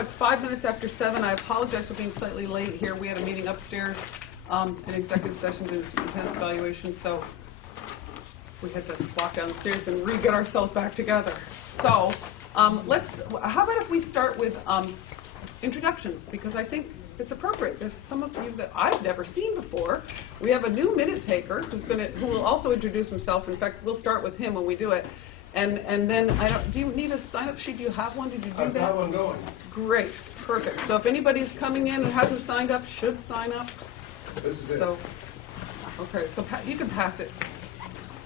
It's 5 minutes after 7. I apologize for being slightly late here. We had a meeting upstairs, an executive session to do the superintendent's evaluation, so we had to walk downstairs and re-get ourselves back together. So how about if we start with introductions, because I think it's appropriate. There's some of you that I've never seen before. We have a new minute taker who will also introduce himself. In fact, we'll start with him when we do it. And then, do you need a sign-up sheet? Do you have one? Did you do that? I've got one going. Great, perfect. So if anybody's coming in and hasn't signed up, should sign up. This is it. So, okay, so you can pass it.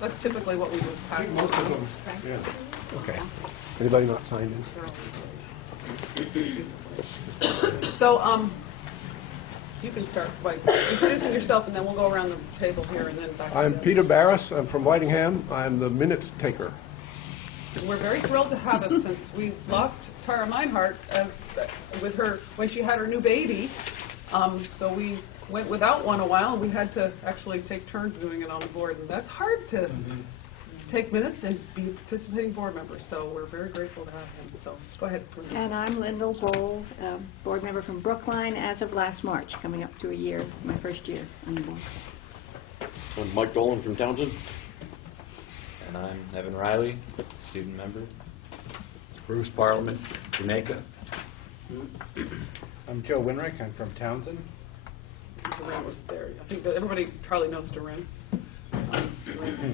That's typically what we do, is I pass think it. most of them, yeah. Okay. Anybody not signed in? So, you can start by introducing yourself, and then we'll go around the table here, and then back. I'm Peter Barris. I'm from Whitingham. I'm the minutes taker. We're very thrilled to have it, since we lost Tara Meinhardt with her when she had her new baby. So we went without one a while, and we had to actually take turns doing it on the board, and that's hard to take minutes and be a participating board member. So we're very grateful to have him. So go ahead. And I'm Lyndall Bold, board member from Brookline as of last March, coming up to a year, my first year on the board. I'm Mike Dolan from Townsend. And I'm Evan Riley, student member. Bruce Parliament, Jamaica. I'm Joe Winrick. I'm from Townsend. Doreen was there. I think that everybody probably knows Doreen.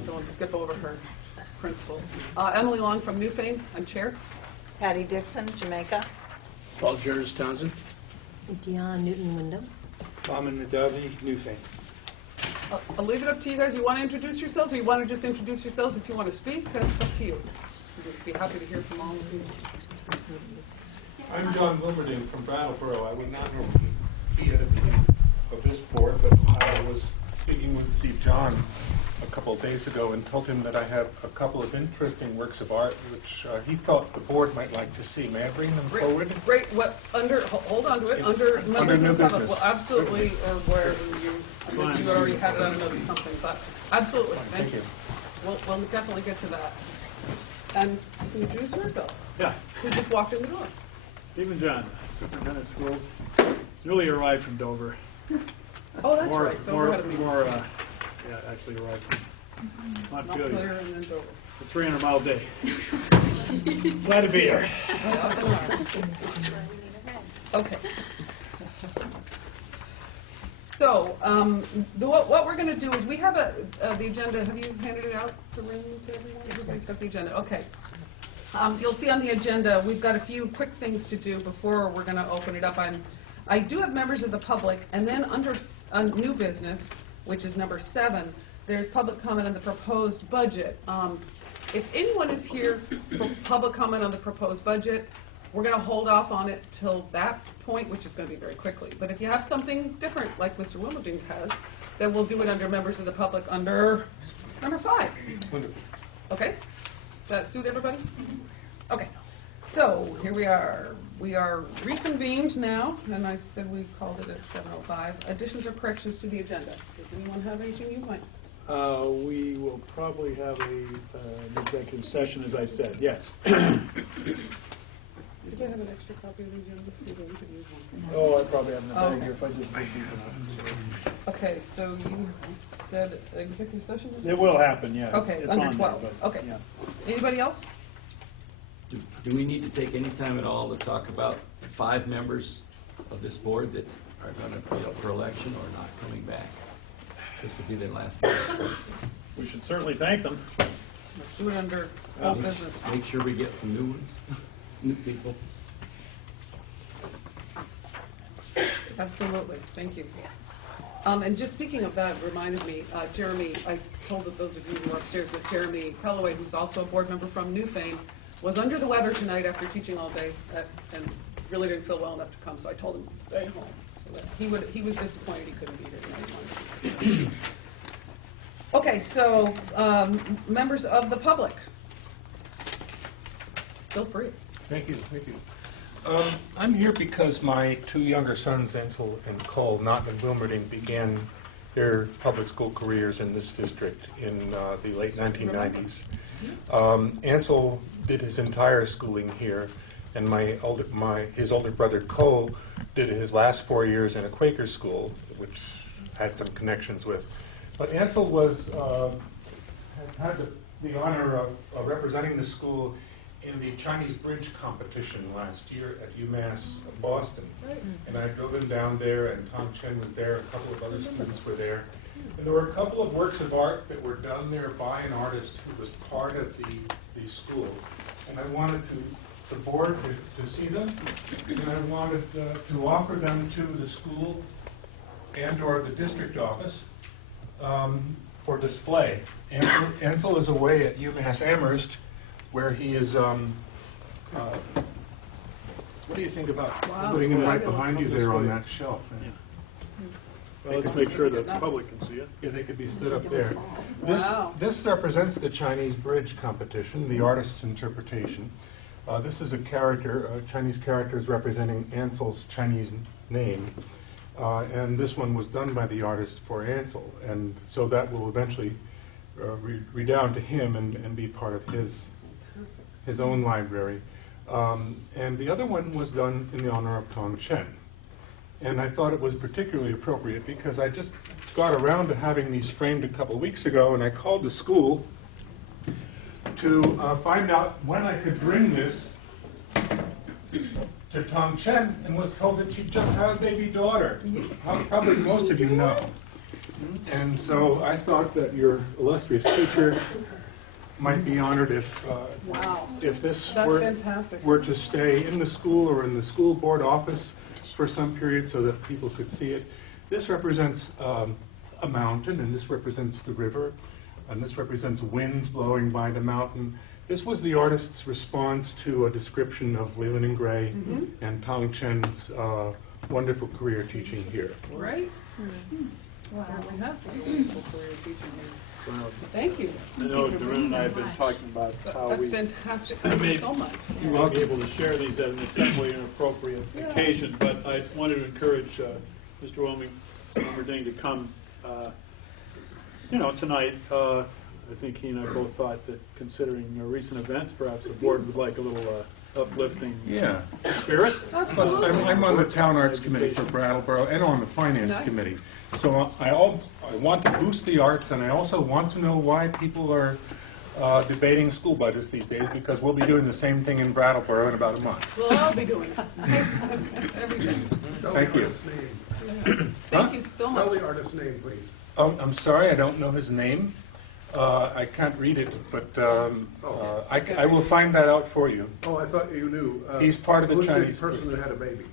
Don't skip over her principal. Emily Long from Newfane, I'm chair. Patty Dixon, Jamaica. Paul Jers, Townsend. Dion Newton-Wyndham. Tom Nadavi, Newfane. I'll leave it up to you guys. You want to introduce yourselves, or you want to just introduce yourselves if you want to speak? That's up to you. We'd be happy to hear from all of you. I'm John Wilmerding from Brattleboro. I would not normally be at a meeting of this board, but I was speaking with Steve John a couple of days ago and told him that I have a couple of interesting works of art which he thought the board might like to see. May I bring them forward? Great. What hold on to it. Under members new of the public. business. Well, absolutely, or wherever you. I think you already had it on notice something, but absolutely. Thank you. We'll definitely get to that. And you can introduce yourself. Yeah. Who just walked in the door? Stephen John, superintendent of schools. Newly arrived from Dover. Oh, that's right. Dover had a meeting. Yeah, actually arrived from Montpelier. Montpelier and then Dover. It's a 300-mile day. Glad to be here. Okay. So, what we're going to do is we have the agenda. Have you handed it out to everyone? Everybody's got the agenda. Okay. You'll see on the agenda we've got a few quick things to do before we're going to open it up. I do have members of the public, and then under new business, which is number 7, there's public comment on the proposed budget. If anyone is here for public comment on the proposed budget, we're going to hold off on it till that point, which is going to be very quickly. But if you have something different, like Mr. Wilmerding has, then we'll do it under members of the public under number 5. Okay? Does that suit everybody? Okay. So here we are. We are reconvened now, and I said we called it at 7:05. Additions or corrections to the agenda. Does anyone have anything you might? We will probably have an executive session, as I said. Yes. Did you have an extra copy of the agenda? So you could use one. Oh, I probably have in the bag here if I just dig deep enough. Okay, so you said executive session? It will happen, yeah. Okay, it's under on 12. there, but, Okay. yeah. Anybody else? Do we need to take any time at all to talk about 5 members of this board that are going to be up for election or not coming back. This will be their last year. We should certainly thank them. Do it under old business. Make sure we get some new ones, new people. Absolutely, thank you. And just speaking of that, reminded me, Jeremy, I told those of you who were upstairs with Jeremy Kellaway, who's also a board member from Newfane, was under the weather tonight after teaching all day and really didn't feel well enough to come, so I told him to stay home. So that he was disappointed he couldn't be here tonight. Okay, so members of the public, feel free. Thank you, thank you. I'm here because my two younger sons, Ansel and Cole, not in Wilmerding, began their public school careers in this district in the late 1990s. Ansel did his entire schooling here, and his older brother Cole did his last 4 years in a Quaker school, which I had some connections with. But Ansel had the honor of representing the school in the Chinese Bridge competition last year at UMass Boston. Right. And I drove him down there, and Tom Chen was there, a couple of other students were there. And there were a couple of works of art that were done there by an artist who was part of the school. And I wanted the board to see them, and I wanted to offer them to the school and or the district office for display. Ansel is away at UMass Amherst, where he is, what do you think about putting him right behind you there on that shelf? Well, let's make sure the public can see it. Yeah, they could be stood up there. Wow. This represents the Chinese Bridge competition, the artist's interpretation. This is a character, Chinese characters representing Ansel's Chinese name. And this one was done by the artist for Ansel. And so that will eventually redound to him and be part of his own library. And the other one was done in the honor of Tong Chen. And I thought it was particularly appropriate because I just got around to having these framed a couple of weeks ago, and I called the school to find out when I could bring this to Tong Chen, and was told that she just had a baby daughter. Probably most of you know. And so I thought that your illustrious teacher might be honored if this That's fantastic. were to stay in the school or in the school board office for some period so that people could see it. This represents a mountain, and this represents the river, and this represents winds blowing by the mountain. This was the artist's response to a description of Leland and Gray and Tong Chen's wonderful career teaching here. Right? Certainly has a wonderful career teaching here. Thank you. I know Doreen and I have been talking about how That's we fantastic. Thank you so much. might be able to share these at an assembly and appropriate occasion, but I wanted to encourage Mr. Wilmerding to come, tonight. I think he and I both thought that considering recent events, perhaps the board would like a little uplifting spirit. Plus, I'm on the Town Arts Committee for Brattleboro and on the Finance Committee. So I want to boost the arts, and I also want to know why people are debating school budgets these days, because we'll be doing the same thing in Brattleboro in about a month. We'll all be doing it. Everything. Thank you. Thank you so Spell much. the artist's name, please. Oh, I'm sorry, I don't know his name. I can't read it, but I will find that out for you. Oh, I thought you knew. He's part of the Who's Chinese the person that had a baby?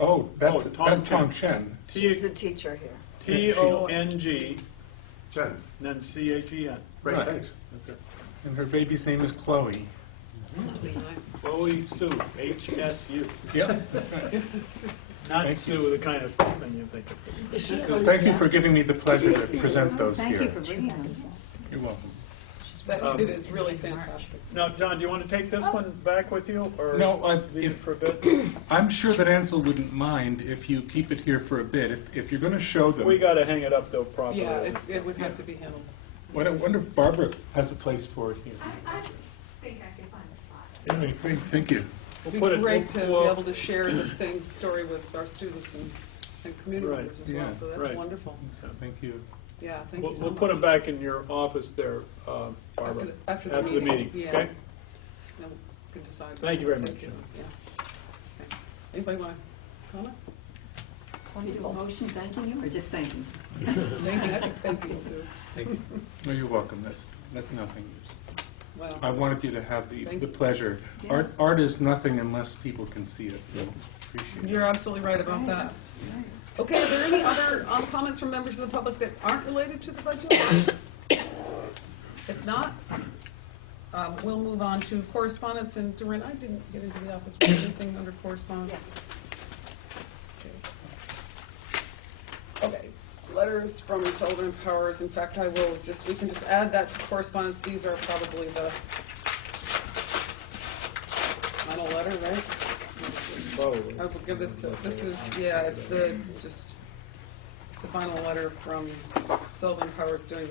Oh, that's Tong Tong Chen. She's a teacher here. T-O-N-G, Chen. and then C-H-E-N. Great, Right. thanks. That's it. And her baby's name is Chloe. Nice. Chloe Sue, H-S-U. Yep, that's right. Not Thank Sue, the kind of thing you think of. Well, thank you for giving me the pleasure to present those Thank you here. for bringing them. You're welcome. It is really fantastic. Now, John, do you want to take this one back with you, or No, leave it for a bit? I'm sure that Ansel wouldn't mind if you keep it here for a bit. If you're going to show them, We got to hang it up, though, properly. Yeah, it would have to be handled. I wonder if Barbara has a place for it here. I think I could find a spot. Anyway, great, thank you. It'd be put it- great to be we'll- able to share the same story with our students and community Right. members as Yeah. well, so that's Right. wonderful. So, thank you. Yeah, thank you so We'll much. put them back in your office there, Barbara. After the meeting. Yeah. Okay? Then we can decide. Thank you very Thank much. you. Yeah. Thanks. Anybody want to comment? Want to do a motion thanking him or just thanking? Thank you, I think thank you will do. Thank you. No, you're welcome. That's nothing. Well, I wanted you to have the Thank you. pleasure. Yeah. Art is nothing unless people can see it. Appreciate it. you're absolutely right about that. Okay, are there any other comments from members of the public that aren't related to the budget? If not, we'll move on to correspondence. And Doreen, I didn't get into the office. Was there anything under correspondence? Yes. Okay, letters from Sullivan and Powers. In fact, we can just add that to correspondence. These are probably the final letter, right? Probably. I will give this to, it's a final letter from Sullivan and Powers doing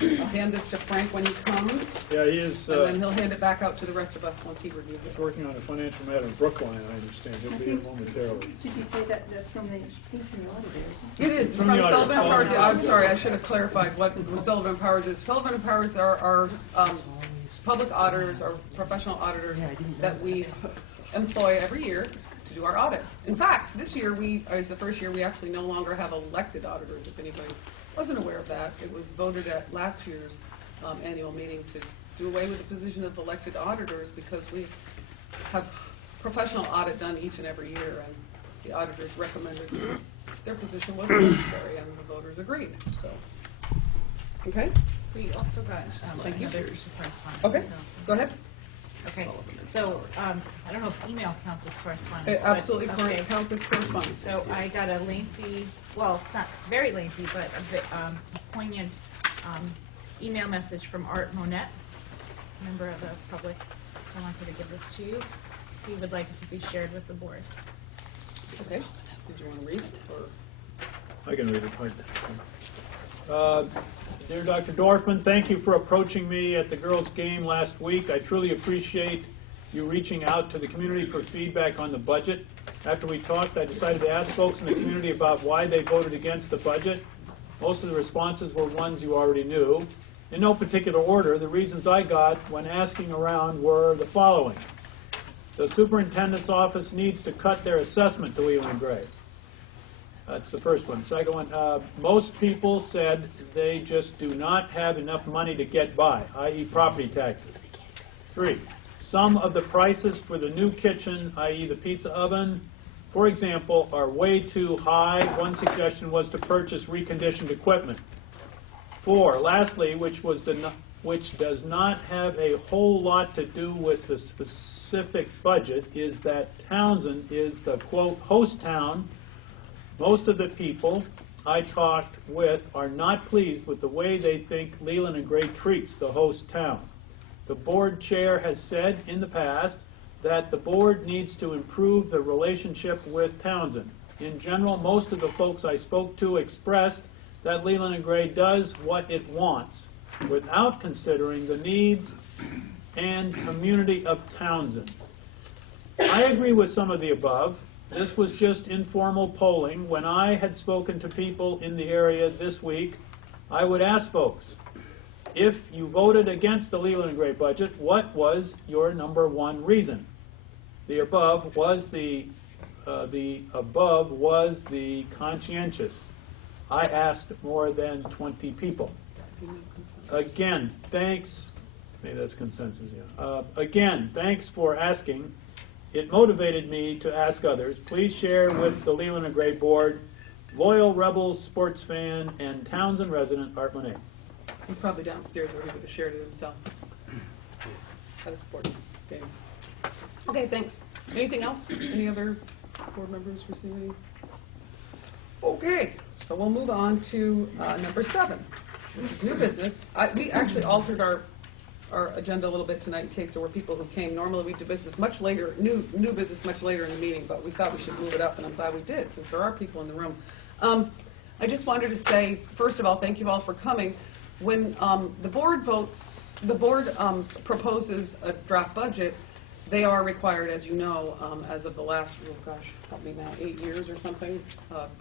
I'll hand this to Frank when he comes, Yeah, he is, and then he'll hand it back out to the rest of us once he reviews it. he's working on a financial matter in Brookline, I understand. He'll be here momentarily. Should you say that that's from the auditor? It is, it's From from the auditor. Sullivan and Powers. Sullivan. I'm sorry, I should have clarified what Sullivan and Powers is. Sullivan and Powers are public auditors, or professional auditors that we employ every year to do our audit. In fact, this year, it's the first year we actually no longer have elected auditors, if anybody wasn't aware of that. It was voted at last year's annual meeting to do away with the position of elected auditors because we have professional audit done each and every year, and the auditors recommended their position wasn't necessary, and the voters agreed, so. Okay, We also got Thank you. another piece of correspondence. okay, so- go ahead. Okay, so, I don't know if email counts as correspondence. but- Absolutely okay. counts as correspondence. So I got a lengthy, well, not very lengthy, but a bit poignant email message from Art Monette, member of the public. So I wanted to give this to you. He would like it to be shared with the board. Okay, did you want to read it, or? I can read it. Dear Dr. Dorfman, thank you for approaching me at the girls' game last week. I truly appreciate you reaching out to the community for feedback on the budget. After we talked, I decided to ask folks in the community about why they voted against the budget. Most of the responses were ones you already knew. In no particular order, the reasons I got when asking around were the following. The superintendent's office needs to cut their assessment to Leland and Gray. That's the first one. Second one, most people said they just do not have enough money to get by, i.e. property taxes. 3, some of the prices for the new kitchen, i.e. the pizza oven, for example, are way too high. One suggestion was to purchase reconditioned equipment. 4, lastly, which does not have a whole lot to do with the specific budget, is that Townsend is the, quote, host town. Most of the people I talked with are not pleased with the way they think Leland and Gray treats the host town. The board chair has said in the past that the board needs to improve the relationship with Townsend. In general, most of the folks I spoke to expressed that Leland and Gray does what it wants without considering the needs and community of Townsend. I agree with some of the above. This was just informal polling. When I had spoken to people in the area this week, I would ask folks, if you voted against the Leland and Gray budget, what was your number one reason? The above was the conscientious. I asked more than 20 people. Again, thanks. Maybe that's consensus, yeah. Again, thanks for asking. It motivated me to ask others. Please share with the Leland and Gray board, loyal Rebels sports fan and Townsend resident Art Monet. He's probably downstairs, or he would have shared it himself. At a sports game. Okay, thanks. Anything else? Any other board members receive any? Okay, so we'll move on to number 7, which is new business. We actually altered our agenda a little bit tonight in case there were people who came. Normally we do business much later, new business much later in the meeting, but we thought we should move it up, and I'm glad we did, since there are people in the room. I just wanted to say, first of all, thank you all for coming. When the board proposes a draft budget, they are required, as you know, as of the last, oh gosh, help me now, 8 years or something,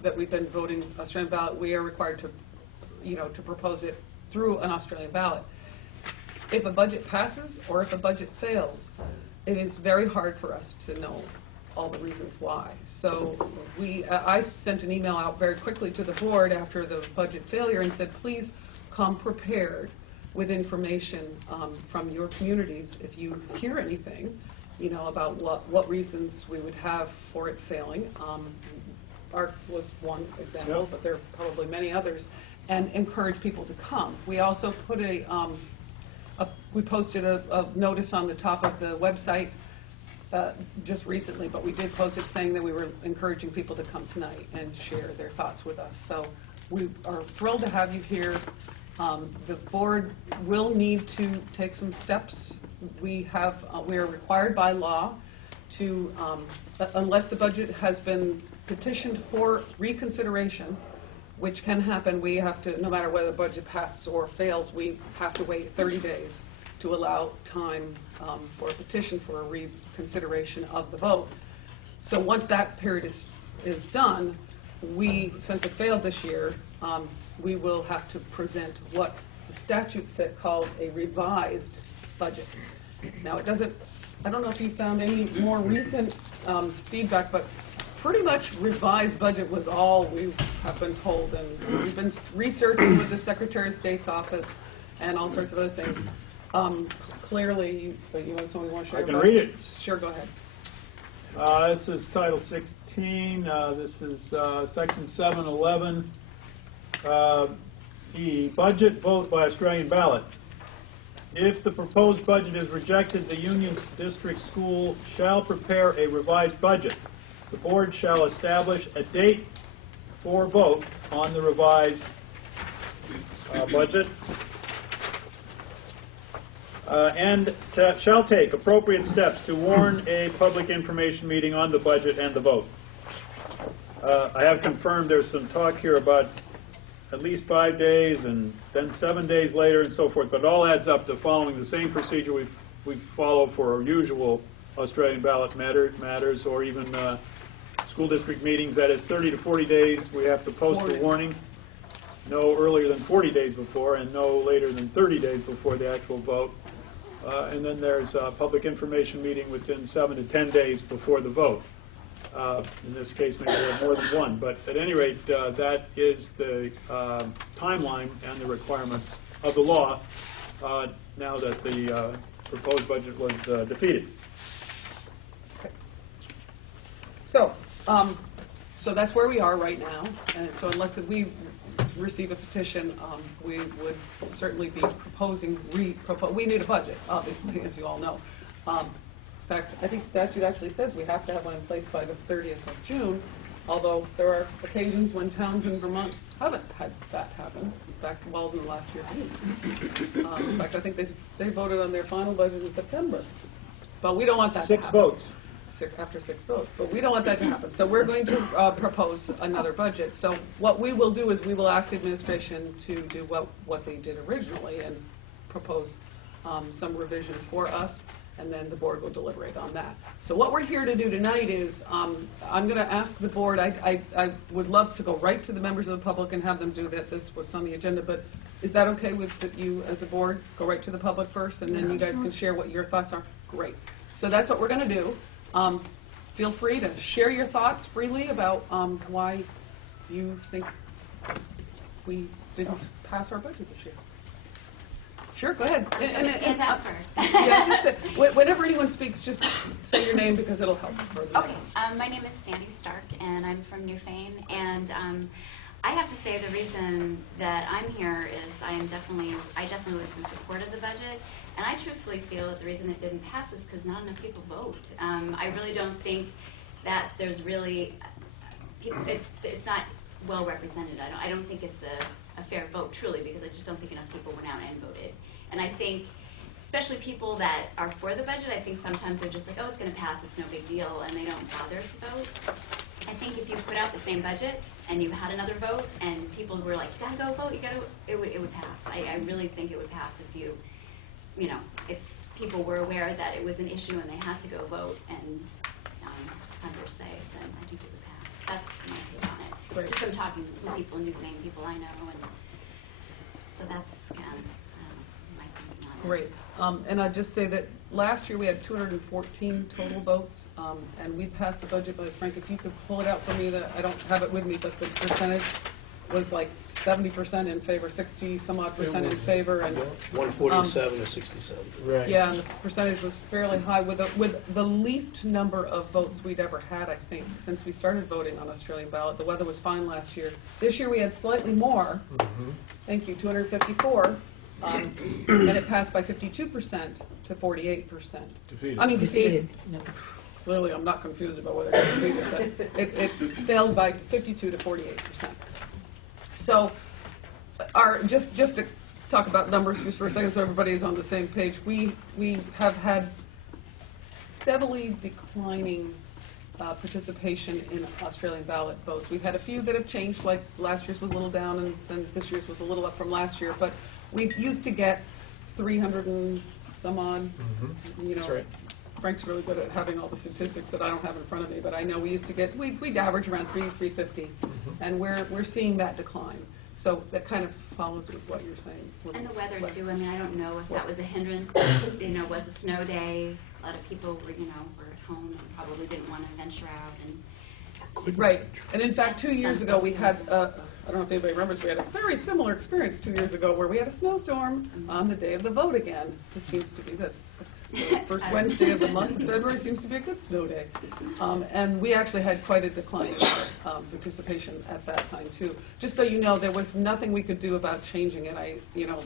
that we've been voting Australian ballot, we are required to, to propose it through an Australian ballot. If a budget passes or if a budget fails, it is very hard for us to know all the reasons why. So I sent an email out very quickly to the board after the budget failure and said, please come prepared with information from your communities if you hear anything, about what reasons we would have for it failing. Art was one example, Yep. but there are probably many others, and encourage people to come. We also put we posted a notice on the top of the website just recently, but we did post it saying that we were encouraging people to come tonight and share their thoughts with us. So we are thrilled to have you here. The board will need to take some steps. We are required by law to, unless the budget has been petitioned for reconsideration, which can happen, we have to, no matter whether the budget passes or fails, we have to wait 30 days to allow time for a petition for a reconsideration of the vote. So once that period is done, since it failed this year, we will have to present what the statute calls a revised budget. Now, I don't know if you found any more recent feedback, but pretty much revised budget was all we have been told, and we've been researching with the Secretary of State's office and all sorts of other things. Clearly, you want to share? I can read it. Sure, go ahead. This is Title 16. This is Section 711. E, budget vote by Australian ballot. If the proposed budget is rejected, the Union District School shall prepare a revised budget. The board shall establish a date for vote on the revised budget and shall take appropriate steps to warn a public information meeting on the budget and the vote. I have confirmed there's some talk here about at least 5 days and then 7 days later and so forth, but it all adds up to following the same procedure we follow for our usual Australian ballot matters or even school district meetings. That is 30 to 40 days. We have to post the warning no earlier than 40 days before and no later than 30 days before the actual vote. And then there's a public information meeting within 7 to 10 days before the vote. In this case, maybe we have more than one. But at any rate, that is the timeline and the requirements of the law now that the proposed budget was defeated. Okay. So that's where we are right now. And so unless we receive a petition, we would certainly be proposing, we need a budget, obviously, as you all know. In fact, I think statute actually says we have to have one in place by the 30th of June, although there are occasions when towns in Vermont haven't had that happen. In fact, Walden last year didn't. In fact, I think they voted on their final budget in September. But we don't want that to happen. 6 votes. After 6 votes, but we don't want that to happen. So we're going to propose another budget. So what we will do is we will ask the administration to do what they did originally and propose some revisions for us, and then the board will deliberate on that. So what we're here to do tonight is I'm going to ask the board, I would love to go right to the members of the public and have them do that, what's on the agenda, but is that okay with you as a board? Go right to the public first, and then you guys can share what your thoughts are? Great. So that's what we're going to do. Feel free to share your thoughts freely about why you think we didn't pass our budget this year. Sure, go ahead. Stand up for. Yeah, just say, whenever anyone speaks, just say your name because it'll help for the Okay, minutes. my name is Sandy Stark, and I'm from Newfane, and I have to say the reason that I'm here is I definitely was in support of the budget, and I truthfully feel that the reason it didn't pass is because not enough people vote. I really don't think that there's really, it's not well represented. I don't think it's a fair vote, truly, because I just don't think enough people went out and voted. And I think, especially people that are for the budget, I think sometimes they're just like, oh, it's going to pass, it's no big deal, and they don't bother to vote. I think if you put out the same budget and you had another vote and people were like, you gotta go vote, it would pass. I really think it would pass if if people were aware that it was an issue and they had to go vote and have their say, then I think it would pass. That's my take on it. Great. Just from talking with people in Newfane, people I know, and so that's my thinking on Great. And I'd just say that last year we had 214 total votes, and we passed the budget, but Frank, if you could pull it out for me, that I don't have it with me, but the percentage was like 70% in favor, 60 some odd percent in favor, and 147 to 67. Right. yeah, and the percentage was fairly high, with the least number of votes we'd ever had, I think, since we started voting on Australian ballot. The weather was fine last year. This year we had slightly more. Thank you, 254, and it passed by 52% to 48%. Defeated. I mean, defeated. No. Clearly, I'm not confused about whether it's defeated, but it failed by 52 to 48%. So, just to talk about numbers just for a second, so everybody is on the same page. We have had steadily declining participation in Australian ballot votes. We've had a few that have changed, like last year's was a little down, and then this year's was a little up from last year. But we used to get 300 and some odd. You know, That's right. Frank's really good at having all the statistics that I don't have in front of me, but I know we used to get, we'd average around 350, and we're seeing that decline. So that kind of follows with what you're saying. And the weather Less- too, I mean, I don't know if that was a hindrance, you know, was a snow day, a lot of people were, you know, were at home and probably didn't want to venture out, and Right, and in fact, 2 years ago, we had, I don't know if anybody remembers, we had a very similar experience 2 years ago where we had a snowstorm on the day of the vote again. This seems to be the first Wednesday of the month of February seems to be a good snow day. And we actually had quite a decline in participation at that time too. Just so you know, there was nothing we could do about changing it. You know,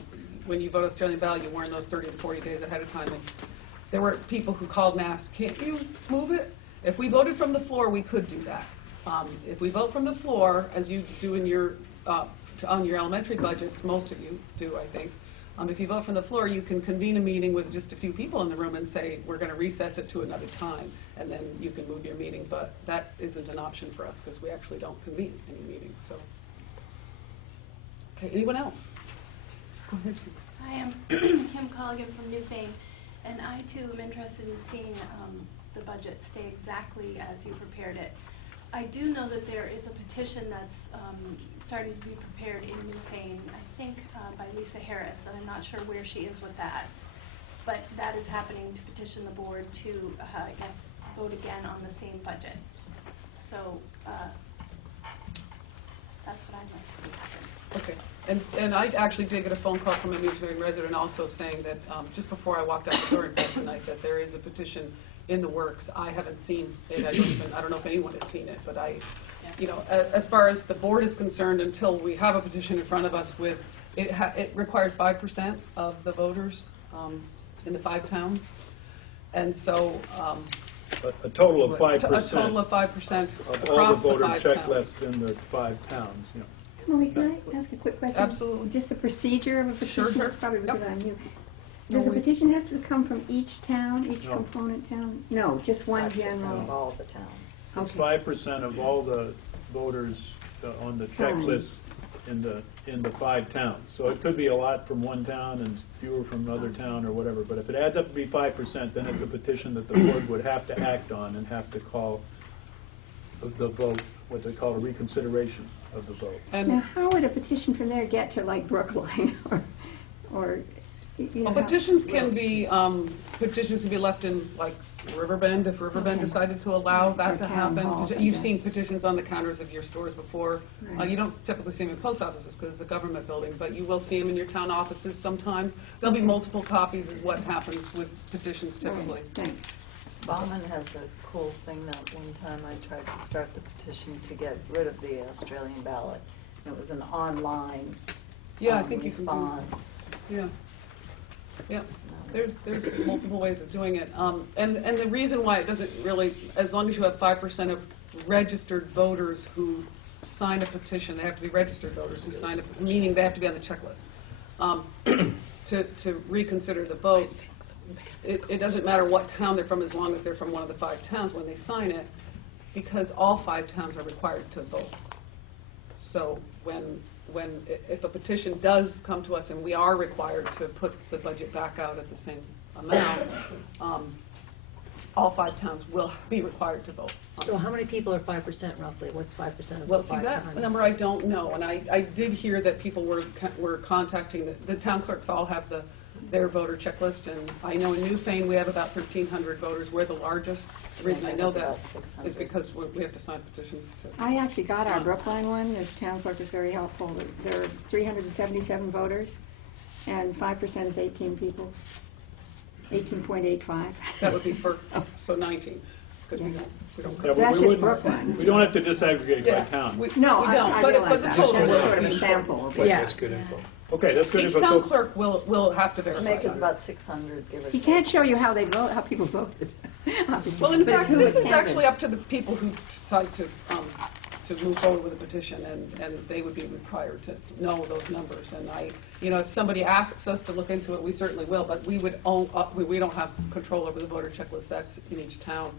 when you vote Australian ballot, you warn those 30 to 40 days ahead of time. And there were people who called and asked, can't you move it? If we voted from the floor, we could do that. If we vote from the floor, as you do in your, on your elementary budgets, most of you do, I think, if you vote from the floor, you can convene a meeting with just a few people in the room and say, we're going to recess it to another time, and then you can move your meeting. But that isn't an option for us because we actually don't convene any meetings. So, okay, anyone else? Go ahead, Sue. I am Kim Colligan from Newfane, and I too am interested in seeing the budget stay exactly as you prepared it. I do know that there is a petition that's starting to be prepared in Newfane, I think by Lisa Harris, and I'm not sure where she is with that. But that is happening to petition the board to, I guess, vote again on the same budget. So that's what I'd like to see happen. Okay, and I actually did get a phone call from a Newfane resident also saying that just before I walked out the door in fact tonight, that there is a petition in the works. I haven't seen it. I don't know if anyone has seen it, but you know, as far as the board is concerned, until we have a petition in front of us with, it requires 5% of the voters in the 5 towns, and so A total of 5%. a total of 5% Of across all the the voter 5 checklists towns. in the 5 towns, yeah. Emily, can I ask a quick question? Absolutely. Just the procedure of a petition? Sure, sure. It's probably because Yep. I'm new. No, Does a we- petition have to come from each town, each No. component town? No, just one 5% of general? all the towns. It's Okay. 5% of all the voters on the Fine. checklist in the 5 towns. So it could be a lot from one town and fewer from another town or whatever, but if it adds up to be 5%, then it's a petition that the board would have to act on and have to call the vote, what they call a reconsideration of the vote. Now, And how would a petition from there get to like Brookline or you know? well, petitions can be left in like Riverbend, if Riverbend Okay. decided to allow Or that to town happen. halls, I You've guess. seen petitions on the counters of your stores before. Right. You don't typically see them in post offices because it's a government building, but you will see them in your town offices sometimes. There'll be multiple copies is what happens with petitions typically. Right, thanks. Bauman has a cool thing that one time I tried to start the petition to get rid of the Australian ballot. It was an online Yeah, I think you can do, response. yeah. Yeah, there's multiple ways of doing it. And the reason why it doesn't really, as long as you have 5% of registered voters who sign a petition, they have to be registered voters who sign it, meaning they have to be on the checklist, to reconsider the vote. It doesn't matter what town they're from as long as they're from one of the 5 towns when they sign it, because all 5 towns are required to vote. So if a petition does come to us and we are required to put the budget back out at the same amount, all 5 towns will be required to vote. So how many people are 5% roughly? What's 5% of Well, the see, 5 that towns? number I don't know, and I did hear that people were contacting, the town clerks all have the their voter checklist, and I know in Newfane, we have about 1,300 voters. We're the largest. The reason I know Newfane has that about 600. is because we have to sign petitions to. I actually got our Brookline one. The town clerk was very helpful. There are 377 voters, and 5% is 18 people. 18.85. That would be for, so 19, because we don't. Yeah, So but that's we just wouldn't- Brookline. We don't have to disaggregate by Yeah, town. we No, we I don't, but realize the that. total It's will sort of be a sample. Right, Yeah. that's good info. Okay, that's good Each info. town So- clerk will have to verify I think it's that. about 600, give or He take. can't show you how they vote, how people voted. obviously, Well, in but it's fact, who this is attended. actually up to the people who decide to move forward with a petition, and they would be required to know those numbers. And if somebody asks us to look into it, we certainly will, but we don't have control over the voter checklist. That's in each town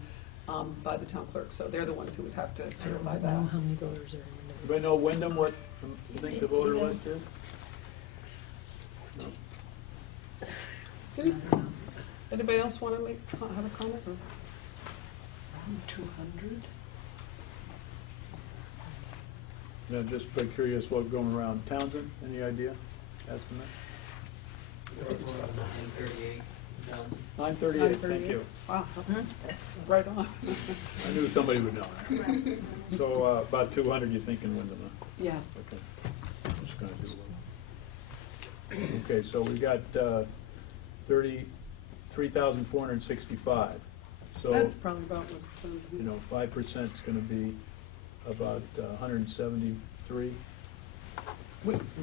by the town clerk, so they're the ones who would have to certify that. How many voters are in Anybody know, Wyndham, what you think the voter list is? See? Anybody else want to have a comment? Or? 200? No, just pretty curious what's going around. Townsend, any idea? Estimate? I think it's about 938,000. 938, thank you. Wow, that's right on. I knew somebody would know that. So about 200 you think in Wyndham, huh? Yeah. Okay. I'm just gonna do a little. Okay, so we got 33,465. So, That's probably about what's. 5% is gonna be about 173.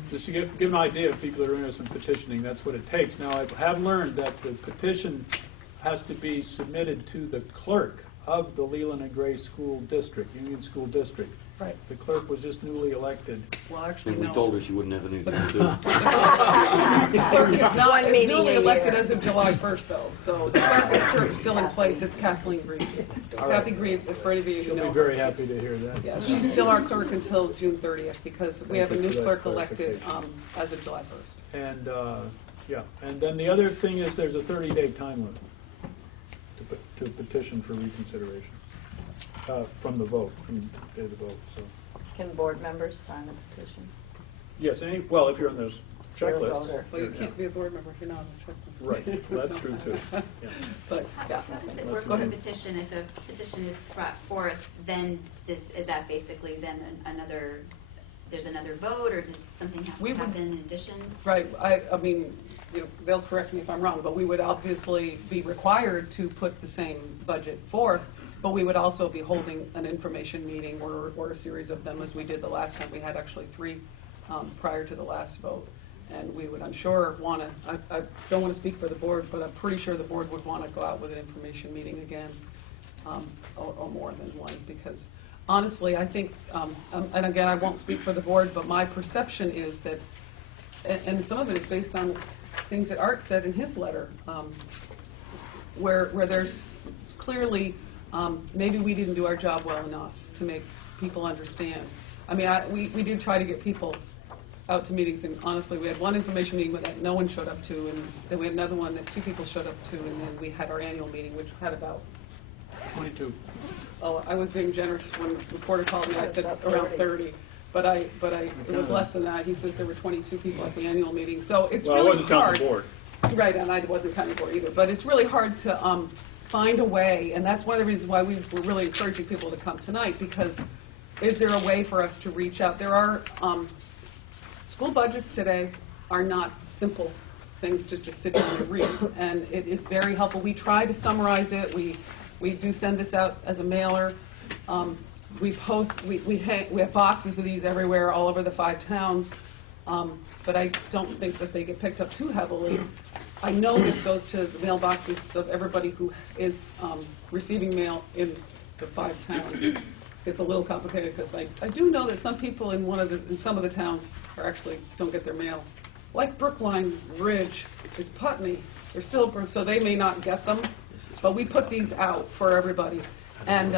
Just to give an idea of people that are interested in petitioning, that's what it takes. Now, I have learned that the petition has to be submitted to the clerk of the Leland and Gray School District, Union School District. Right. The clerk was just newly elected. Well, actually, And we no. told her she wouldn't have anything to do. The clerk is not One is meeting newly a elected year. as of July 1st, though, so the clerk is still in place. It's Kathleen Grieve. Kathy Grieve, for any of you who She'll know be very her, happy to hear that. Yeah, she's still our clerk until June 30th, because we Thank have a you new for that clerk elected clarification. as of July 1st. And, and then the other thing is there's a 30-day time limit to petition for reconsideration from the vote, from the day of the vote, so. Can board members sign a petition? Yes, well, if you're on this You're a checklist. voter. Well, you can't be a board member if you're not on the checklist. Right, well, that's true too. Yeah. But, yeah. How does it Unless work we with a can- petition? If a petition is brought forth, then is that basically then there's another vote, or does something have to We would- happen in addition? Right, I mean, they'll correct me if I'm wrong, but we would obviously be required to put the same budget forth, but we would also be holding an information meeting or a series of them as we did the last time. We had actually 3 prior to the last vote. And we would, I'm sure, want to, I don't want to speak for the board, but I'm pretty sure the board would want to go out with an information meeting again, or more than one, because honestly, I think, and again, I won't speak for the board, but my perception is that, and some of it is based on things that Art said in his letter, where there's clearly, maybe we didn't do our job well enough to make people understand. I mean, we did try to get people out to meetings, and honestly, we had one information meeting that no one showed up to, and then we had another one that 2 people showed up to, and then we had our annual meeting, which had about, 22. oh, I was being generous when the reporter called me, I said About around 30. 30. But it was less than that. He says there were 22 people at the annual meeting, so it's Well, I really wasn't counting hard. the board. Right, and I wasn't counting board either, but it's really hard to find a way, and that's one of the reasons why we're really encouraging people to come tonight, because is there a way for us to reach out? There are, school budgets today are not simple things to just sit down and read, and it is very helpful. We try to summarize it. We do send this out as a mailer. We post, we have boxes of these everywhere, all over the 5 towns, but I don't think that they get picked up too heavily. I know this goes to the mailboxes of everybody who is receiving mail in the 5 towns. It's a little complicated, because I do know that some people in some of the towns actually don't get their mail. Like Brookline Ridge is Putney, they're still, so they may not get them, but we put these out for everybody. And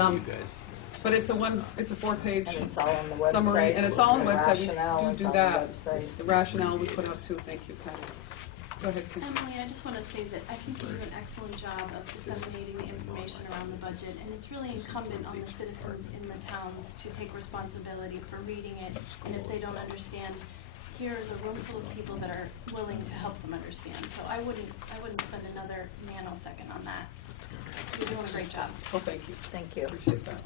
but it's a 4-page And it's all on the website. summary, and it's all on the website. Rationale We is do on the that. website. The rationale we put out too. Thank you, Patty. Go ahead, Kim. Emily, I just want to say that I think you do an excellent job of disseminating the information around the budget, and it's really incumbent on the citizens in the towns to take responsibility for reading it, and if they don't understand here is a room full of people that are willing to help them understand. So I wouldn't spend another nanosecond on that. You're doing a great job. Well, thank you. Thank you. Appreciate that.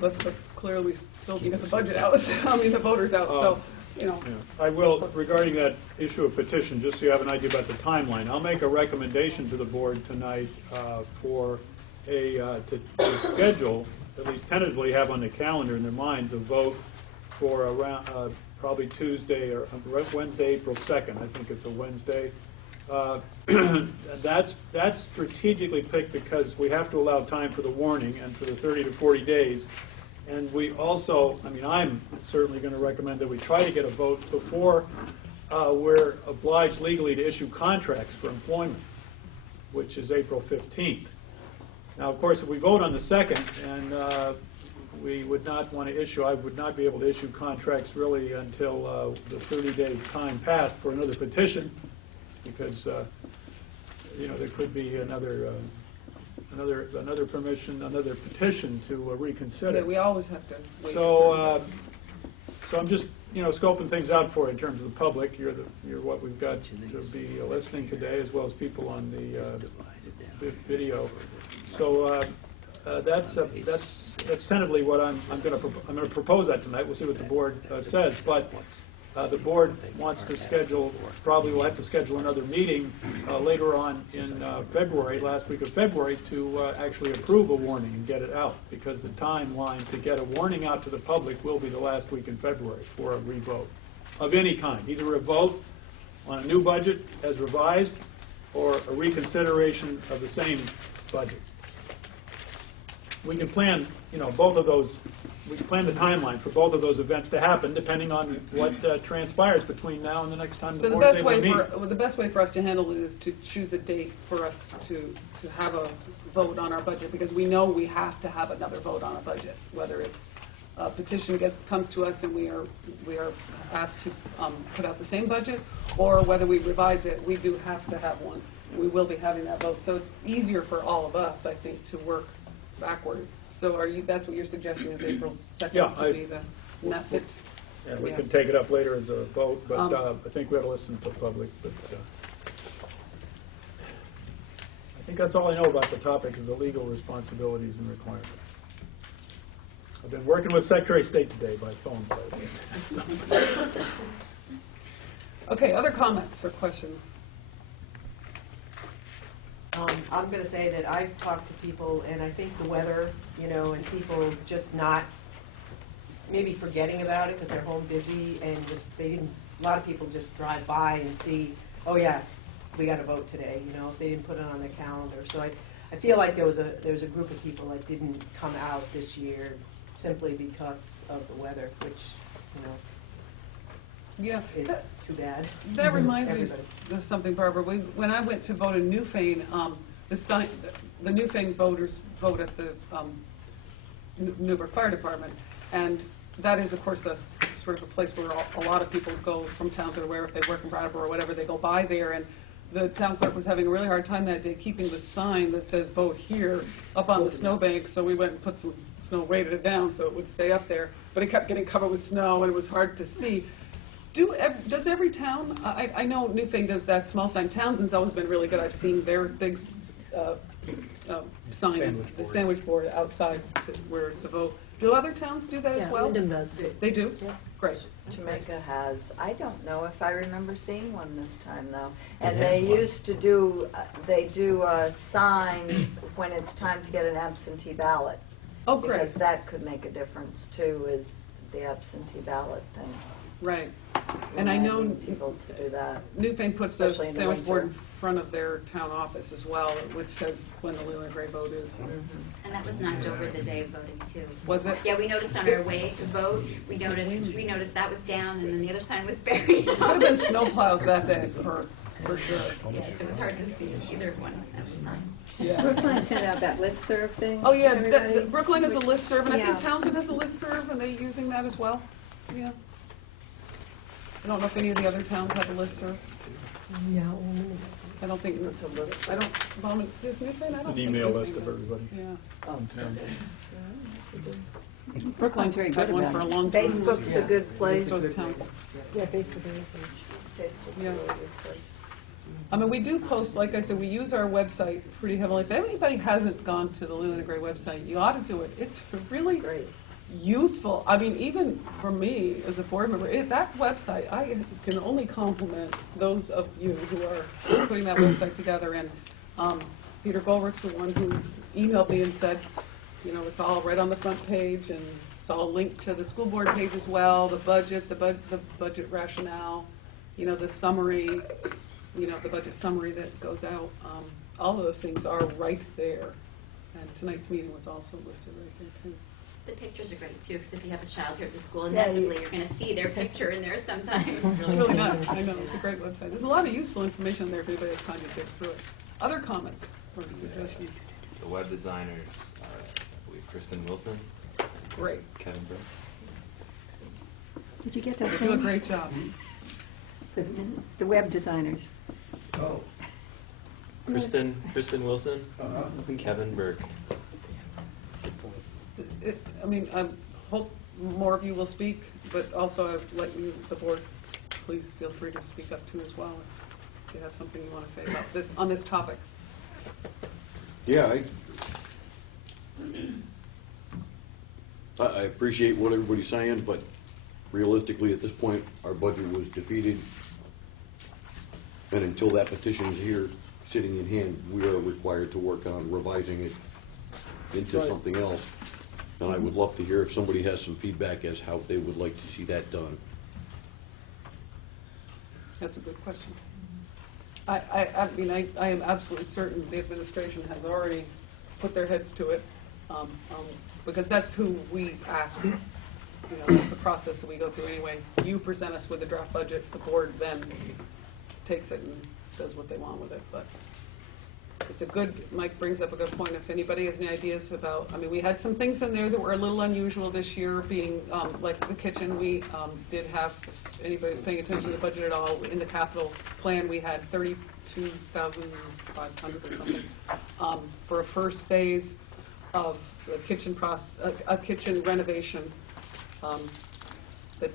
But clearly we still need to get the budget out, I mean, the voters out, so, you know. Yeah. I will, regarding that issue of petition, just so you have an idea about the timeline, I'll make a recommendation to the board tonight for to schedule, at least tentatively have on the calendar in their minds, a vote for around, probably Tuesday or Wednesday, April 2nd. I think it's a Wednesday. That's strategically picked because we have to allow time for the warning and for the 30 to 40 days. And we also, I mean, I'm certainly going to recommend that we try to get a vote before we're obliged legally to issue contracts for employment, which is April 15th. Now, of course, if we vote on the 2nd, and we would not want to issue, I would not be able to issue contracts really until the 30-day time passed for another petition, because you know, there could be another permission, another petition to reconsider. Yeah, we always have to wait. So I'm just, you know, scoping things out for you in terms of the public. You're what we've got to be listening today, as well as people on the video. So that's tentatively what I'm going to propose that tonight. We'll see what the board says, but. The board wants to schedule, probably will have to schedule another meeting later on in February, last week of February, to actually approve a warning and get it out, because the timeline to get a warning out to the public will be the last week in February for a revote of any kind, either a vote on a new budget as revised or a reconsideration of the same budget. We can plan, you know, both of those. We can plan the timeline for both of those events to happen, depending on what transpires between now and the next time the board is able to meet. The best way for us to handle it is to choose a date for us to have a vote on our budget, because we know we have to have another vote on a budget, whether it's a petition comes to us and we are asked to put out the same budget, or whether we revise it, we do have to have one. We will be having that vote, so it's easier for all of us, I think, to work backward. So that's what you're suggesting is April 2nd to be the, and that fits. Yeah, we can take it up later as a vote, but I think we ought to listen to the public. But I think that's all I know about the topic of the legal responsibilities and requirements. I've been working with Secretary of State today by phone, by the way. Okay, other comments or questions? I'm going to say that I've talked to people, and I think the weather, you know, and people just not maybe forgetting about it because they're home busy, and just a lot of people just drive by and see, oh yeah, we got to vote today, you know, if they didn't put it on their calendar. So I feel like there was a group of people that didn't come out this year simply because of the weather, which, you know, is too bad. That reminds me of something, Barbara. When I went to vote in Newfane, the Newfane voters vote at the Newburgh Fire Department, and that is, of course, a sort of a place where a lot of people go from towns or where, if they work in Brattleboro or whatever, they go by there. And the town clerk was having a really hard time that day keeping the sign that says "Vote Here" up on the snowbank. So we went and put some snow, weighted it down so it would stay up there. But it kept getting covered with snow, and it was hard to see. Does every town, I know Newfane does that small sign. Townsend's always been really good. I've seen their big sign, the sandwich board outside where it's a vote. Do other towns do that as well? Wyndham does. They do? Yeah. Great. Jamaica has. I don't know if I remember seeing one this time, though. And they used to do, they do a sign when it's time to get an absentee ballot. Oh, great. Because that could make a difference, too, is the absentee ballot thing. Right. And I know people to do that. Newfane puts the Especially in the sandwich board in winter. front of their town office as well, which says when the Leland Gray vote is. And that was knocked over the day of voting too. Was it? Yeah, we noticed on our way to vote, we noticed that was down, and then the other sign was buried. Could have been snowplows that day for sure. Yes, it was hard to see either one of the signs. Yeah. Brookline sent out that listserv thing. Oh, yeah, Everybody- Brookline has a listserv, and I think Yeah. Townsend has a listserv, and they're using that as well. Yeah. I don't know if any of the other towns have a listserv. No. I don't think, It's a list. I don't, well, does Newfane? I don't An think email Newfane list of does. everybody. Yeah. Oh, Brookline's very had good one about for a it. long time. Facebook's a good place. So is Townsend. Yeah, Facebook. Facebook's a Yeah. really good place. I mean, we do post, like I said, we use our website pretty heavily. If anybody hasn't gone to the Leland and Gray website, you ought to do it. It's really Great. useful. I mean, even for me as a board member, that website, I can only compliment those of you who are putting that website together. And Peter Goldrick's the one who emailed me and said, you know, it's all right on the front page, and it's all linked to the school board page as well, the budget, the budget rationale, you know, the summary, you know, the budget summary that goes out. All of those things are right there. And tonight's meeting was also listed right there, too. The pictures are great too, because if you have a child here at the school, Yeah, inevitably you're going to see their picture in there sometime. It's It's really nice. I know, it's a great website. There's a lot of useful information there if anybody has time to dig through it. Other comments or suggestions? The web designers are, I believe, Kristen Wilson, Great. Kevin Burke. Did you get those They things? do a great job. The web designers. Oh. Kristen Wilson, Kevin Burke. I mean, I hope more of you will speak, but also I'd like you, the board, please feel free to speak up too as well if you have something you want to say about this, on this topic. Yeah, I appreciate what everybody's saying, but realistically, at this point, our budget was defeated. And until that petition is here, sitting in hand, we are required to work on revising it into Right. something else. And I would love to hear if somebody has some feedback as how they would like to see that done. That's a good question. I mean, I am absolutely certain the administration has already put their heads to it, because that's who we ask. You know, that's the process that we go through anyway. You present us with a draft budget, the board then takes it and does what they want with it, but it's a good, Mike brings up a good point. If anybody has any ideas about, I mean, we had some things in there that were a little unusual this year, being like the kitchen. We did have, if anybody's paying attention to the budget at all, in the capital plan, we had 32,500 or something for a first phase of the kitchen a kitchen renovation that,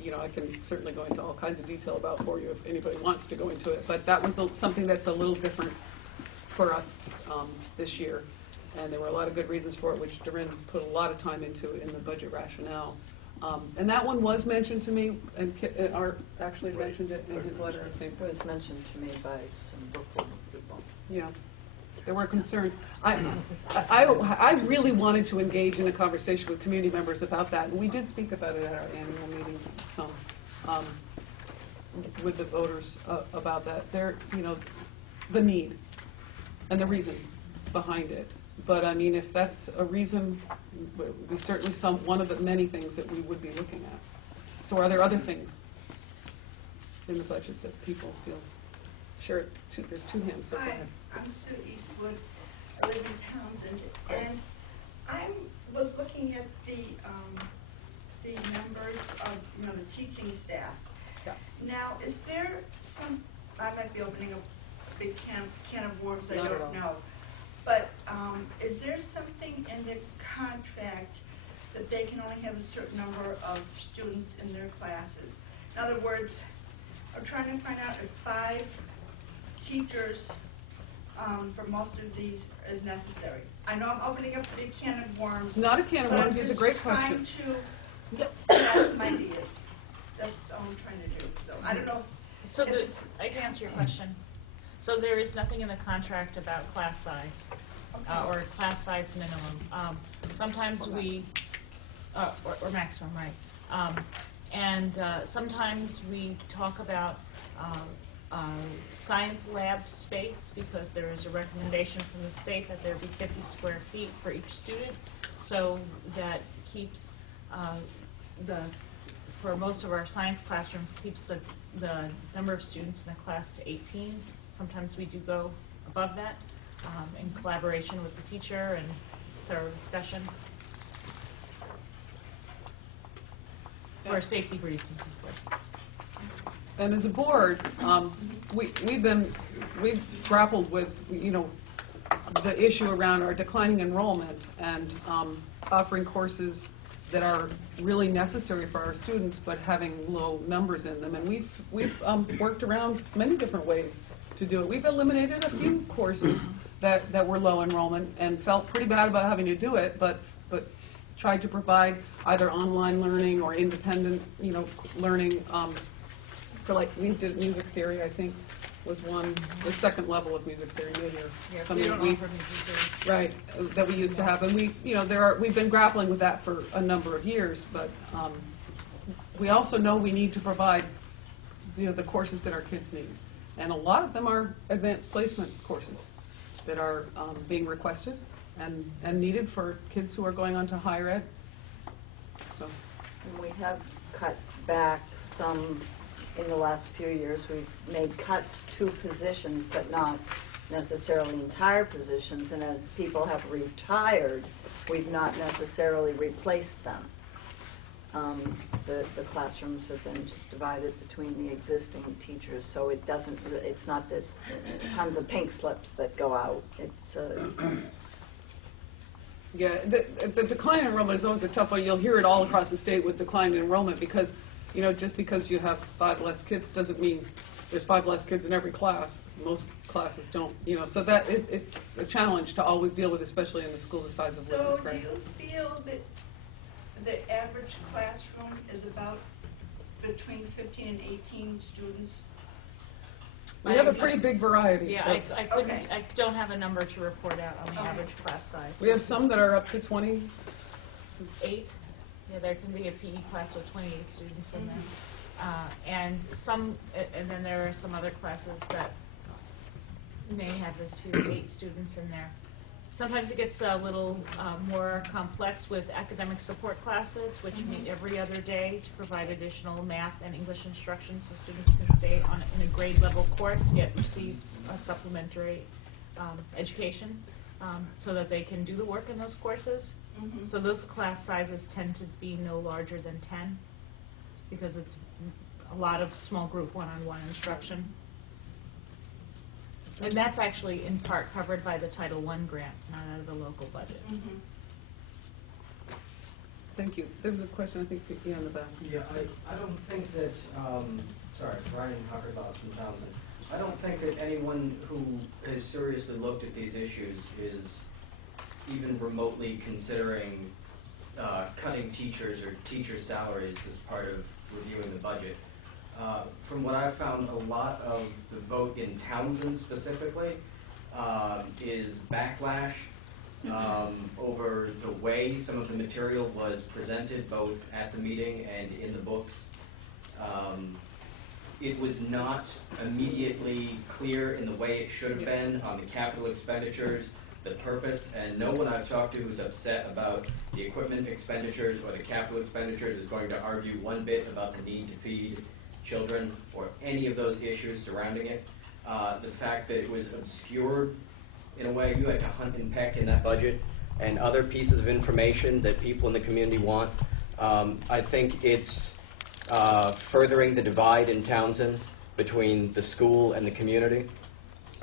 you know, I can certainly go into all kinds of detail about for you if anybody wants to go into it. But that was something that's a little different for us this year, and there were a lot of good reasons for it, which Doreen put a lot of time into in the budget rationale. And that one was mentioned to me, and Art actually mentioned it in his letter, I think. It was mentioned to me by some Brooklyn people. Yeah, there were concerns. I really wanted to engage in a conversation with community members about that, and we did speak about it at our annual meeting, some, with the voters about that. There, you know, the need and the reason behind it. But I mean, if that's a reason, we certainly one of the many things that we would be looking at. So are there other things in the budget that people feel? Sure, there's two hands, so go ahead. I'm Sue Eastwood. I live in Townsend, and I was looking at the members of, you know, the teaching staff. Yeah. Now, is there some? I might be opening a big can of worms. I Not at don't all. know. But is there something in the contract that they can only have a certain number of students in their classes? In other words, I'm trying to find out if 5 teachers for most of these is necessary. I know I'm opening up a big can of worms. It's not a can of worms, it's a great question. I'm just trying to get some ideas. That's all I'm trying to do. So I don't know. So I can answer your question. So there is nothing in the contract about class size or class size minimum. Sometimes we, or maximum, right? And sometimes we talk about science lab space because there is a recommendation from the state that there be 50 square feet for each student. So that keeps for most of our science classrooms, keeps the number of students in the class to 18. Sometimes we do go above that in collaboration with the teacher and thorough discussion. For safety reasons, of course. And as a board, we've grappled with, you know, the issue around our declining enrollment and offering courses that are really necessary for our students, but having low numbers in them. And we've worked around many different ways to do it. We've eliminated a few courses that were low enrollment and felt pretty bad about having to do it, but tried to provide either online learning or independent, learning for, like, we did music theory, I think, was one, the second level of music theory, maybe, or Yeah, something we that don't offer music theory. right, that we used to have. And we've been grappling with that for a number of years, but we also know we need to provide, the courses that our kids need. And a lot of them are advanced placement courses that are being requested and needed for kids who are going on to higher ed. So, And we have cut back some in the last few years. We've made cuts to positions, but not necessarily entire positions. And as people have retired, we've not necessarily replaced them. The classrooms have been just divided between the existing teachers, so it's not this tons of pink slips that go out. It's yeah, the decline in enrollment is always a tough one. You'll hear it all across the state with decline in enrollment because, just because you have 5 less kids doesn't mean there's 5 less kids in every class. Most classes don't, so that it's a challenge to always deal with, especially in the school the size of Leland. So do you feel that the average classroom is about between 15 and 18 students? We have a pretty big variety. Yeah, I couldn't, I don't have a number to report out on the average class size. We have some that are up to 20. 8. Yeah, there can be a PE class with 28 students in there. And then there are some other classes that may have as few as 8 students in there. Sometimes it gets a little more complex with academic support classes, which meet every other day to provide additional math and English instruction so students can stay in a grade level course, yet receive a supplementary education so that they can do the work in those courses. So those class sizes tend to be no larger than 10 because it's a lot of small group one-on-one instruction. And that's actually in part covered by the Title I grant, not out of the local budget. Thank you. There was a question, I think, in the back. Yeah, I don't think that, sorry, Ryan Huckerboss from Townsend. I don't think that anyone who has seriously looked at these issues is even remotely considering cutting teachers or teacher salaries as part of reviewing the budget. From what I've found, a lot of the vote in Townsend specifically is backlash over the way some of the material was presented, both at the meeting and in the books. It was not immediately clear in the way it should have been on the capital expenditures, the purpose, and no one I've talked to who's upset about the equipment expenditures or the capital expenditures is going to argue one bit about the need to feed children or any of those issues surrounding it. The fact that it was obscured in a way, you had to hunt and peck in that budget, and other pieces of information that people in the community want. I think it's furthering the divide in Townsend between the school and the community.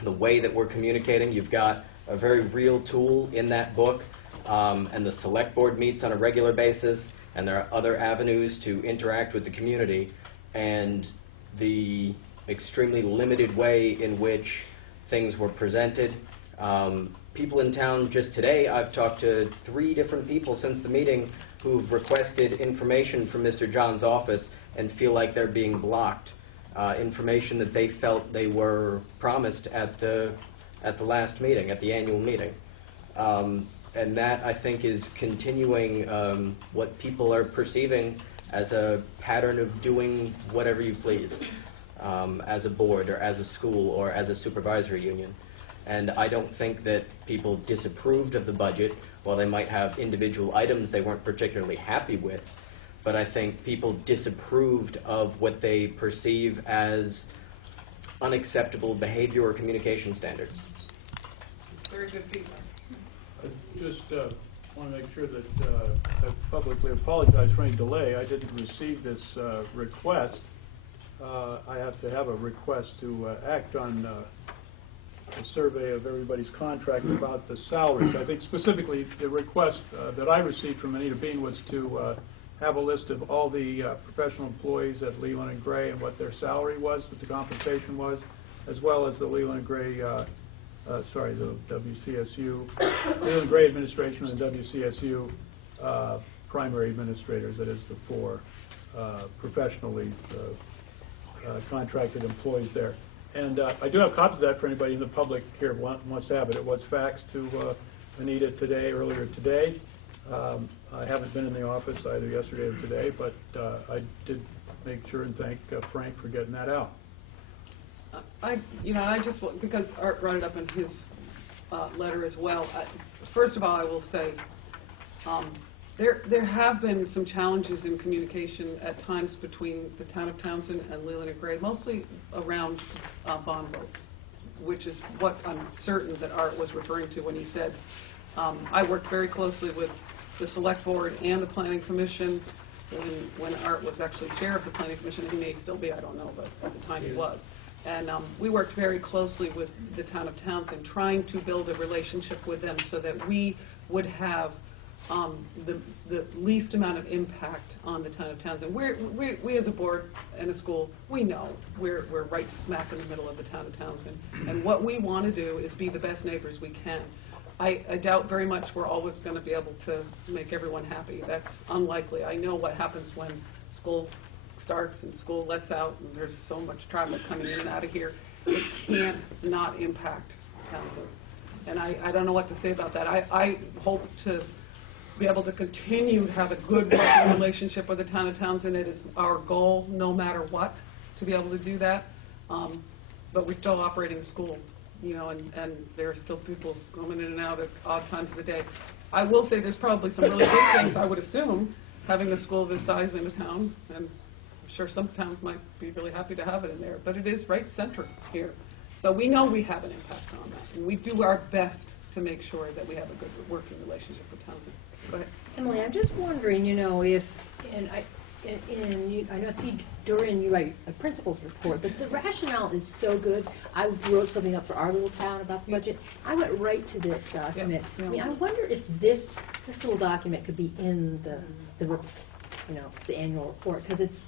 The way that we're communicating, you've got a very real tool in that book, and the select board meets on a regular basis, and there are other avenues to interact with the community, and the extremely limited way in which things were presented. People in town just today, I've talked to 3 different people since the meeting who've requested information from Mr. John's office and feel like they're being blocked. Information that they felt they were promised at the last meeting, at the annual meeting. And that, I think, is continuing what people are perceiving as a pattern of doing whatever you please, as a board or as a school or as a supervisory union. And I don't think that people disapproved of the budget, while they might have individual items they weren't particularly happy with, but I think people disapproved of what they perceive as unacceptable behavior or communication standards. Very good feedback. I just want to make sure that I publicly apologize for any delay. I didn't receive this request. I have to have a request to act on a survey of everybody's contract about the salaries. I think specifically the request that I received from Anita Bean was to have a list of all the professional employees at Leland and Gray and what their salary was, what the compensation was, as well as the Leland and Gray, the WCSU, Leland Gray administration and WCSU primary administrators, that is the four professionally contracted employees there. And I do have copies of that for anybody in the public here who wants to have it. It was faxed to Anita earlier today. I haven't been in the office either yesterday or today, but I did make sure and thank Frank for getting that out. I just, because Art brought it up in his letter as well, first of all, I will say, there have been some challenges in communication at times between the town of Townsend and Leland and Gray, mostly around bond votes, which is what I'm certain that Art was referring to when he said, I worked very closely with the select board and the planning commission when Art was actually chair of the planning commission. He may still be, I don't know, but at the time he was. And we worked very closely with the town of Townsend, trying to build a relationship with them so that we would have the least amount of impact on the town of Townsend. We as a board and a school, we know we're right smack in the middle of the town of Townsend. And what we want to do is be the best neighbors we can. I doubt very much we're always going to be able to make everyone happy. That's unlikely. I know what happens when school starts and school lets out and there's so much traffic coming in and out of here. It can't not impact Townsend. And I don't know what to say about that. I hope to be able to continue to have a good working relationship with the town of Townsend. It is our goal, no matter what, to be able to do that. But we're still operating a school, and there are still people coming in and out at odd times of the day. I will say there's probably some really good things, I would assume, having a school this size in a town, and I'm sure some towns might be really happy to have it in there, but it is right centered here. So we know we have an impact on that, and we do our best to make sure that we have a good working relationship with Townsend. Go ahead. Emily, I'm just wondering, if, and I know, see, Dorian, you write a principal's report, but the rationale is so good. I wrote something up for our little town about the budget. I went right to this document. Yeah. I mean, I wonder if this little document could be in the annual report, because it's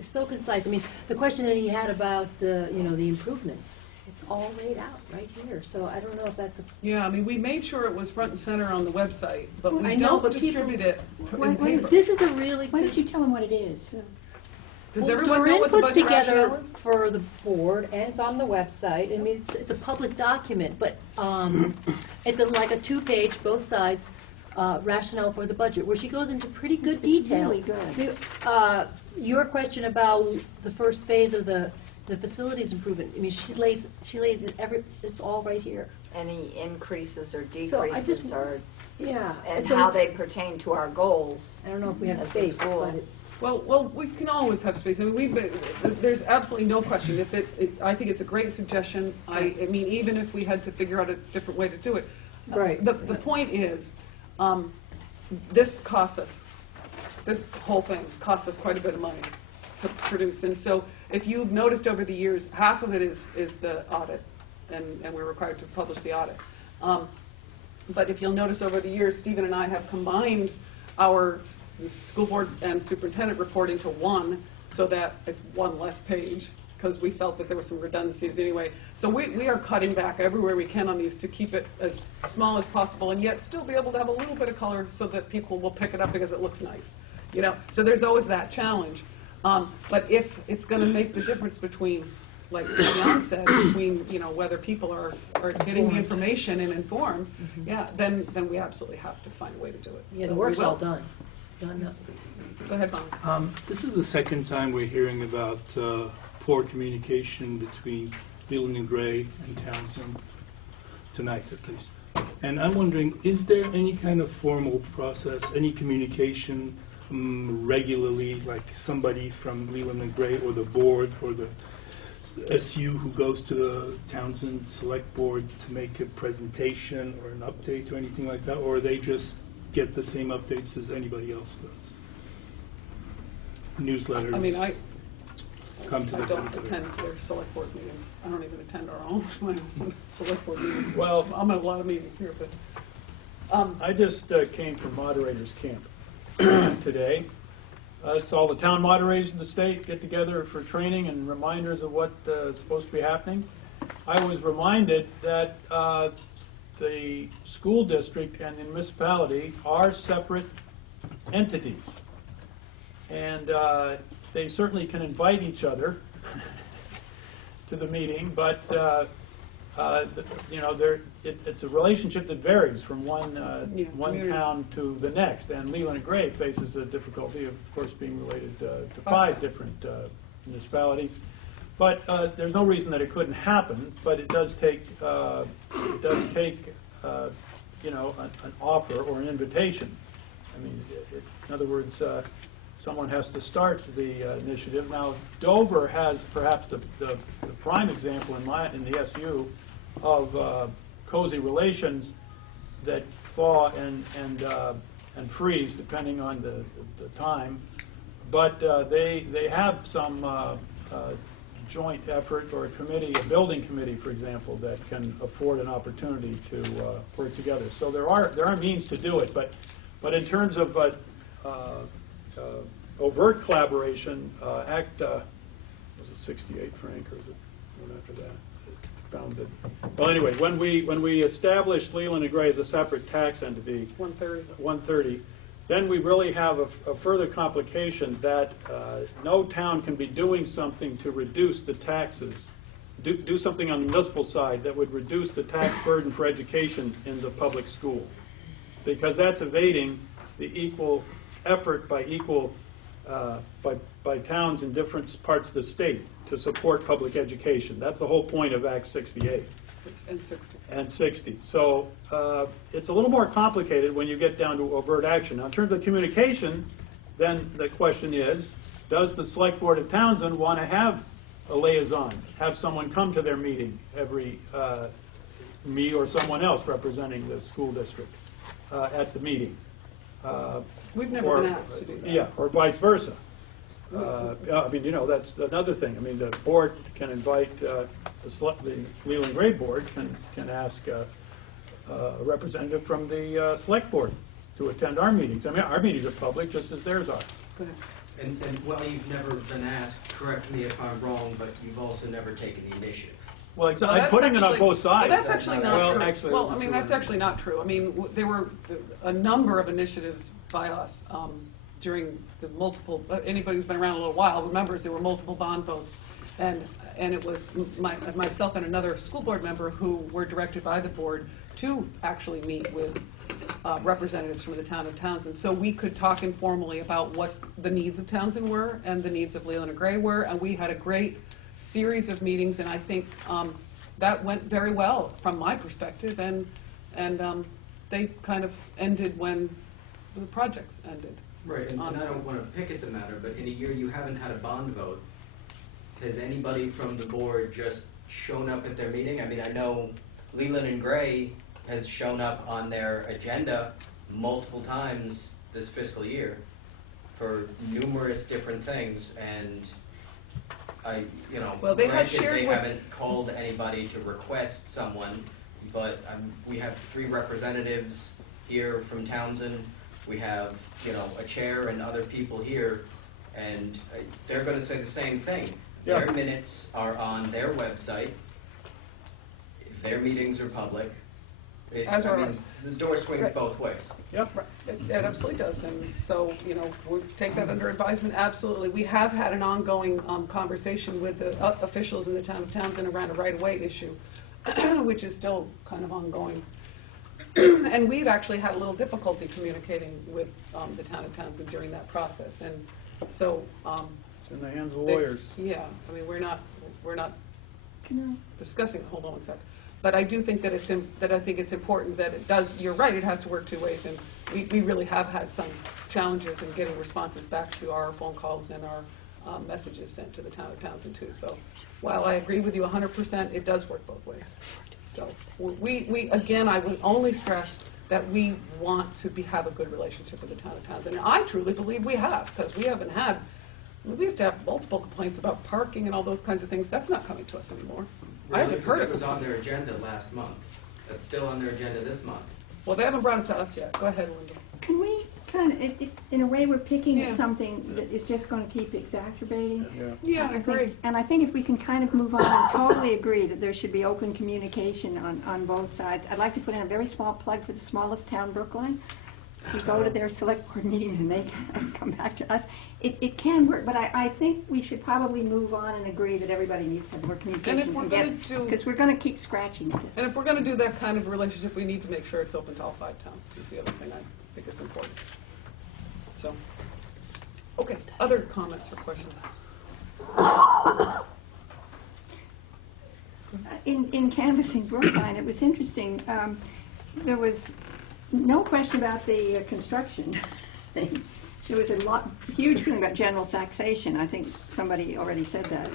so concise. I mean, the question that he had about the improvements, it's all laid out right here. So I don't know if that's Yeah, I mean, we made sure it was front and center on the website, but we I know, don't but distribute it in paper. This is a really Why good. don't you tell them what it is? Does everyone know what the puts budget together rationale is? for the board, and it's on the website. I mean, it's a public document, but it's like a 2-page, both sides, rationale for the budget, where she goes into pretty good detail. Really good. Your question about the first phase of the facilities improvement, I mean, she laid it it's all right here. Any increases or So I decreases just- or, Yeah. and so how it's- they pertain to our goals. I don't know if we have as a space, school. but Well, we can always have space. I mean, there's absolutely no question. I think it's a great suggestion. I mean, even if we had to figure out a different way to do it. Right. The point is, this costs us, this whole thing costs us quite a bit of money to produce. And so if you've noticed over the years, half of it is the audit, and we're required to publish the audit. But if you'll notice over the years, Stephen and I have combined our school board and superintendent report into one, so that it's one less page, because we felt that there were some redundancies anyway. So we are cutting back everywhere we can on these to keep it as small as possible, and yet still be able to have a little bit of color so that people will pick it up because it looks nice. So there's always that challenge. But if it's going to make the difference between, like John said, between whether people are getting the information and informed, then we absolutely have to find a way to do it. yeah, So the we work's will. all done. It's done now. Go ahead, Bob. This is the second time we're hearing about poor communication between Leland and Gray and Townsend, tonight at least. And I'm wondering, is there any kind of formal process, any communication regularly, like somebody from Leland and Gray or the board or the SU who goes to the Townsend Select Board to make a presentation or an update or anything like that, or they just get the same updates as anybody else does? Newsletters. I mean, come to I the don't conference. attend their select board meetings. I don't even attend our own, my own select board meetings. Well, I'm at a lot of meetings here, but, I just came from moderators camp today. It's all the town moderators in the state get together for training and reminders of what's supposed to be happening. I was reminded that the school district and the municipality are separate entities. And they certainly can invite each other to the meeting, but you know, it's a relationship that varies from one community. town to the next. And Leland and Gray faces a difficulty, of course, being related to 5 different municipalities. But there's no reason that it couldn't happen. But it does take you know, an offer or an invitation. I mean, in other words, someone has to start the initiative. Now, Dover has perhaps the prime example in the SU of cozy relations that thaw and freeze depending on the time. But they have some joint effort or a committee, a building committee, for example, that can afford an opportunity to work together. So there are means to do it, but in terms of overt collaboration, Act was it 68, Frank, or is it one after that? Founded. Well, anyway, when we established Leland and Gray as a separate tax entity, 130, then we really have a further complication that no town can be doing something to reduce the taxes, do something on the municipal side that would reduce the tax burden for education in the public school, because that's evading the equal effort by towns in different parts of the state to support public education. That's the whole point of Act 68. And 60. So it's a little more complicated when you get down to overt action. Now, in terms of communication, then the question is, does the Select Board of Townsend want to have a liaison, have someone come to their meeting every, me or someone else representing the school district at the meeting? we've never been asked to do that. Yeah, or vice versa. I mean, you know, that's another thing. I mean, the board can invite, the Leland Gray board can ask a representative from the select board to attend our meetings. I mean, our meetings are public just as theirs are. Go ahead. And while you've never been asked, correct me if I'm wrong, but you've also never taken the initiative. Well, I'm putting it on both sides. Well, that's actually not true. Actually, well, I mean, that's actually not true. I mean, there were a number of initiatives by us during the multiple, anybody who's been around a little while remembers there were multiple bond votes. And it was myself and another school board member who were directed by the board to actually meet with representatives from the town of Townsend. So we could talk informally about what the needs of Townsend were and the needs of Leland and Gray were. And we had a great series of meetings, and I think that went very well from my perspective. And they kind of ended when the projects ended. Right, and I don't want to pick at the matter, but in a year you haven't had a bond vote. Has anybody from the board just shown up at their meeting? I mean, I know Leland and Gray has shown up on their agenda multiple times this fiscal year for numerous different things, and well, they granted, had they haven't called anybody to request someone, but we have 3 representatives here from Townsend. We have, a chair and other people here, and they're going to say the same thing. Yeah. Their minutes are on their website. Their meetings are public. As are ours. The door swings both ways. Yep. It absolutely does, and so, we'll take that under advisement, absolutely. We have had an ongoing conversation with the officials in the town of Townsend around a right-of-way issue, which is still kind of ongoing. And we've actually had a little difficulty communicating with the town of Townsend during that process, and so. It's in the hands of lawyers. Yeah, I mean, we're not discussing, hold on one sec. But I do think that I think it's important that it does, you're right, it has to work 2 ways, and we really have had some challenges in getting responses back to our phone calls and our messages sent to the town of Townsend too. So while I agree with you 100%, it does work both ways. So we again, I would only stress that we want to have a good relationship with the town of Townsend. And I truly believe we have, because we haven't had We used to have multiple complaints about parking and all those kinds of things. That's not coming to us anymore. I Really? haven't heard Because of it was it. on their agenda last month. That's still on their agenda this month. Well, they haven't brought it to us yet. Go ahead, Linda. Can we kind of, in a way, we're picking Yeah. at something that is just going to keep exacerbating? Yeah, I agree. And I think if we can kind of move on and totally agree that there should be open communication on both sides. I'd like to put in a very small plug for the smallest town, Brookline. We go to their select board meetings and they come back to us. It can work, but I think we should probably move on and agree that everybody needs to have more communication. we're gonna do- Because we're going to keep scratching at this. And if we're going to do that kind of relationship, we need to make sure it's open to all 5 towns, is the other thing I think is important. So, okay, other comments or questions? In canvassing Brookline, it was interesting. There was no question about the construction thing. There was a huge feeling about general taxation. I think somebody already said that.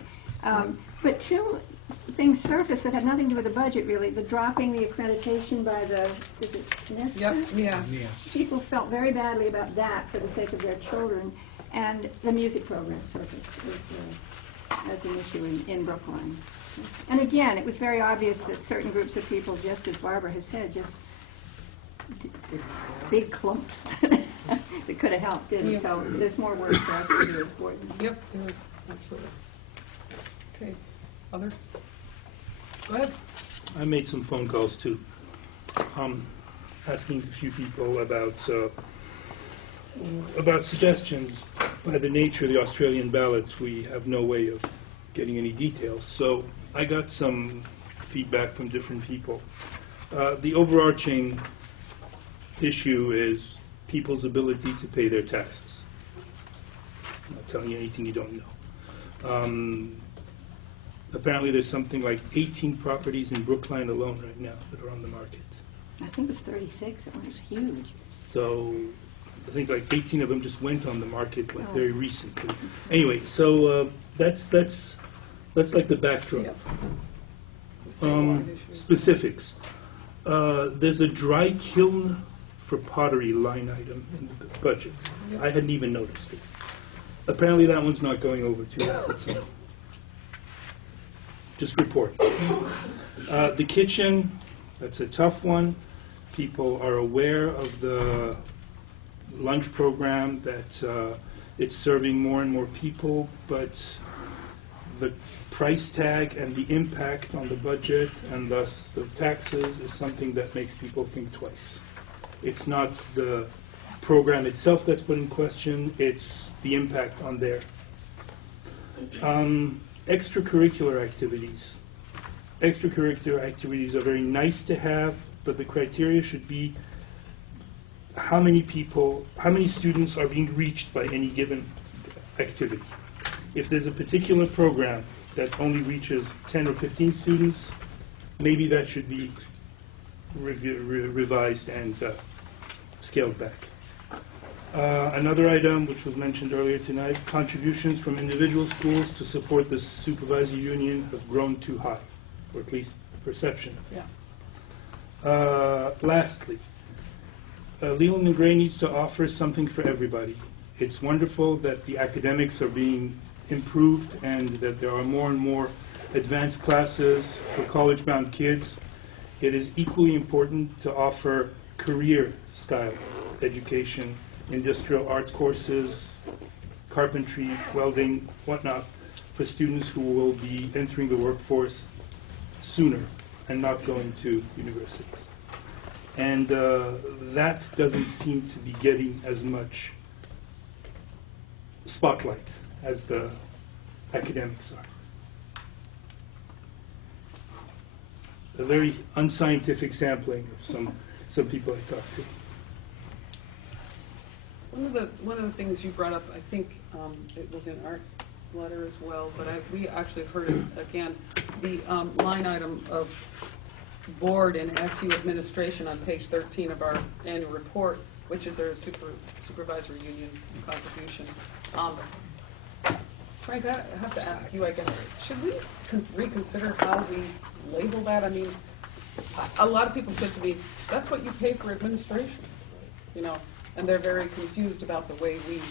But 2 things surfaced that had nothing to do with the budget, really. The dropping the accreditation by the, is it Knesta? Yep, yeah. People felt very badly about that for the sake of their children. And the music program surfaced as an issue in Brookline. And again, it was very obvious that certain groups of people, just as Barbara has said, just big clumps that could have helped, didn't. So there's more work for us to do as board members. Yep, there is, absolutely. Okay, other? Go ahead. I made some phone calls too, asking a few people about suggestions. By the nature of the Australian ballot, we have no way of getting any details. So I got some feedback from different people. The overarching issue is people's ability to pay their taxes. I'm not telling you anything you don't know. Apparently there's something like 18 properties in Brookline alone right now that are on the market. I think it was 36. It was huge. So I think like 18 of them just went on the market like very recently. Anyway, so that's like the backdrop. Yep. It's a statewide issue. Specifics. There's a dry kiln for pottery line item in the budget. I hadn't even noticed it. Apparently that one's not going over too well. So just report. The kitchen, that's a tough one. People are aware of the lunch program, that it's serving more and more people, but the price tag and the impact on the budget and thus the taxes is something that makes people think twice. It's not the program itself that's put in question, it's the impact on there. Extracurricular activities. Extracurricular activities are very nice to have, but the criteria should be how many students are being reached by any given activity. If there's a particular program that only reaches 10 or 15 students, maybe that should be revised and scaled back. Another item which was mentioned earlier tonight, contributions from individual schools to support the supervisory union have grown too high, or at least perception. Yeah. Lastly, Leland and Gray needs to offer something for everybody. It's wonderful that the academics are being improved and that there are more and more advanced classes for college-bound kids. It is equally important to offer career-style education, industrial arts courses, carpentry, welding, whatnot, for students who will be entering the workforce sooner and not going to universities. And that doesn't seem to be getting as much spotlight as the academics are. A very unscientific sampling of some people I talked to. One of the things you brought up, I think it was in Art's letter as well, but we actually heard it again, the line item of board and SU administration on page 13 of our annual report, which is our supervisory union contribution. Frank, I have to ask you, I guess, should we reconsider how we label that? I mean, a lot of people said to me, that's what you pay for administration, you know, and they're very confused about the way we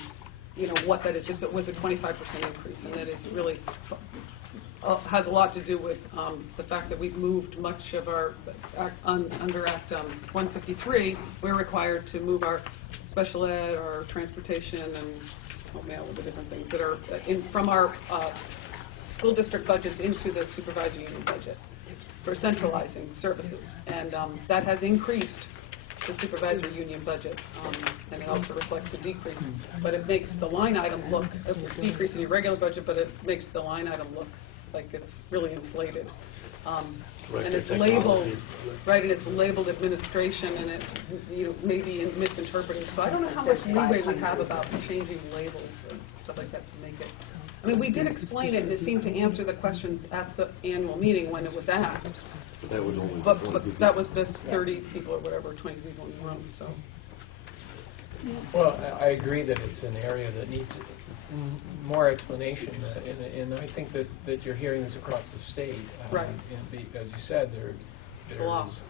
what that is. It was a 25% increase, and it is really has a lot to do with the fact that we've moved much of our, under Act 153, we're required to move our special ed, our transportation, and all the different things that are from our school district budgets into the supervisory union budget for centralizing services. And that has increased the supervisory union budget, and it also reflects a decrease. But it makes the line item look, a decrease in your regular budget, but it makes the line item look like it's really inflated. And it's labeled, right, and it's labeled administration, and it may be misinterpreted. So I don't know how much leeway we have about changing labels and stuff like that to make it. I mean, we did explain it, and it seemed to answer the questions at the annual meeting when it was asked. That was only But that was the 30 people or whatever, 20 people in the room, so. Well, I agree that it's an area that needs more explanation, and I think that you're hearing this across the state. Right. And as you said, there's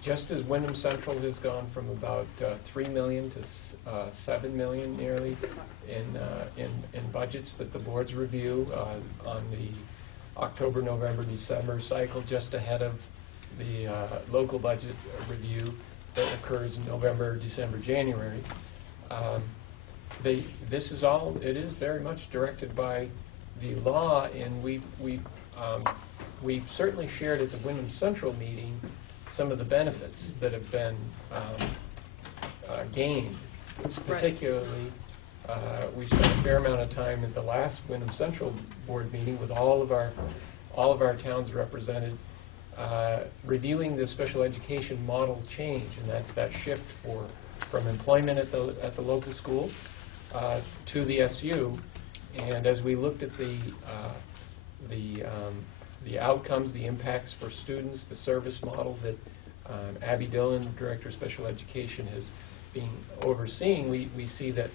just as Wyndham Central has gone from about 3 million to 7 million nearly in budgets that the boards review on the October, November, December cycle, just ahead of the local budget review that occurs in November, December, January. This is all, it is very much directed by the law, and we've certainly shared at the Wyndham Central meeting some of the benefits that have been gained. Particularly, we spent a fair amount of time at the last Wyndham Central board meeting with all of our towns represented, reviewing the special education model change, and that's that shift from employment at the local schools to the SU. And as we looked at the outcomes, the impacts for students, the service model that Abby Dillon, Director of Special Education, has been overseeing, we see that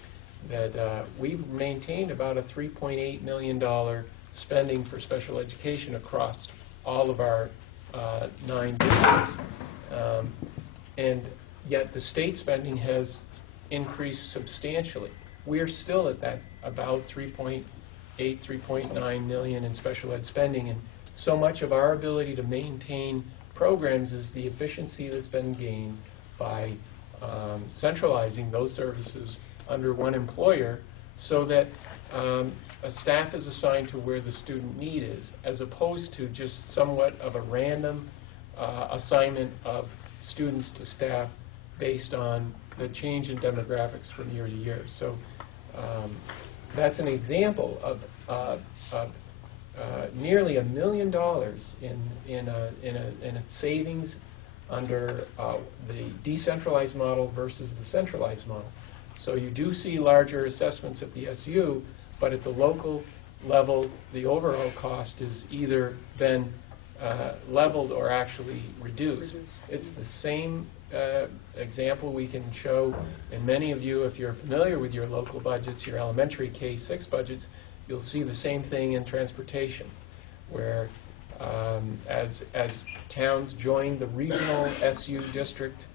we've maintained about a $3.8 million spending for special education across all of our 9 districts. And yet the state spending has increased substantially. We are still at that about 3.8, 3.9 million in special ed spending, and so much of our ability to maintain programs is the efficiency that's been gained by centralizing those services under one employer, so that a staff is assigned to where the student need is, as opposed to just somewhat of a random assignment of students to staff based on the change in demographics from year to year. So that's an example of nearly $1 million in a savings under the decentralized model versus the centralized model. So you do see larger assessments at the SU, but at the local level, the overall cost has either been leveled or actually reduced. It's the same example we can show, and many of you, if you're familiar with your local budgets, your elementary K-6 budgets, you'll see the same thing in transportation, where as towns joined the regional SU district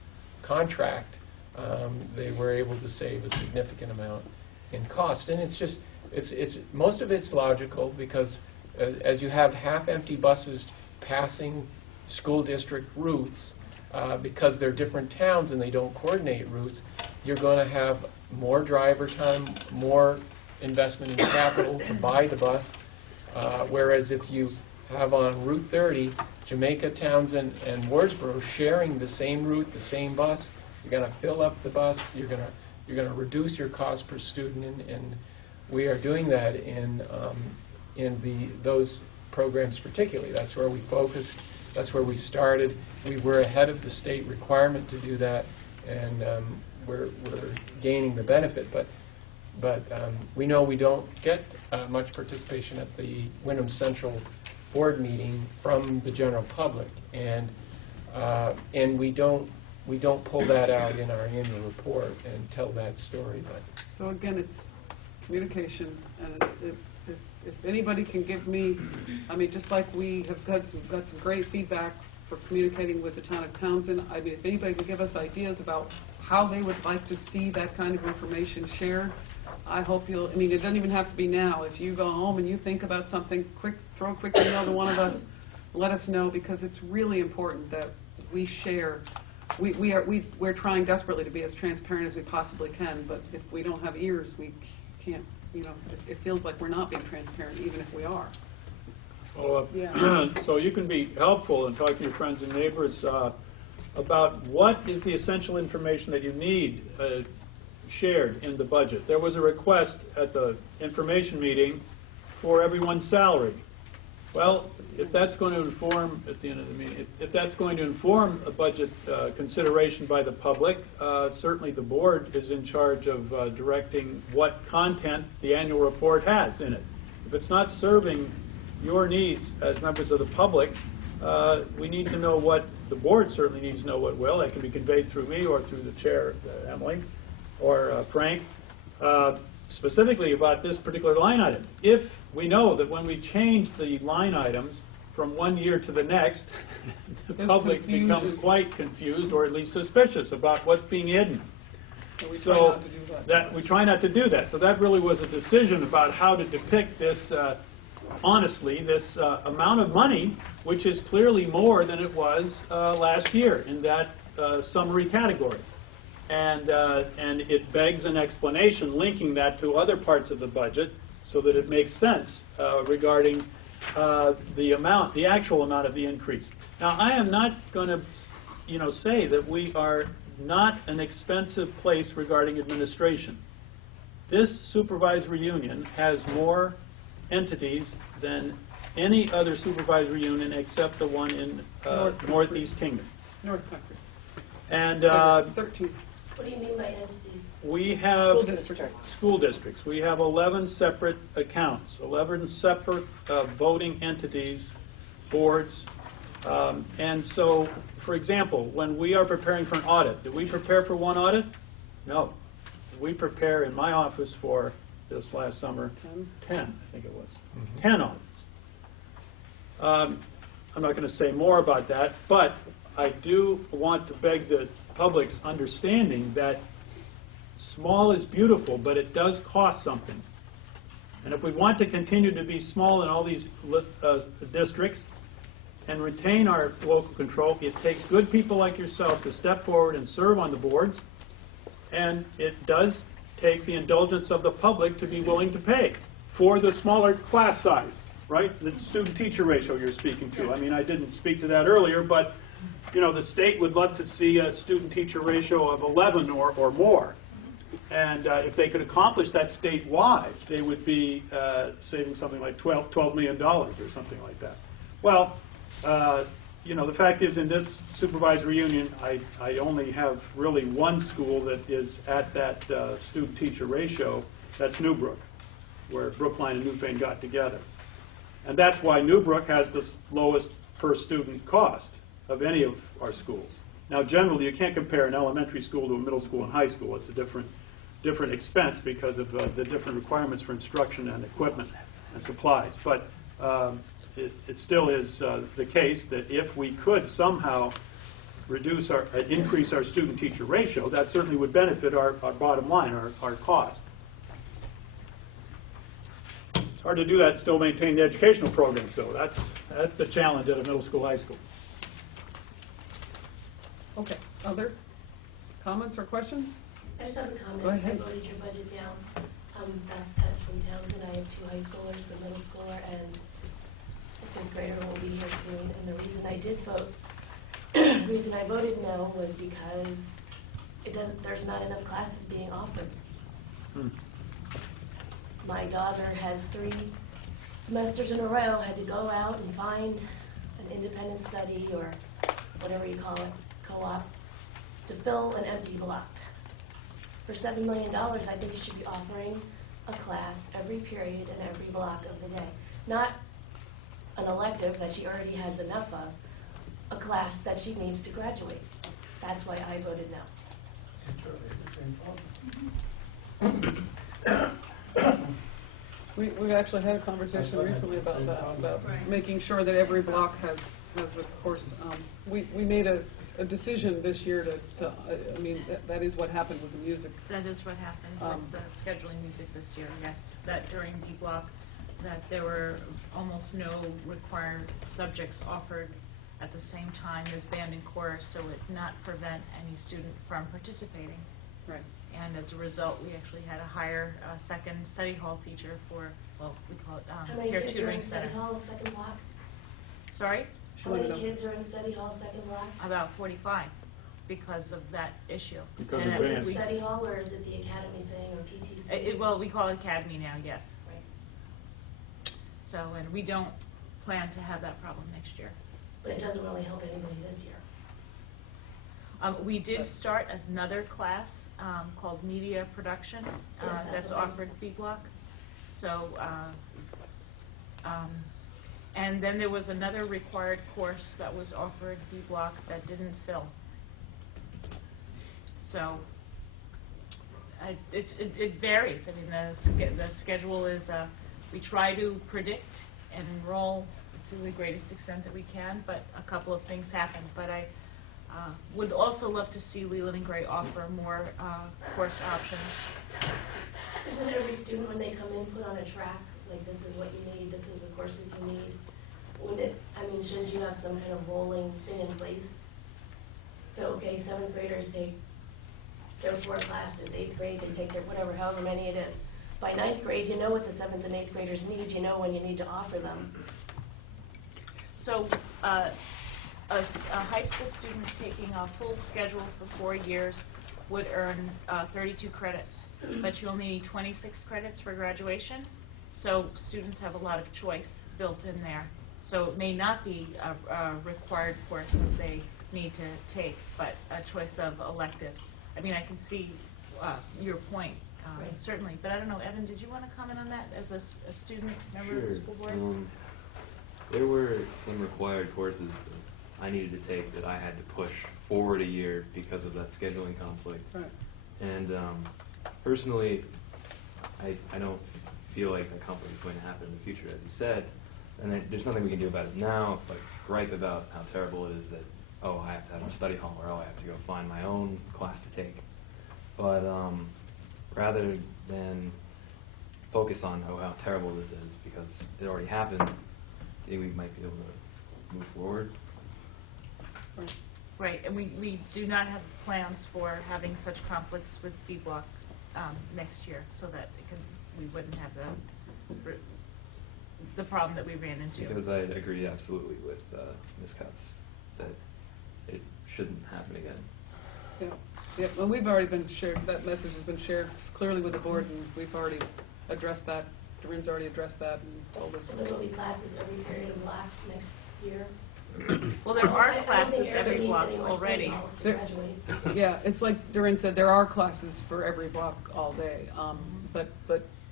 contract, they were able to save a significant amount in cost. And it's just, it's most of it's logical, because as you have half-empty buses passing school district routes, because they're different towns and they don't coordinate routes, you're going to have more driver time, more investment in capital to buy the bus. Whereas if you have on Route 30, Jamaica, Townsend, and Wardsboro sharing the same route, the same bus, you're going to fill up the bus, you're going to reduce your cost per student, and we are doing that in those programs particularly. That's where we focused. That's where we started. We were ahead of the state requirement to do that, and we're gaining the benefit. But we know we don't get much participation at the Wyndham Central board meeting from the general public, and we don't pull that out in our annual report and tell that story. But So again, it's communication, and if anybody can give me, I mean, just like we have got some great feedback for communicating with the town of Townsend, I mean, if anybody can give us ideas about how they would like to see that kind of information shared, I hope you'll, I mean, it doesn't even have to be now. If you go home and you think about something, throw a quick email to one of us, let us know, because it's really important that we share. We're trying desperately to be as transparent as we possibly can, but if we don't have ears, we can't, it feels like we're not being transparent, even if we are. Well, Yeah. so you can be helpful and talk to your friends and neighbors about what is the essential information that you need shared in the budget. There was a request at the information meeting for everyone's salary. Well, if that's going to inform, at the end of the meeting, if that's going to inform a budget consideration by the public, certainly the board is in charge of directing what content the annual report has in it. If it's not serving your needs as members of the public, we need to know what, the board certainly needs to know what will. That can be conveyed through me or through the chair, Emily, or Frank, specifically about this particular line item. If we know that when we change the line items from one year to the next, the public becomes quite confused, or at least suspicious about what's being hidden. So we try not to do that. So that really was a decision about how to depict this, honestly, this amount of money, which is clearly more than it was last year in that summary category. And it begs an explanation linking that to other parts of the budget so that it makes sense regarding the actual amount of the increase. Now, I am not going to, say that we are not an expensive place regarding administration. This supervisory union has more entities than any other supervisory union except the one in Northeast Kingdom. North Country. And 13. What do you mean by entities? We have school districts. We have 11 separate accounts, 11 separate voting entities, boards. And so, for example, when we are preparing for an audit, do we prepare for one audit? No. We prepare in my office for this last summer, 10, I think it was, 10 audits. I'm not going to say more about that, but I do want to beg the public's understanding that small is beautiful, but it does cost something. And if we want to continue to be small in all these districts and retain our local control, it takes good people like yourself to step forward and serve on the boards, and it does take the indulgence of the public to be willing to pay for the smaller class size, right? The student-teacher ratio you're speaking to. I mean, I didn't speak to that earlier, but the state would love to see a student-teacher ratio of 11 or more. And if they could accomplish that statewide, they would be saving something like $12 million or something like that. Well, the fact is, in this supervisory union, I only have really one school that is at that student-teacher ratio. That's Newbrook, where Brookline and Newfane got together. And that's why Newbrook has the lowest per-student cost of any of our schools. Now, generally, you can't compare an elementary school to a middle school and high school. It's a different expense because of the different requirements for instruction and equipment and supplies. But it still is the case that if we could somehow increase our student-teacher ratio, that certainly would benefit our bottom line, our cost. It's hard to do that and still maintain the educational programs, though. That's the challenge at a middle school, high school. Okay. Other comments or questions? I just have a comment. Go ahead. I voted your budget down. That's from Townsend. I have 2 high schoolers, a middle schooler, and a 5th grader will be here soon. And the reason I did vote, the reason I voted no was because there's not enough classes being offered. My daughter has 3 semesters in a row had to go out and find an independent study or whatever you call it, co-op, to fill an empty block. For $7 million, I think you should be offering a class every period and every block of the day. Not an elective that she already has enough of, a class that she needs to graduate. That's why I voted no. We actually had a conversation recently about that, about making sure that every block has a course. We made a decision this year I mean, that is what happened with the music. That is what happened with the scheduling music this year, yes. That during D block, that there were almost no required subjects offered at the same time as band and chorus, so it did not prevent any student from participating. Right. And as a result, we actually had to hire a second study hall teacher for, well, we call it How many peer kids are tutoring in center. study hall, second block? Sorry? How many kids are in study hall, second block? About 45 because of that issue. Because And of Is as it we- study hall or is it the academy thing or PTC? Well, we call it academy now, yes. Right. So, and we don't plan to have that problem next year. But it doesn't really help anybody this year. We did start another class called Media Production Yes, that's that's what I- offered B block. So, and then there was another required course that was offered B block that didn't fill. So, it varies. I mean, the schedule is, we try to predict and enroll to the greatest extent that we can, but a couple of things happen. But I would also love to see Leland and Gray offer more course options. Isn't every student, when they come in, put on a track, like this is what you need, this is the courses you need? Wouldn't it, I mean, shouldn't you have some kind of rolling thing in place? So, okay, 7th graders take their 4 classes, 8th grade, they take their whatever, however many it is. By 9th grade, you know what the 7th and 8th graders need, you know when you need to offer them. So a high school student taking a full schedule for 4 years would earn 32 credits, but you only need 26 credits for graduation. So students have a lot of choice built in there. So it may not be a required course that they need to take, but a choice of electives. I mean, I can see your point, Right. certainly, but I don't know, Evan, did you want to comment on that as a student member of the school board? There were some required courses that I needed to take that I had to push forward a year because of that scheduling conflict. Right. And personally, I don't feel like that conflict is going to happen in the future, as you said. And there's nothing we can do about it now, but gripe about how terrible it is that, oh, I have to have a study hall, or oh, I have to go find my own class to take. But rather than focus on, oh, how terrible this is, because it already happened, I think we might be able to move forward. Right, and we do not have plans for having such conflicts with B block next year, so that we wouldn't have the problem that we ran into. Because I agree absolutely with Ms. Cutts that it shouldn't happen again. Yeah, yeah, well, we've already been shared, that message has been shared clearly with the board, and we've already addressed that. Doreen's already addressed that and told us. So there will be classes every period of block next year? Well, there are I don't think classes everybody every needs block any more study already. halls to There- graduate. Yeah, it's like Doreen said, there are classes for every block all day, but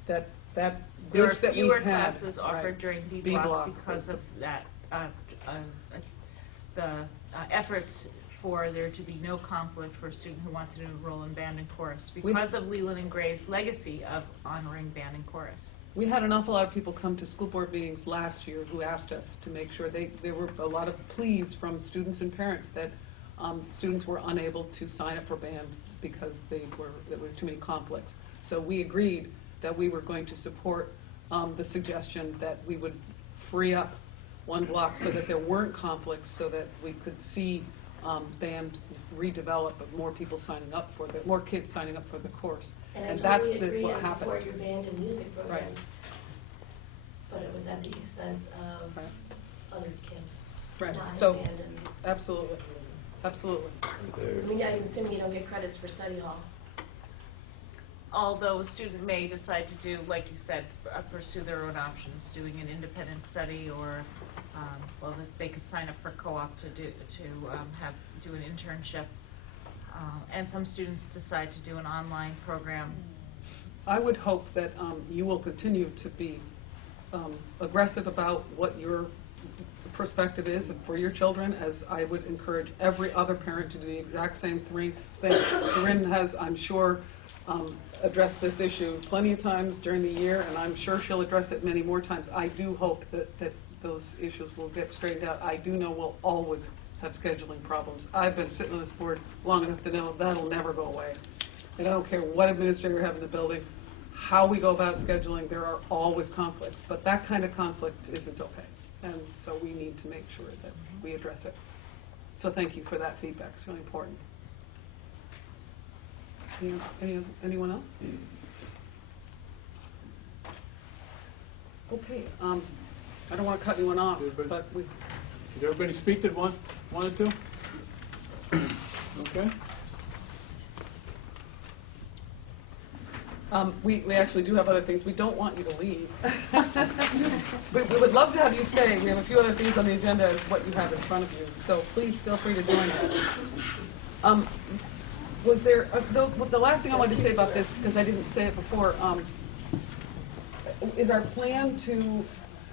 that There are bridge that we fewer had. classes right, offered during B B block block. because of that, the efforts for there to be no conflict for a student who wanted to enroll in band and chorus, because of Leland and Gray's legacy of honoring band and chorus. We had an awful lot of people come to school board meetings last year who asked us to make sure there were a lot of pleas from students and parents that students were unable to sign up for band because there were too many conflicts. So we agreed that we were going to support the suggestion that we would free up one block so that there weren't conflicts, so that we could see band redevelop, of more people signing up for it, more kids signing up for the course. And I that's totally agree what and happened. support your band and music programs. Right. But it was at the expense of Right. other kids. Right, Not in so, band and, absolutely, absolutely. I mean, I'm assuming you don't get credits for study hall. Although a student may decide to do, like you said, pursue their own options, doing an independent study, or, well, if they could sign up for co-op to do an internship. And some students decide to do an online program. I would hope that you will continue to be aggressive about what your perspective is for your children, as I would encourage every other parent to do the exact same thing. Corinne has, I'm sure, addressed this issue plenty of times during the year, and I'm sure she'll address it many more times. I do hope that those issues will get straightened out. I do know we'll always have scheduling problems. I've been sitting on this board long enough to know that'll never go away. And I don't care what administrator we have in the building, how we go about scheduling, there are always conflicts. But that kind of conflict isn't okay. And so we need to make sure that we address it. So thank you for that feedback. It's really important. Anyone else? Okay. I don't want to cut anyone off, but we... Did everybody speak that wanted to? Okay. We actually do have other things. We don't want you to leave. We would love to have you stay. We have a few other things on the agenda as what you have in front of you. So please feel free to join us. Was there, the last thing I wanted to say about this, because I didn't say it before, is our plan to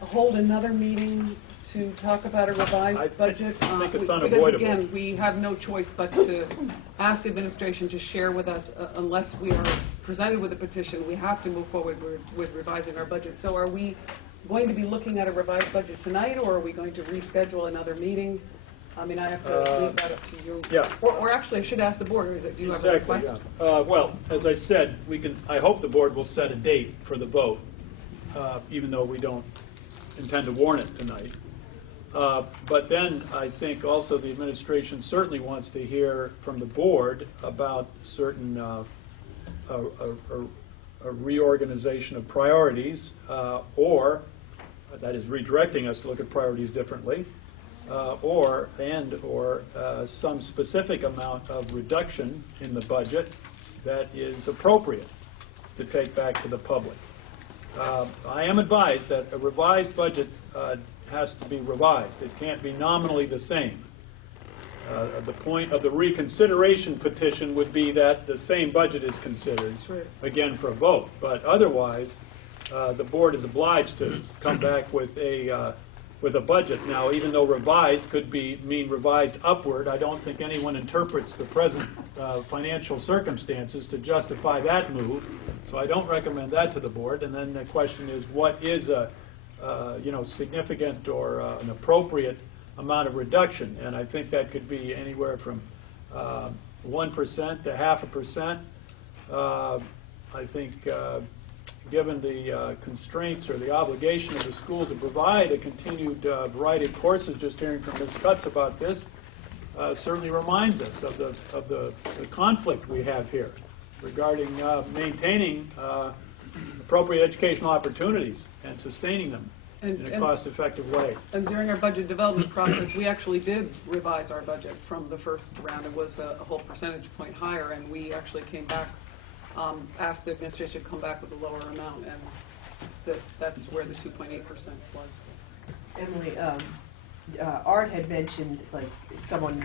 hold another meeting to talk about a revised budget? I think it's unavoidable. Because again, we have no choice but to ask the administration to share with us, unless we are presented with a petition, we have to move forward with revising our budget. So are we going to be looking at a revised budget tonight, or are we going to reschedule another meeting? I mean, I have to leave that up to you. Yeah. Or actually, I should ask the board, do you have a Exactly, request? yeah. Well, as I said, I hope the board will set a date for the vote, even though we don't intend to warn it tonight. But then I think also the administration certainly wants to hear from the board about certain a reorganization of priorities, or that is redirecting us to look at priorities differently, or some specific amount of reduction in the budget that is appropriate to take back to the public. I am advised that a revised budget has to be revised. It can't be nominally the same. The point of the reconsideration petition would be that the same budget is considered, again, for a vote. But otherwise, the board is obliged to come back with a budget. Now, even though revised could mean revised upward, I don't think anyone interprets the present financial circumstances to justify that move. So I don't recommend that to the board. And then the question is, what is a significant or an appropriate amount of reduction? And I think that could be anywhere from 1% to 0.5%. I think given the constraints or the obligation of the school to provide a continued variety of courses, just hearing from Ms. Cutts about this certainly reminds us of the conflict we have here regarding maintaining appropriate educational opportunities and sustaining them in a cost-effective way. And during our budget development process, we actually did revise our budget from the first round. It was a whole percentage point higher, and we actually came back, asked the administration to come back with a lower amount, and that's where the 2.8% was. Emily, Art had mentioned, like, someone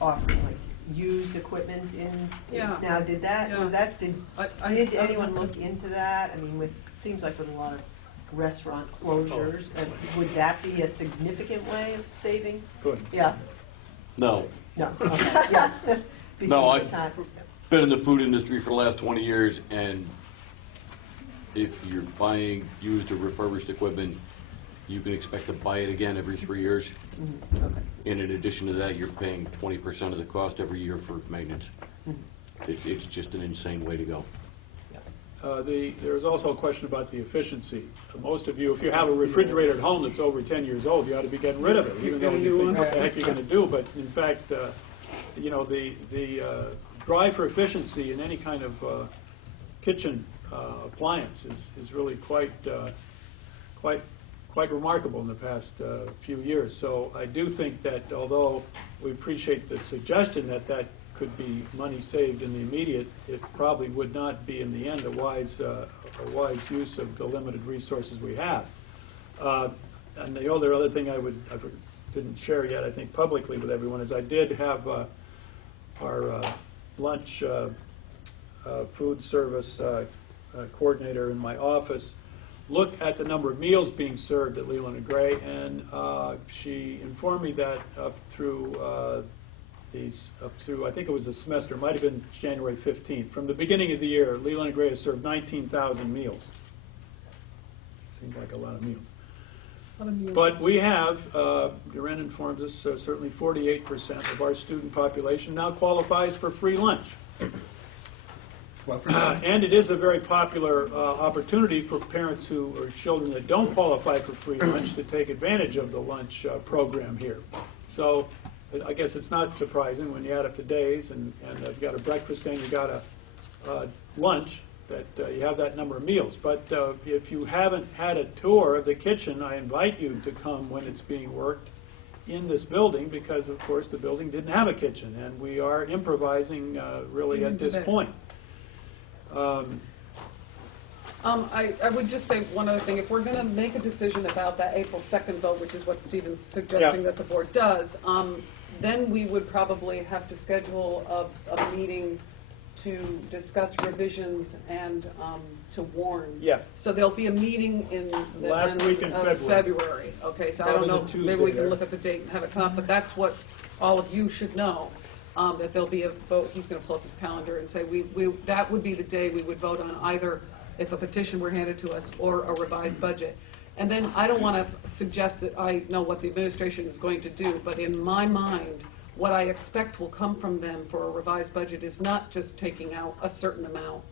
offering, like, used equipment in. Yeah. Now, did that? Yeah. Was that? Did anyone I- look into that? I mean, seems like with a lot of restaurant closures, would that be a significant way of saving? Good. Yeah. No. No. Okay. Yeah. No, Between the time. Been in the food industry for the last 20 years, and if you're buying used or refurbished equipment, you can expect to buy it again every 3 years. Mm-hmm. Okay. And in addition to that, you're paying 20% of the cost every year for maintenance. It's just an insane way to go. There's also a question about the efficiency. Most of you, if you have a refrigerator at home that's over 10 years old, you ought to be getting rid of it, even though you think what the heck you're going to do. But in fact, the drive for efficiency in any kind of kitchen appliance is really quite remarkable in the past few years. So I do think that although we appreciate the suggestion that could be money saved in the immediate, it probably would not be in the end a wise use of the limited resources we have. And the other thing I didn't share yet, I think publicly with everyone, is I did have our lunch food service coordinator in my office look at the number of meals being served at Leland and Gray, and she informed me that up through these up through, I think it was the semester, might have been January 15th. From the beginning of the year, Leland and Gray has served 19,000 meals. Seems like a lot of meals. But we have, Duran informs us, certainly 48% of our student population now qualifies for free lunch. And it is a very popular opportunity for parents who or children that don't qualify for free lunch to take advantage of the lunch program here. So I guess it's not surprising when you add up the days and you've got a breakfast and you've got a lunch that you have that number of meals. But if you haven't had a tour of the kitchen, I invite you to come when it's being worked in this building because, of course, the building didn't have a kitchen, and we are improvising really at this point. I would just say one other thing. If we're going to make a decision about that April 2nd vote, which is what Stephen's suggesting that the board does, then we would probably have to schedule a meeting to discuss revisions and to warn. Yeah. So there'll be a meeting in the last week in February. Okay, so Probably I don't know, the maybe we Tuesday can look at the date and have it come up, but that's what all of you should know, that there'll be a vote. He's going to pull up his calendar and say that would be the day we would vote on either if a petition were handed to us or a revised budget. And then I don't want to suggest that I know what the administration is going to do, but in my mind, what I expect will come from them for a revised budget is not just taking out a certain amount.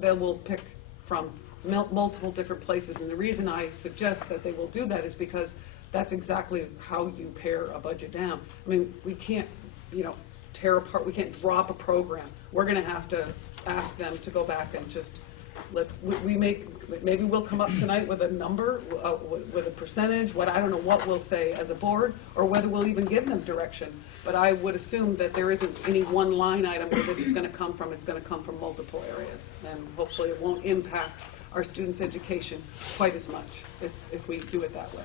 They will pick from multiple different places. And the reason I suggest that they will do that is because that's exactly how you pare a budget down. I mean, we can't, tear apart, we can't drop a program. We're going to have to ask them to go back and just, maybe we'll come up tonight with a number, with a percentage, I don't know what we'll say as a board, or whether we'll even give them direction. But I would assume that there isn't any one line item where this is going to come from. It's going to come from multiple areas. And hopefully it won't impact our students' education quite as much if we do it that way.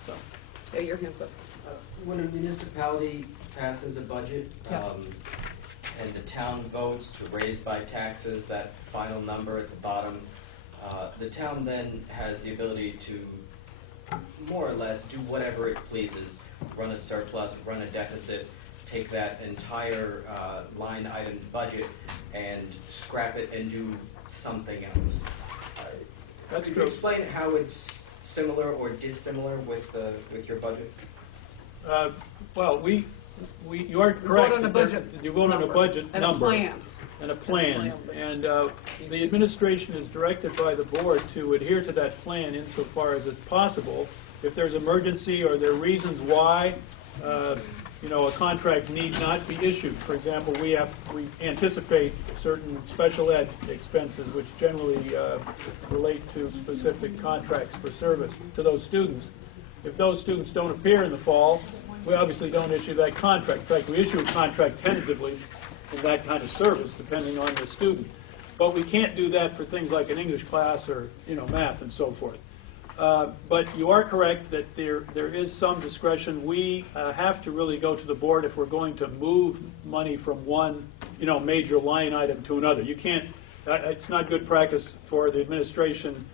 So, yeah, your hand's up. When a municipality passes a budget, Yeah. and the town votes to raise by taxes that final number at the bottom, the town then has the ability to more or less do whatever it pleases, run a surplus, run a deficit, take that entire line item budget and scrap it and do something else. That's Could true. you explain how it's similar or dissimilar with your budget? Well, you are correct. vote on a budget You vote on a budget and number. a plan. And a plan. And the administration is directed by the board to adhere to that plan insofar as it's possible. If there's emergency or there are reasons why, a contract need not be issued. For example, we anticipate certain special ed expenses which generally relate to specific contracts for service to those students. If those students don't appear in the fall, we obviously don't issue that contract. In fact, we issue a contract tentatively in that kind of service, depending on the student. But we can't do that for things like an English class or, math and so forth. But you are correct that there is some discretion. We have to really go to the board if we're going to move money from one, major line item to another. You can't, it's not good practice for the administration,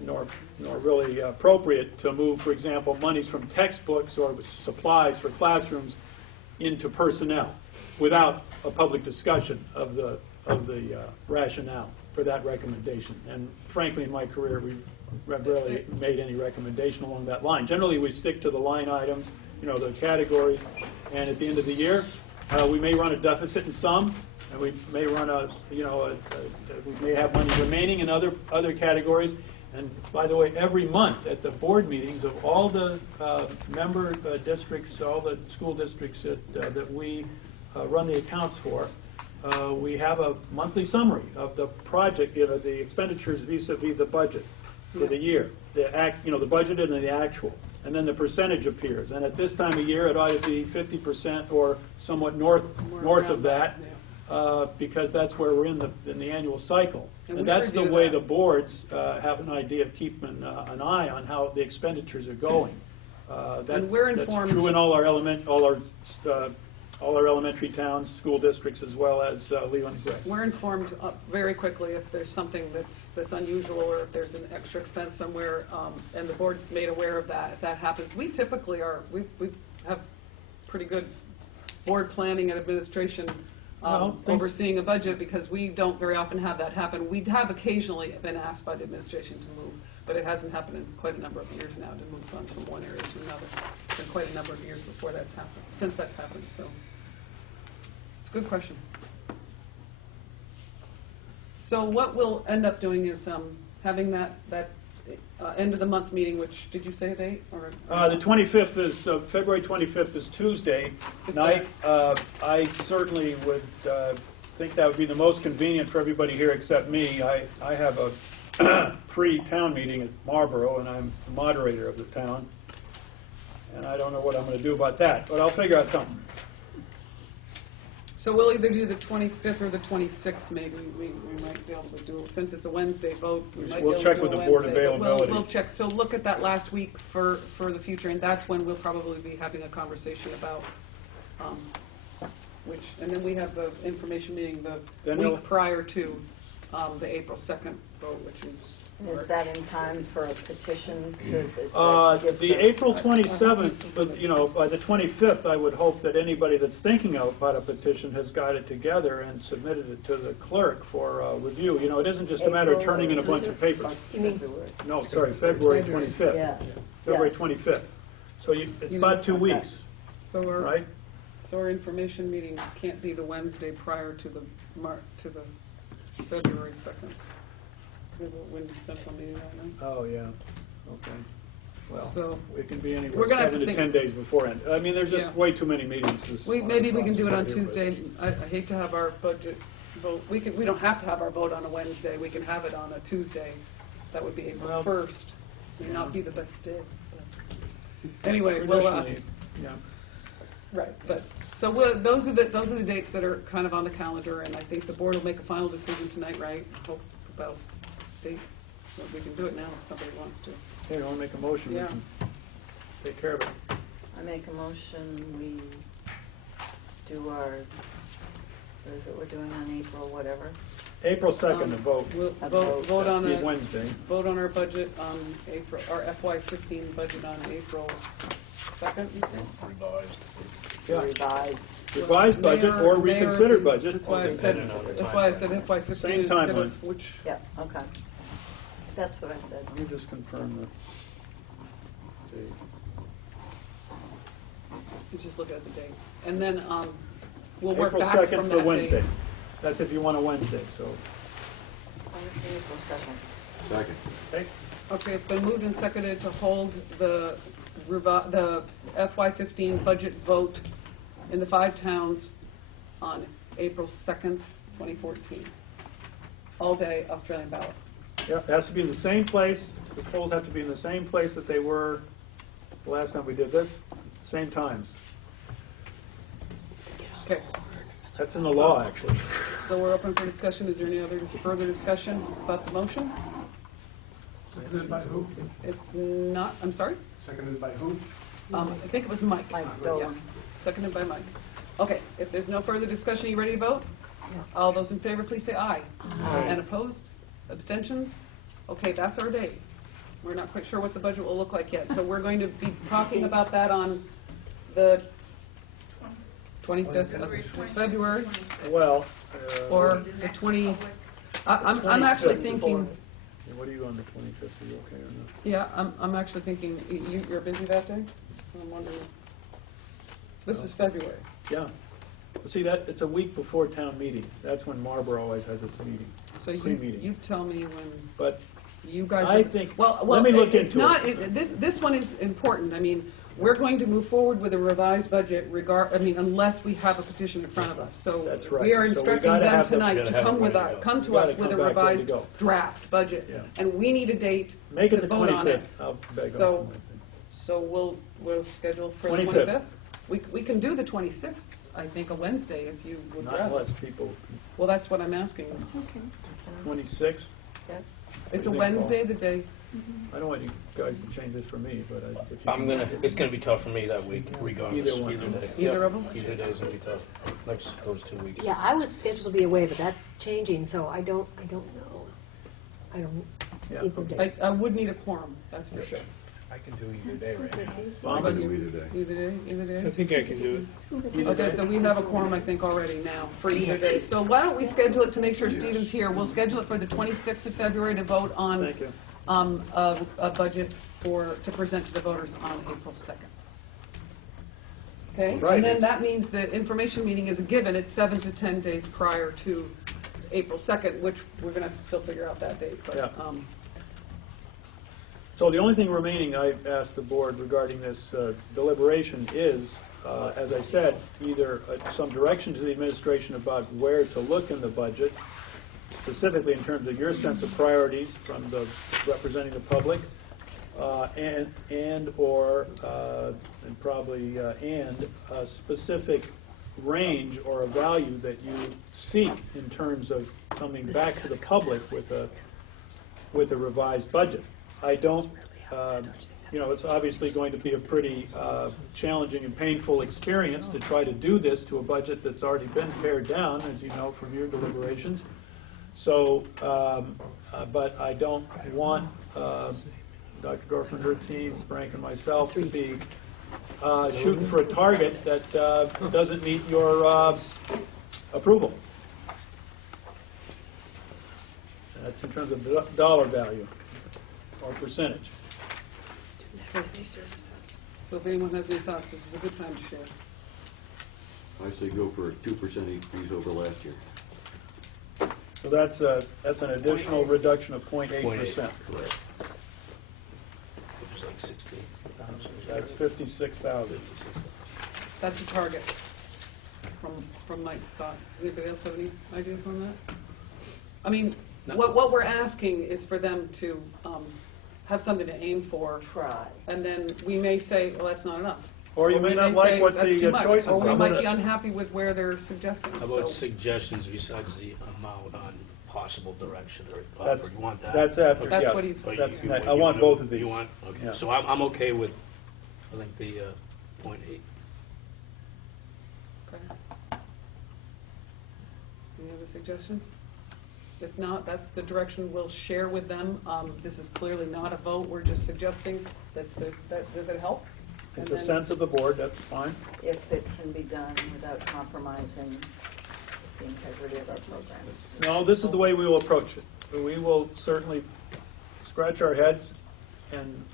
nor really appropriate to move, for example, monies from textbooks or supplies for classrooms into personnel without a public discussion of the rationale for that recommendation. And frankly, in my career, we rarely made any recommendation along that line. Generally, we stick to the line items, the categories, and at the end of the year, we may run a deficit in some, and we may run we may have money remaining in other categories. And by the way, every month at the board meetings of all the member districts, all the school districts that we run the accounts for, we have a monthly summary of the project, the expenditures vis-a-vis the budget for the year, the budgeted and the actual, and then the percentage appears. And at this time of year, it ought to be 50% or somewhat north of that, because that's where we're in the annual cycle. And that's the way the boards have an idea of keeping an eye on how the expenditures are going. And we're informed. That's true in all our elementary towns, school districts, as well as Leland and Gray. We're informed very quickly if there's something that's unusual or if there's an extra expense somewhere, and the board's made aware of that. If that happens, we typically we have pretty good board planning and administration Well, things- overseeing a budget, because we don't very often have that happen. We have occasionally been asked by the administration to move, but it hasn't happened in quite a number of years now, to move funds from one area to another. It's been quite a number of years before that's happened, since that's happened, so. It's a good question. So what we'll end up doing is having that end of the month meeting, which, did you say a date? Or The 25th is, February 25th is Tuesday night. I certainly would think that would be the most convenient for everybody here except me. I have a pre-town meeting at Marlboro, and I'm the moderator of the town. And I don't know what I'm going to do about that, but I'll figure out something. So we'll either do the 25th or the 26th, maybe. We might be able to do, since it's a Wednesday vote, we might be We'll able to check do with a the board Wednesday, but availability. We'll check. So look at that last week for the future, and that's when we'll probably be having a conversation about and then we have the information meeting the Then week you'll- prior to the April 2nd vote, which is. Is that in time for a petition to, is that gives The us- April 27th, but, you know, by the 25th, I would hope that anybody that's thinking about a petition has got it together and submitted it to the clerk for review. You know, it isn't just a matter of April turning in a or- bunch of papers. You mean, No, sorry, February 25th. Yeah. February 25th. So it's about 2 weeks, So right? our information meeting can't be the Wednesday prior to the February 2nd. We have a Windy Central meeting that night. Oh, yeah, okay. Well, So it can be we're anywhere gonna have 7 to to think- 'ten days beforehand. I mean, there's just Yeah. way too many meetings this. Maybe we can do it on here, but- Tuesday. I hate to have our budget vote, we don't have to have our vote on a Wednesday, we can have it on a Tuesday. That would be April Well- 1st, may not be the best day. But anyway, we'll, Traditionally, yeah. right, but, so those are the dates that are kind of on the calendar, and I think the board will make a final decision tonight, right? Hope about date, well, we can do it now if somebody wants to. Okay, you want to make a motion? We Yeah. can take care of it. I make a motion, we do our, what is it we're doing on April, whatever? April 2nd, the vote. We'll A vote on Be it. Wednesday. Vote on our budget on April, our FY15 budget on April 2nd, you say? Yeah. Revised. Revised budget Mayor- or Mayor- reconsidered budget. That's why I said FY15 Same instead timeline. of which. Yeah, okay. That's what I said. Let me just confirm the date. Let's just look at the date. And then we'll work April back from 2nd that to Wednesday. date. That's if you want a Wednesday, so. Wednesday, April 2nd. Second. Okay. Okay, it's been moved and seconded to hold the FY15 budget vote in the 5 towns on April 2nd, 2014. All day Australian ballot. Yeah, it has to be in the same place. The polls have to be in the same place that they were the last time we did this, same times. Okay, That's in the law, actually. so we're open for discussion. Is there any other further discussion about the motion? Seconded by who? If not, I'm sorry? Seconded by who? I think it was Mike. Mike Yeah, Dolan. seconded by Mike. Okay, if there's no further discussion, you ready to vote? All those in favor, please say aye. Aye. And opposed? Abstentions? Okay, that's our date. We're not quite sure what the budget will look like yet, so we're going to be talking about that on the 25th of February, Well. or the 20, I'm actually 25th. thinking, What are you on the 25th? Are you okay or not? yeah, I'm actually thinking, you're busy that day? So I'm wondering, this is February. Yeah. See, it's a week before town meeting. That's when Marlboro always has its meeting, So pre-meeting. you tell me when But you guys. I are- think- Well, let me look it's into not. it. This one is important. I mean, we're going to move forward with a revised budget unless we have a petition in front of us. So That's right. we are So we instructing gotta them have the- tonight gotta to have come it with ready to come go. to Gotta us with a come back ready to revised go. draft budget, Yeah. and we need a date Make it to the vote on it. 25th. I'll beg So- off on my thing. So we'll schedule for the 25th. 25th. We can do the 26th, I think, a Wednesday if you would Not rather. unless people, Well, that's what I'm asking. 26. It's a What do you think, Wednesday, the day. I don't want you guys to change this for me, but if you I'm can- gonna, it's gonna be tough for me that week, regardless. Either one. day. Either Yep, of 'em? Either day's gonna be tough, next, those 2 weeks. yeah, I was scheduled to be away, but that's changing, so I don't know. I don't, Yeah, either okay. day. I would need a quorum, that's for sure. I can do either day right now. I can do either day. Either day? I think I can do it. Okay, so we have a quorum, I think, already now for either day. So why don't we schedule it to make sure Stephen's here? We'll schedule it for the 26th of February to vote on Thank you. a budget to present to the voters on April 2nd. Okay, Right. and then that means the information meeting is a given. It's 7 to 10 days prior to April 2nd, which we're gonna have to still figure out that date, but, Yeah. So the only thing remaining I asked the board regarding this deliberation is, as I said, either some direction to the administration about where to look in the budget, specifically in terms of your sense of priorities from the representing the public, and probably a specific range or a value that you seek in terms of coming back to the public with a revised budget. I don't, it's obviously going to be a pretty challenging and painful experience to try to do this to a budget that's already been pared down, as you know from your deliberations. So, but I don't want Dr. Dorfman, her team, Frank, and myself to be shooting for a target that doesn't meet your approval. That's in terms of dollar value or percentage. so if anyone has any thoughts, this is a good time to share. I say go for a 2% increase over last year. So that's an additional reduction of 0.8%. Correct. Which is like 16,000. That's 56,000. That's a target from Mike's thoughts. Does anybody else have any ideas on that? I mean, what we're asking is for them to have something to aim for. Try. And then we may say, well, that's not enough. Or you may not like say, what "That's the too much," choices Or we are. might be unhappy with where they're suggesting. How about So suggestions besides the amount on possible direction or That's- offer? You want that? That's after, That's yeah. what he's- That's You- next. you I want both of these. You want, okay, Yeah. so I'm okay with, I think, the 0.8. Okay. Any other suggestions? If not, that's the direction we'll share with them. This is clearly not a vote, we're just suggesting that, does it help? It's And a then- sense of the board, that's fine. If it can be done without compromising the integrity of our programs. No, this is the way we will approach it. We will certainly scratch our heads and,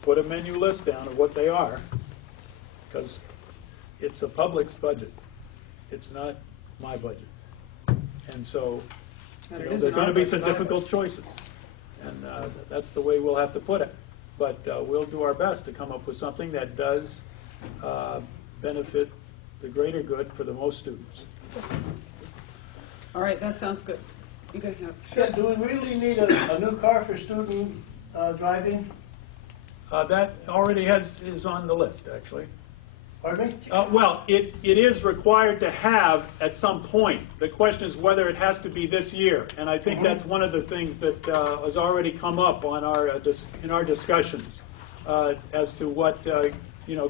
put a menu list down of what they are, because it's the public's budget. It's not my budget. And so, And it there are isn't going to our be budget some either. difficult choices. And that's the way we'll have to put it. But we'll do our best to come up with something that does benefit the greater good for the most students. All right, that sounds good. You can have. Yeah, do we really need a new car for student driving? That already is on the list, actually. Pardon me? Well, it is required to have at some point. The question is whether it has to be this year. And I think that's one of the things that has already come up on in our discussions as to what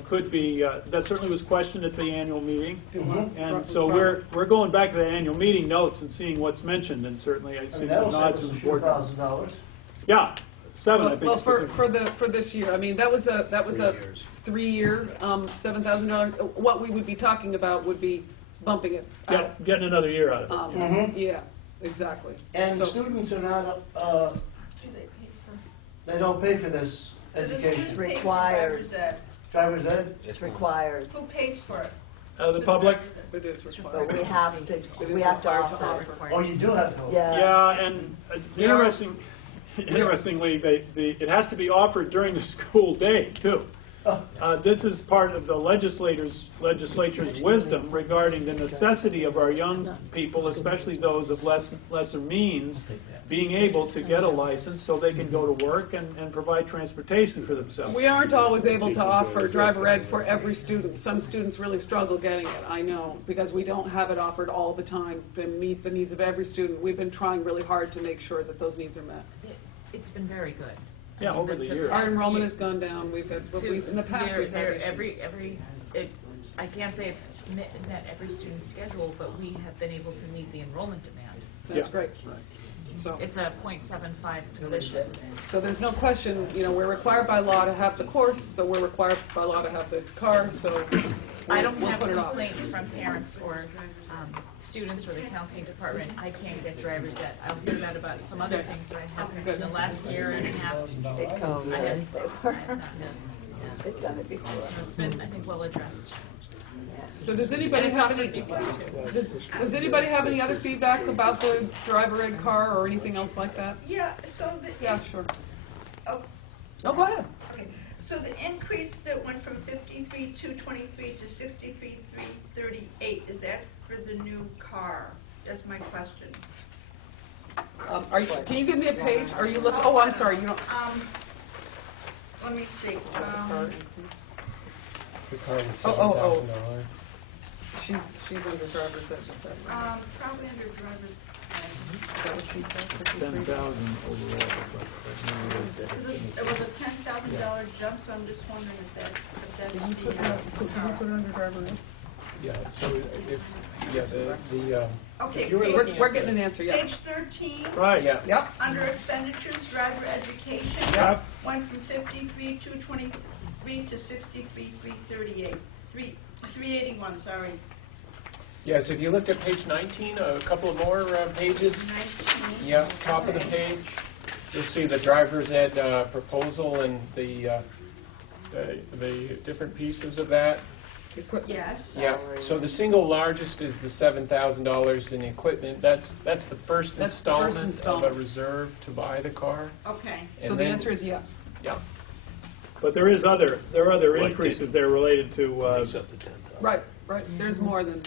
could be. That certainly was questioned at the annual meeting. And so we're going back to the annual meeting notes and seeing what's mentioned. And certainly I see some nods from the board. $1,000. Yeah. 7, I Well, think. for this year, I mean, that was a 3-year, $7,000. What we would be talking about would be bumping it Yeah, out. getting another year out of it. Yeah, exactly. And So- students are not, they don't pay for this education. It's required. Driver's ed? It's required. Who pays for it? The public? It is required. But we have to required to offer. offer. Oh, you do have to? Yeah. Yeah, and interestingly, it has to be offered during the school day, too. This is part of the legislature's wisdom regarding the necessity of our young people, especially those of lesser means, being able to get a license so they can go to work and provide transportation for themselves. We aren't always able to offer driver ed for every student. Some students really struggle getting it, I know, because we don't have it offered all the time to meet the needs of every student. We've been trying really hard to make sure that those needs are met. It's been very good. Yeah, over the years. Our enrollment has gone down. We've had, in the past, we've had issues. I can't say it's met every student's schedule, but we have been able to meet the enrollment demand. That's great. So. It's a .75 position. So there's no question, we're required by law to have the course, so we're required by law to have the car, so I don't we'll have put it off. complaints from parents or students or the counseling department. I can't get drivers yet. I'll hear that about some other things, but I haven't. In the last year and a half, I have They've done it before. It's been, I think, well addressed. So does anybody And it's have not any, for people, too. does anybody have any other feedback about the driver ed car or anything else like that? Yeah, so the. Yeah, sure. Oh. No, go ahead. Okay, so the increase that went from 53,223 to 63,338, is that for the new car? That's my question. Can you give me a page? Are you looking, oh, I'm sorry, you don't. Let me see. The car was Oh. $7,000. She's under driver's ed, just that. Probably under driver's. Is that what she said? 10,000 overall. It was a $10,000 jump, so I'm just wondering if that's Can you put it under driver ed? Yeah, so Okay, if you were page- looking at We're getting an answer, yeah. Page 13. Right. Yeah. Yep. Under expenditures, driver education. Yep. Went from 53,223 to 63,338. 381, sorry. Yeah, so if you look at page 19, a couple of more pages. 19. Yeah, top of the page, you'll see the driver's ed proposal and the different pieces of that. Yes. Yeah, so the single largest is the $7,000 in equipment. That's the first That's the first installment of a installment. reserve to buy the car. Okay. So the answer is yes. Yeah. But there are other increases there related to Right, there's more than,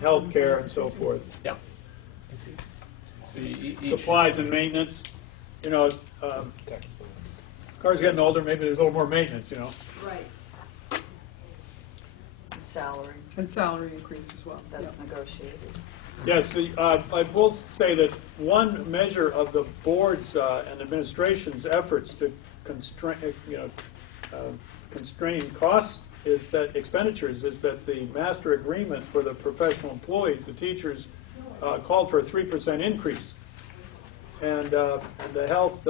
health care and so forth. Yeah. See, Supplies and maintenance, cars getting older, maybe there's a little more maintenance, Right. And salary, And salary increase as well. that's negotiated. Yes, I will say that one measure of the board's and administration's efforts to constrain costs is that expenditures is that the master agreement for the professional employees, the teachers, called for a 3% increase, and the health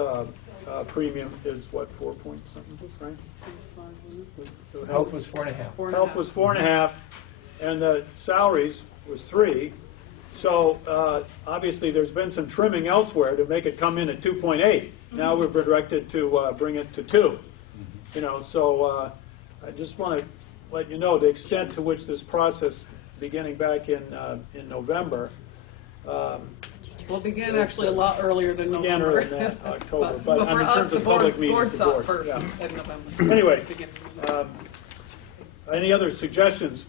premium is what, 4 point something, right? Health was 4.5. Health was 4.5, and the salaries was 3. So obviously, there's been some trimming elsewhere to make it come in at 2.8. Now we're directed to bring it to 2. So I just want to let you know the extent to which this process, beginning back in November. We'll begin actually a lot earlier than November. Began earlier than that, October, but for in us, terms the of public meetings, board the saw it board, first yeah. in November. Anyway, Beginning. any other suggestions?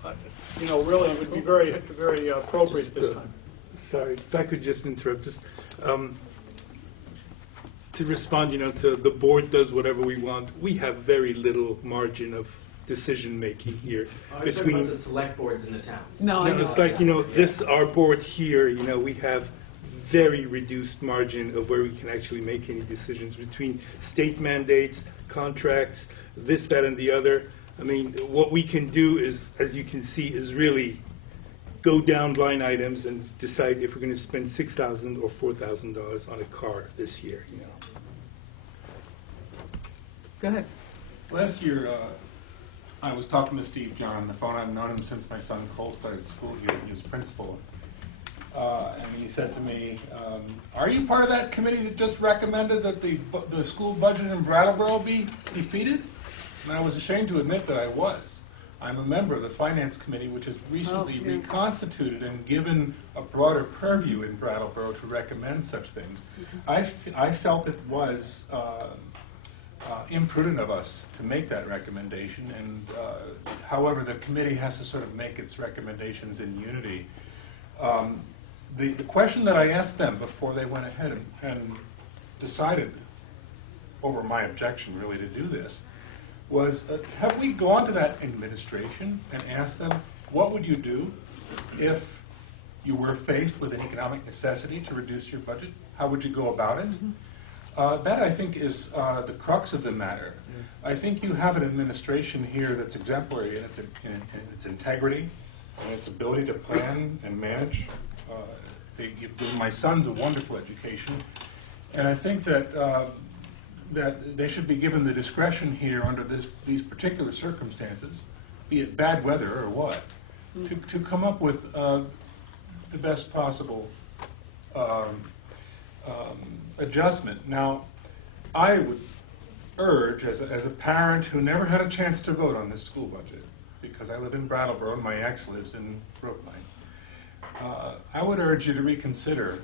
Really would be very, very appropriate at this time. Sorry, if I could just interrupt, just to respond, to the board does whatever we want. We have very little margin of decision-making here. I was talking about the select boards in the towns. No, I know. It's like, this, our board here, we have very reduced margin of where we can actually make any decisions between state mandates, contracts, this, that, and the other. I mean, what we can do is, as you can see, is really go down line items and decide if we're going to spend $6,000 or $4,000 on a car this year. Go ahead. Last year, I was talking to Steve John on the phone. I've known him since my son Cole started school here. He was principal. And he said to me, are you part of that committee that just recommended that the school budget in Brattleboro be defeated? And I was ashamed to admit that I was. I'm a member of the Finance Committee, which has recently reconstituted and given a broader purview in Brattleboro to recommend such things. I felt it was imprudent of us to make that recommendation, and however, the committee has to sort of make its recommendations in unity. The question that I asked them before they went ahead and decided over my objection really to do this was, have we gone to that administration and asked them, what would you do if you were faced with an economic necessity to reduce your budget? How would you go about it? That, I think, is the crux of the matter. I think you have an administration here that's exemplary in its integrity and its ability to plan and manage. They've given my sons a wonderful education. And I think that that they should be given the discretion here under these particular circumstances, be it bad weather or what, to come up with the best possible adjustment. Now, I would urge, as a parent who never had a chance to vote on this school budget, because I live in Brattleboro and my ex lives in Brookline, I would urge you to reconsider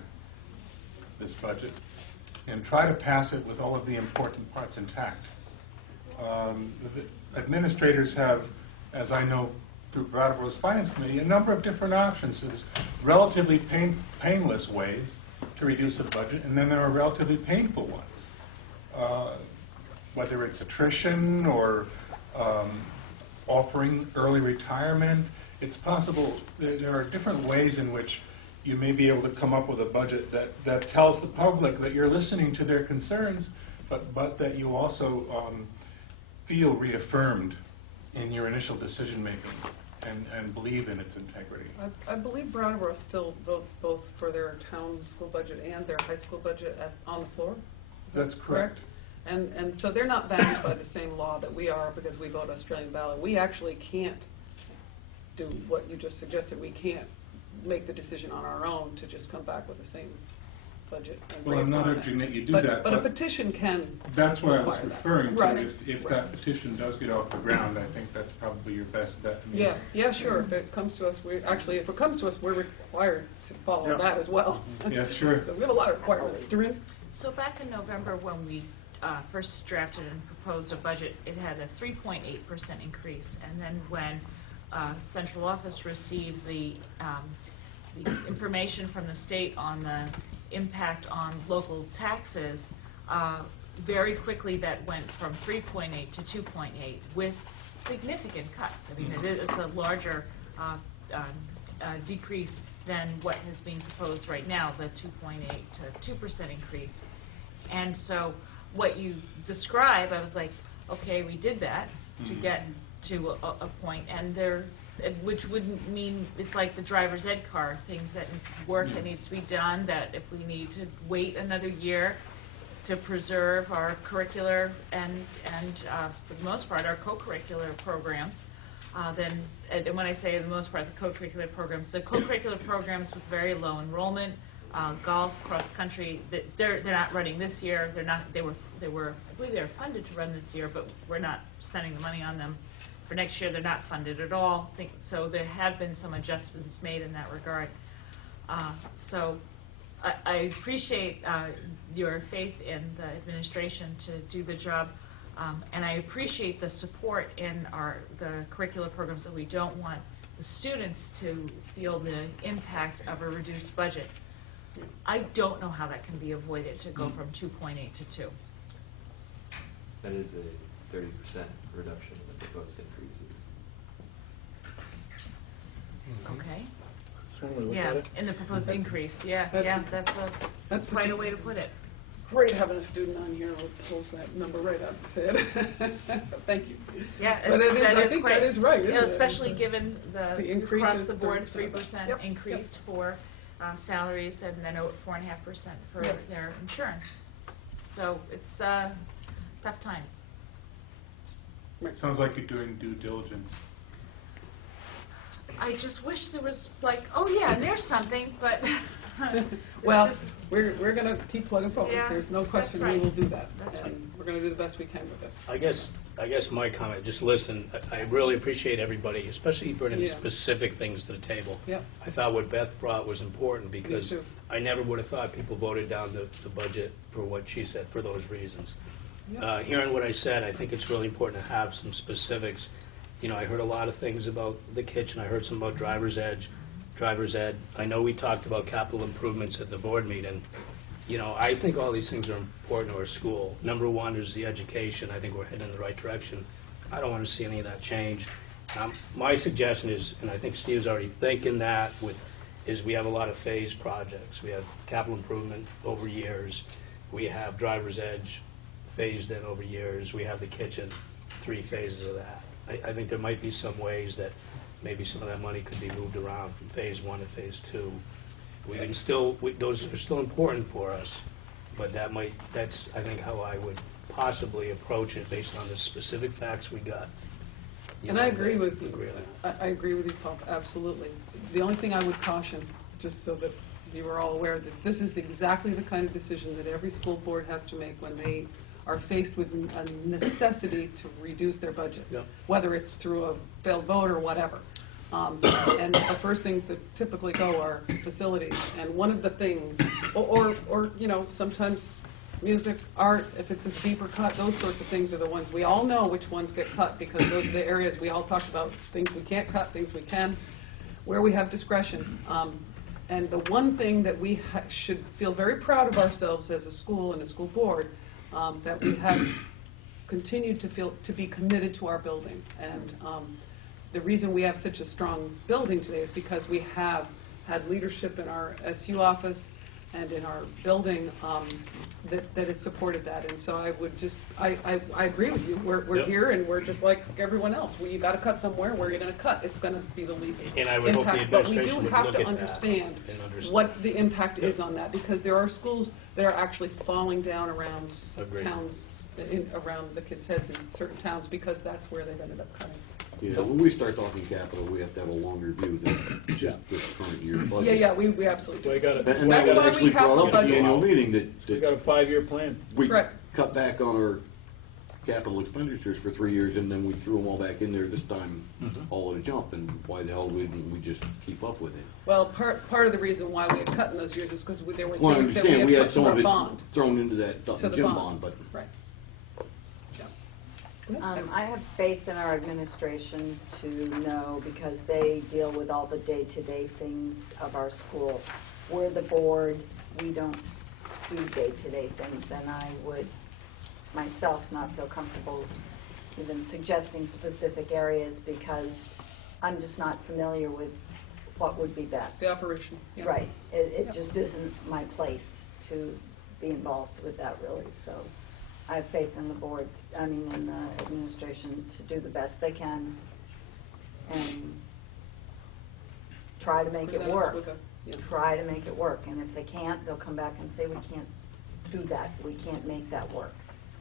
this budget and try to pass it with all of the important parts intact. The administrators have, as I know through Brattleboro's Finance Committee, a number of different options. There's relatively painless ways to reduce the budget, and then there are relatively painful ones. Whether it's attrition or offering early retirement, it's possible there are different ways in which you may be able to come up with a budget that tells the public that you're listening to their concerns, but that you also feel reaffirmed in your initial decision making and believe in its integrity. I believe Brattleboro still votes both for their town school budget and their high school budget on the floor. That's correct. And so they're not bound by the same law that we are because we vote Australian ballot. We actually can't do what you just suggested. We can't make the decision on our own to just come back with the same budget. And Well, I'm not reaffirm it. urging that you do But- that. But a petition can That's what I was require that. referring to. Right. If that petition does get off the ground, I think that's probably your best bet. I mean, Yeah, sure. If it comes to us, if it comes to us, we're required to follow Yeah. that as well. Yeah, sure. So we have a lot of requirements. Doreen? So back in November, when we first drafted and proposed a budget, it had a 3.8% increase. And then when central office received the information from the state on the impact on local taxes, very quickly that went from 3.8 to 2.8 with significant cuts. I mean, it's a larger decrease than what is being proposed right now, the 2.8 to 2% increase. And so what you describe, I was like, okay, we did that to get to a point, and which wouldn't mean, it's like the driver's ed car, things that work that needs to be done, that if we need to wait another year to preserve our curricular and for the most part, our co-curricular programs, then, and when I say the most part, the co-curricular programs with very low enrollment, golf, cross country, they're not running this year. They were I believe they were funded to run this year, but we're not spending the money on them. For next year, they're not funded at all. So there have been some adjustments made in that regard. So I appreciate your faith in the administration to do the job, and I appreciate the support in the curricular programs that we don't want the students to feel the impact of a reduced budget. I don't know how that can be avoided to go from 2.8 to 2. That is a 30% reduction in the proposed increases. Okay. Yeah, in the proposed increase. Yeah, that's quite a way to put it. It's great having a student on here who pulls that number right out of his head. Thank you. Yeah, But it is, that is quite, that is right, you know, isn't it? especially given the across increases, the board 30%. 3% increase for salaries, and then 4.5% for their insurance. So it's tough times. It sounds like you're doing due diligence. I just wish there was like, oh yeah, and there's something, but Well, just, we're going to keep plugging forward. Yeah, There's no question that's right. we will do that. That's and right. We're going to do the best we can with this. I guess my comment, just listen, I really appreciate everybody, especially bringing Yeah. specific things to the table. Yep. I thought what Beth brought was important because too. I never would have thought people voted down the budget for what she said, for those reasons. Yep. Hearing what I said, I think it's really important to have some specifics. You know, I heard a lot of things about the kitchen, I heard some about driver's ed. I know we talked about capital improvements at the board meeting. You know, I think all these things are important to our school. Number one is the education. I think we're heading in the right direction. I don't want to see any of that change. My suggestion is, and I think Steve's already thinking that, is we have a lot of phased projects. We have capital improvement over years. We have driver's edge phased in over years. We have the kitchen, 3 phases of that. I think there might be some ways that maybe some of that money could be moved around from phase 1 to phase 2. We can still, those are still important for us, but that's, I think, how I would possibly approach it based on the specific facts we got. You And know, I agree with that- you. I agree with you, Paul, absolutely. The only thing I would caution, just so that you are all aware, that this is exactly the kind of decision that every school board has to make when they are faced with a necessity to reduce their budget, Yep. whether it's through a failed vote or whatever. And the first things that typically go are facilities. And one of the things, or you know, sometimes music, art, if it's a deeper cut, those sorts of things are the ones, we all know which ones get cut, because those are the areas we all talk about, things we can't cut, things we can, where we have discretion. And the one thing that we should feel very proud of ourselves as a school and a school board, that we have continued to be committed to our building. And the reason we have such a strong building today is because we have had leadership in our SU office and in our building that has supported that. And so I would just, I agree with you. We're Yep. here and we're just like everyone else. You got to cut somewhere. Where are you going to cut? It's going to be the least And I would hope the impact. But we administration do would have look to at that understand and understand. what the impact is on that, because there are schools that are actually falling down around Agreed. towns, around the kids' heads in certain towns, because that's where they've ended up cutting. Yeah, when we start talking capital, we have to have a longer view than just this current year budget. Yeah, we absolutely We do. got And That's that was why we actually brought capital up at the budget. annual meeting We that got a 5-year plan. we Correct. cut back on our capital expenditures for 3 years, and then we threw them all back in there this time, all at a jump, and why the hell wouldn't we just keep up with it? Well, part of the reason why we had cut in those years is because there were Well, I things that we understand, had we put had to some our of it bond. thrown into that To Dutton the Gym bond. bond, but Right. I have faith in our administration to know, because they deal with all the day-to-day things of our school. We're the board, we don't do day-to-day things, and I would myself not feel comfortable even suggesting specific areas, because I'm just not familiar with what would be best. The operation. Yeah. Right, it Yep. just isn't my place to be involved with that really, so I have faith in the board, in the administration to do the best they can and try to make it Present us work. with a- yeah. Try to make it work, and if they can't, they'll come back and say, we can't do that, we can't make that work,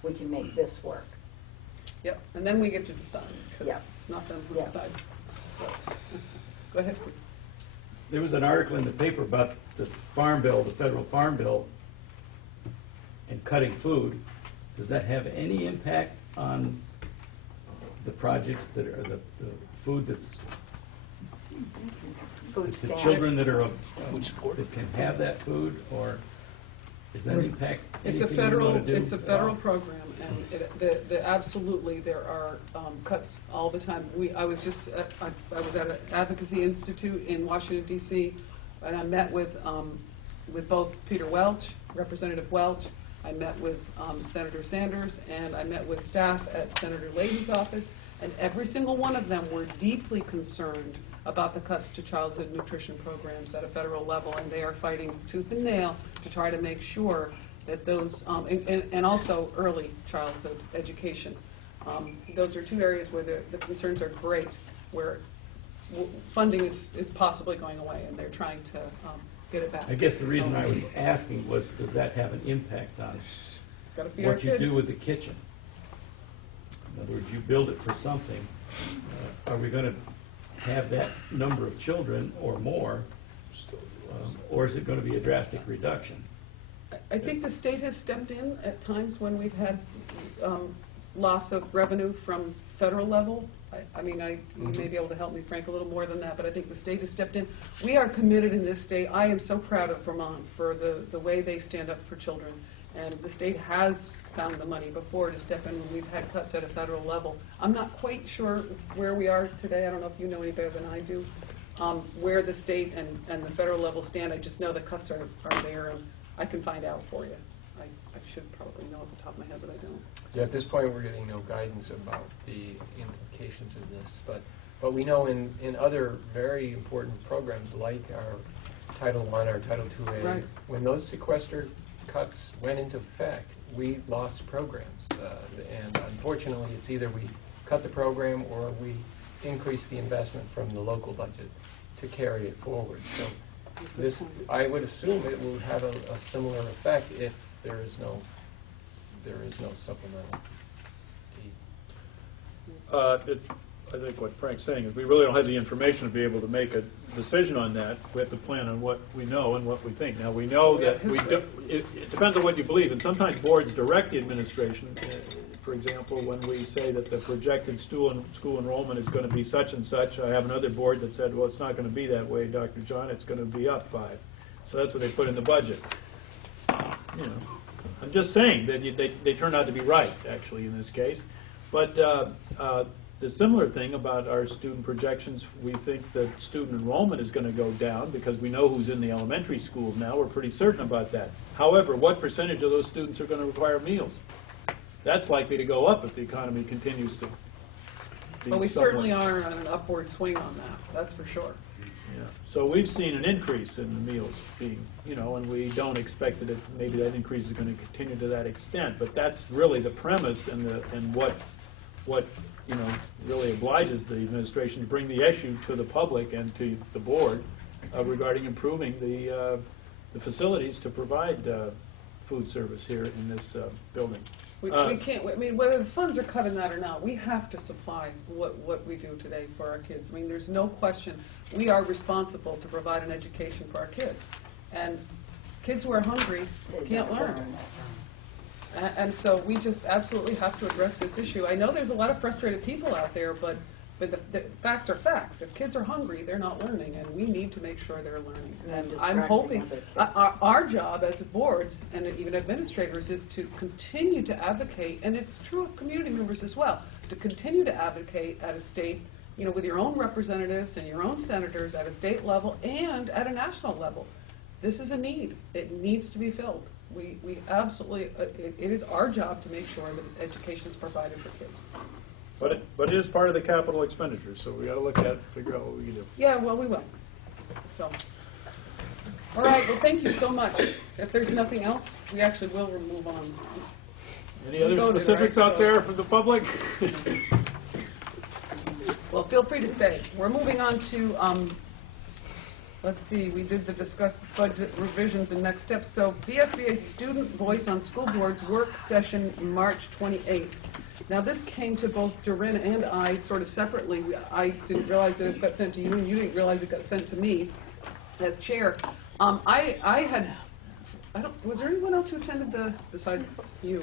we can make this work. Yep, and then we get to decide, because Yep. it's not them who Yep. decides. It's us. Go ahead, please. There was an article in the paper about the farm bill, the federal farm bill, and cutting food. Does that have any impact on the projects that are the food that's, Food the stamps. children that are of, Food support. that can have that food, or does that impact It's a anything you want to do? it's a federal program, and absolutely, there are cuts all the time. I was at an advocacy institute in Washington DC, and I met with both Peter Welch, Representative Welch. I met with Senator Sanders, and I met with staff at Senator Leahy's office, and every single one of them were deeply concerned about the cuts to childhood nutrition programs at a federal level, and they are fighting tooth and nail to try to make sure that those, and also early childhood education. Those are two areas where the concerns are great, where funding is possibly going away, and they're trying to get it back. I guess the reason So- I was asking was, does that have an impact on Gotta feed our what you kids. do with the kitchen? In other words, you build it for something. Are we going to have that number of children or more, or is it going to be a drastic reduction? I think the state has stepped in at times when we've had loss of revenue from federal level. You may be able to help me, Frank, a little more than that, but I think the state has stepped in. We are committed in this state. I am so proud of Vermont for the way they stand up for children. And the state has found the money before to step in when we've had cuts at a federal level. I'm not quite sure where we are today. I don't know if you know any better than I do, where the state and the federal level stand. I just know the cuts are there, and I can find out for you. I should probably know off the top of my head, but I don't. Yeah, at this point, we're getting no guidance about the implications of this, but we know in other very important programs like our Title I, our Title IIA, Right. when those sequester cuts went into effect, we lost programs. And unfortunately, it's either we cut the program or we increase the investment from the local budget to carry it forward. So this, I would assume it will have a similar effect if there is no supplemental aid. I think what Frank's saying is we really don't have the information to be able to make a decision on that. We have to plan on what we know and what we think. Now, we know that it depends on what you believe, and sometimes boards direct the administration. For example, when we say that the projected school enrollment is going to be such and such, I have another board that said, well, it's not going to be that way, Dr. John, it's going to be up 5. So that's what they put in the budget. You know, I'm just saying that they turned out to be right, actually, in this case. But the similar thing about our student projections, we think that student enrollment is going to go down because we know who's in the elementary schools now. We're pretty certain about that. However, what percentage of those students are going to require meals? That's likely to go up if the economy continues to be But we somewhat- certainly are on an upward swing on that, that's for sure. Yeah. So we've seen an increase in the meals being, you know, and we don't expect that maybe that increase is going to continue to that extent. But that's really the premise and what you know really obliges the administration to bring the issue to the public and to the board regarding improving the facilities to provide food service here in this building. We can't, I mean, whether the funds are cut in that or not, we have to supply what we do today for our kids. I mean, there's no question, we are responsible to provide an education for our kids. And kids who are hungry can't learn. And so we just absolutely have to address this issue. I know there's a lot of frustrated people out there, but the facts are facts. If kids are hungry, they're not learning, and we need to make sure they're learning. And I'm hoping our job as boards and even administrators is to continue to advocate, and it's true of community members as well, to continue to advocate at a state, you know, with your own representatives and your own senators at a state level and at a national level. This is a need. It needs to be filled. We absolutely, it is our job to make sure that education is provided for kids. But it is part of the capital expenditures, so we got to look at it, figure out what we can do. Yeah, well, we will. So, all right, well, thank you so much. If there's nothing else, we actually will move on. Any other specifics out there for the public? Well, feel free to stay. We're moving on to, let's see, we did the discuss budget revisions and next steps. So VSBA Student Voice on School Boards work session March 28th. Now, this came to both Doreen and I sort of separately. I didn't realize that it got sent to you, and you didn't realize it got sent to me as chair. Was there anyone else who attended besides you,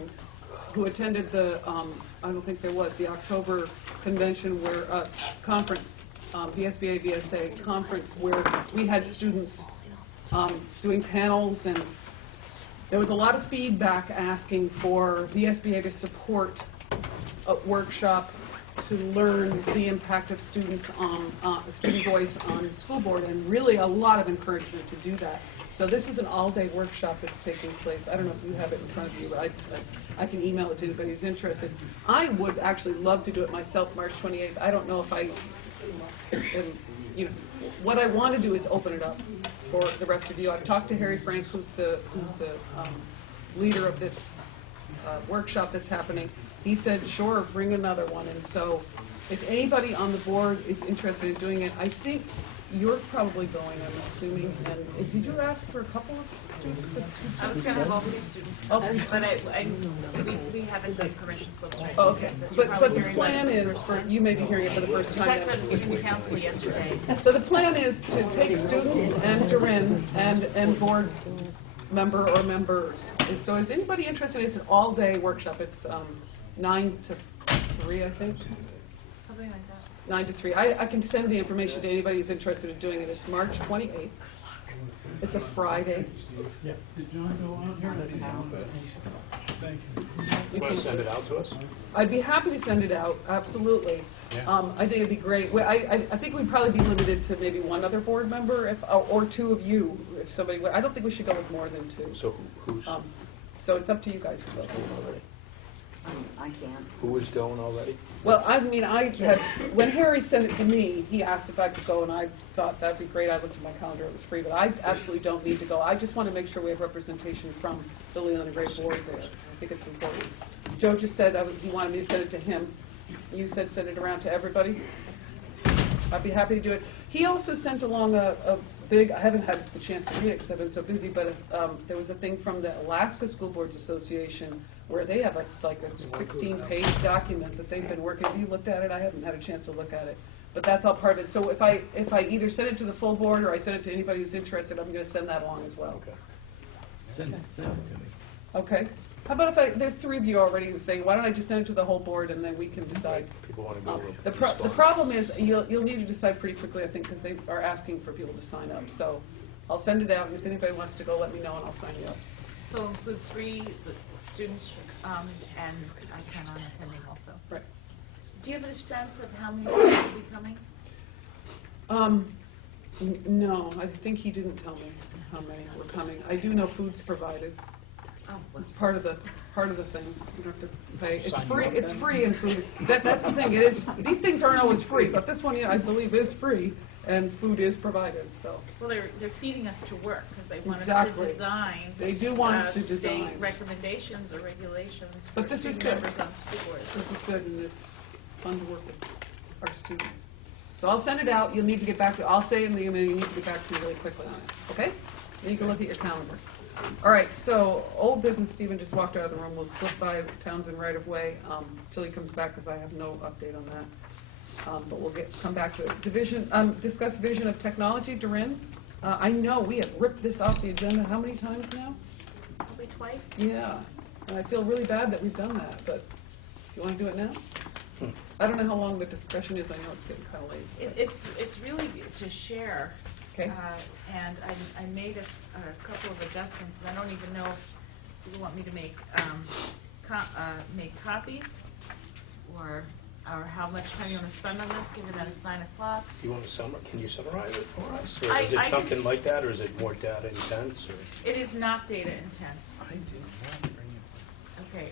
who attended the, I don't think there was, the October convention where, conference, VSBA, VSA conference, where we had students doing panels, and there was a lot of feedback asking for VSBA to support a workshop to learn the impact of students on student voice on the school board, and really a lot of encouragement to do that. So this is an all-day workshop that's taking place. I don't know if you have it in front of you, but I can email it to anybody who's interested. I would actually love to do it myself March 28th. I don't know if you know, what I want to do is open it up for the rest of you. I've talked to Harry Frank, who's the leader of this workshop that's happening. He said, sure, bring another one. And so if anybody on the board is interested in doing it, I think you're probably going, I'm assuming. And did you ask for a couple of students? I was going to have all 3 students, Oh, but we haven't done permission slips right now. Oh, okay. But the plan is, you may be hearing it for the first We time. talked about the student council yesterday. So the plan is to take students and Doreen and board member or members. And so is anybody interested? It's an all-day workshop. It's 9 to 3, I think. Something like that. 9 to 3. I can send the information to anybody who's interested in doing it. It's March 28th. It's a Friday. Yeah. Did John go on here? Thank you. You want to send it out to us? I'd be happy to send it out, absolutely. Yeah. I think it'd be great. I think we'd probably be limited to maybe one other board member or 2 of you, if somebody, I don't think we should go with more than 2. So who's, So it's up to you guys who go. I can't. who is going already? Well, I mean, when Harry sent it to me, he asked if I could go, and I thought that'd be great. I looked at my calendar, it was free, but I absolutely don't need to go. I just want to make sure we have representation from the Leland and Gray board there. I think it's important. Joe just said he wanted me to send it to him. You said send it around to everybody. I'd be happy to do it. He also sent along big, I haven't had the chance to read it because I've been so busy, but there was a thing from the Alaska School Boards Association where they have like a 16-page document that they've been working. Have you looked at it? I haven't had a chance to look at it. But that's all part of it. So if I either send it to the full board or I send it to anybody who's interested, I'm going to send that along as well. Okay. Send it to me. Okay. How about if there's 3 of you already who say, why don't I just send it to the whole board and then we can decide. People want to go a little The problem is you'll need to decide pretty quickly, I think, because they are asking for people to sign up. So I'll send it out, and if anybody wants to go, let me know and I'll sign you up. So include 3 students, and I plan on attending also. Right. Do you have a sense of how many people will be coming? No, I think he didn't tell me how many were coming. I do know food's provided. It's part of the thing. You don't have to pay. It's free. It's free and food. That's the thing. It is. These things aren't always free, but this one, I believe, is free, and food is provided. So. Well, they're feeding us to work because they want Exactly. us to design. They do want us to state design recommendations or regulations But for this is student good. members on school boards. This is good, and it's fun to work with our students. So I'll send it out. You'll need to get back to. I'll say in the email. You need to get back to me really quickly on it. Okay? Then you can look at your calendars. All right. So old business. Stephen just walked out of the room. We'll slip by Townsend right away till he comes back because I have no update on that. But we'll come back to it. Discuss vision of technology. Doreen. I know we have ripped this off the agenda how many times now? Probably twice. Yeah. And I feel really bad that we've done that. But you want to do it now? I don't know how long the discussion is. I know it's getting kind of late. It's really to share. Okay. And I made a couple of adjustments, and I don't even know if you want me to make make copies or how much time you want to spend on this, given that it's 9 o'clock. Do you want to can you summarize it for us? Or I is it can- something like that, or is it more data intense? Or? It is not data intense. I do. Okay,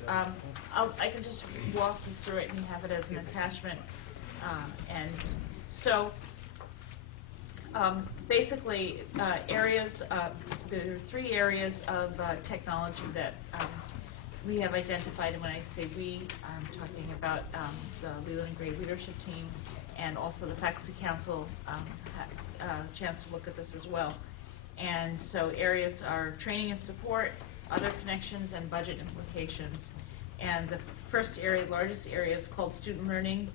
I can just walk you through it and you have it as an attachment. And so, basically, areas, there are 3 areas of technology that we have identified. And when I say we, I'm talking about the Leland Gray leadership team and also the faculty council had a chance to look at this as well. And so areas are training and support, other connections, and budget implications. And the first area, largest area, is called student learning.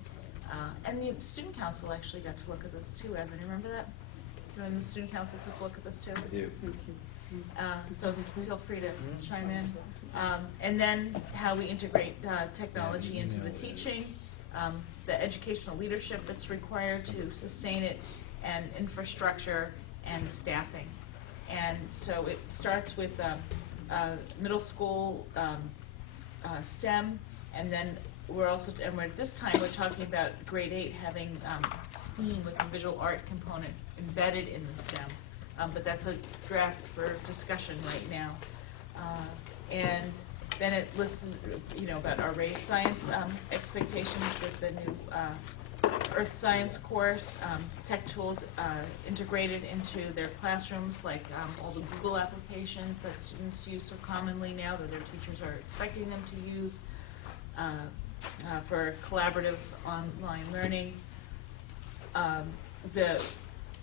And the student council actually got to look at this too, Evan. Remember that? And the student council took a look at this too? I do. So feel free to chime in. And then how we integrate technology into the teaching, the educational leadership that's required to sustain it, and infrastructure and staffing. And so it starts with middle school STEM, and then this time we're talking about grade 8 having STEAM with a visual art component embedded in the STEM. But that's a draft for discussion right now. And then it lists, about our race science expectations with the new earth science course, tech tools integrated into their classrooms, like all the Google applications that students use so commonly now that their teachers are expecting them to use for collaborative online learning.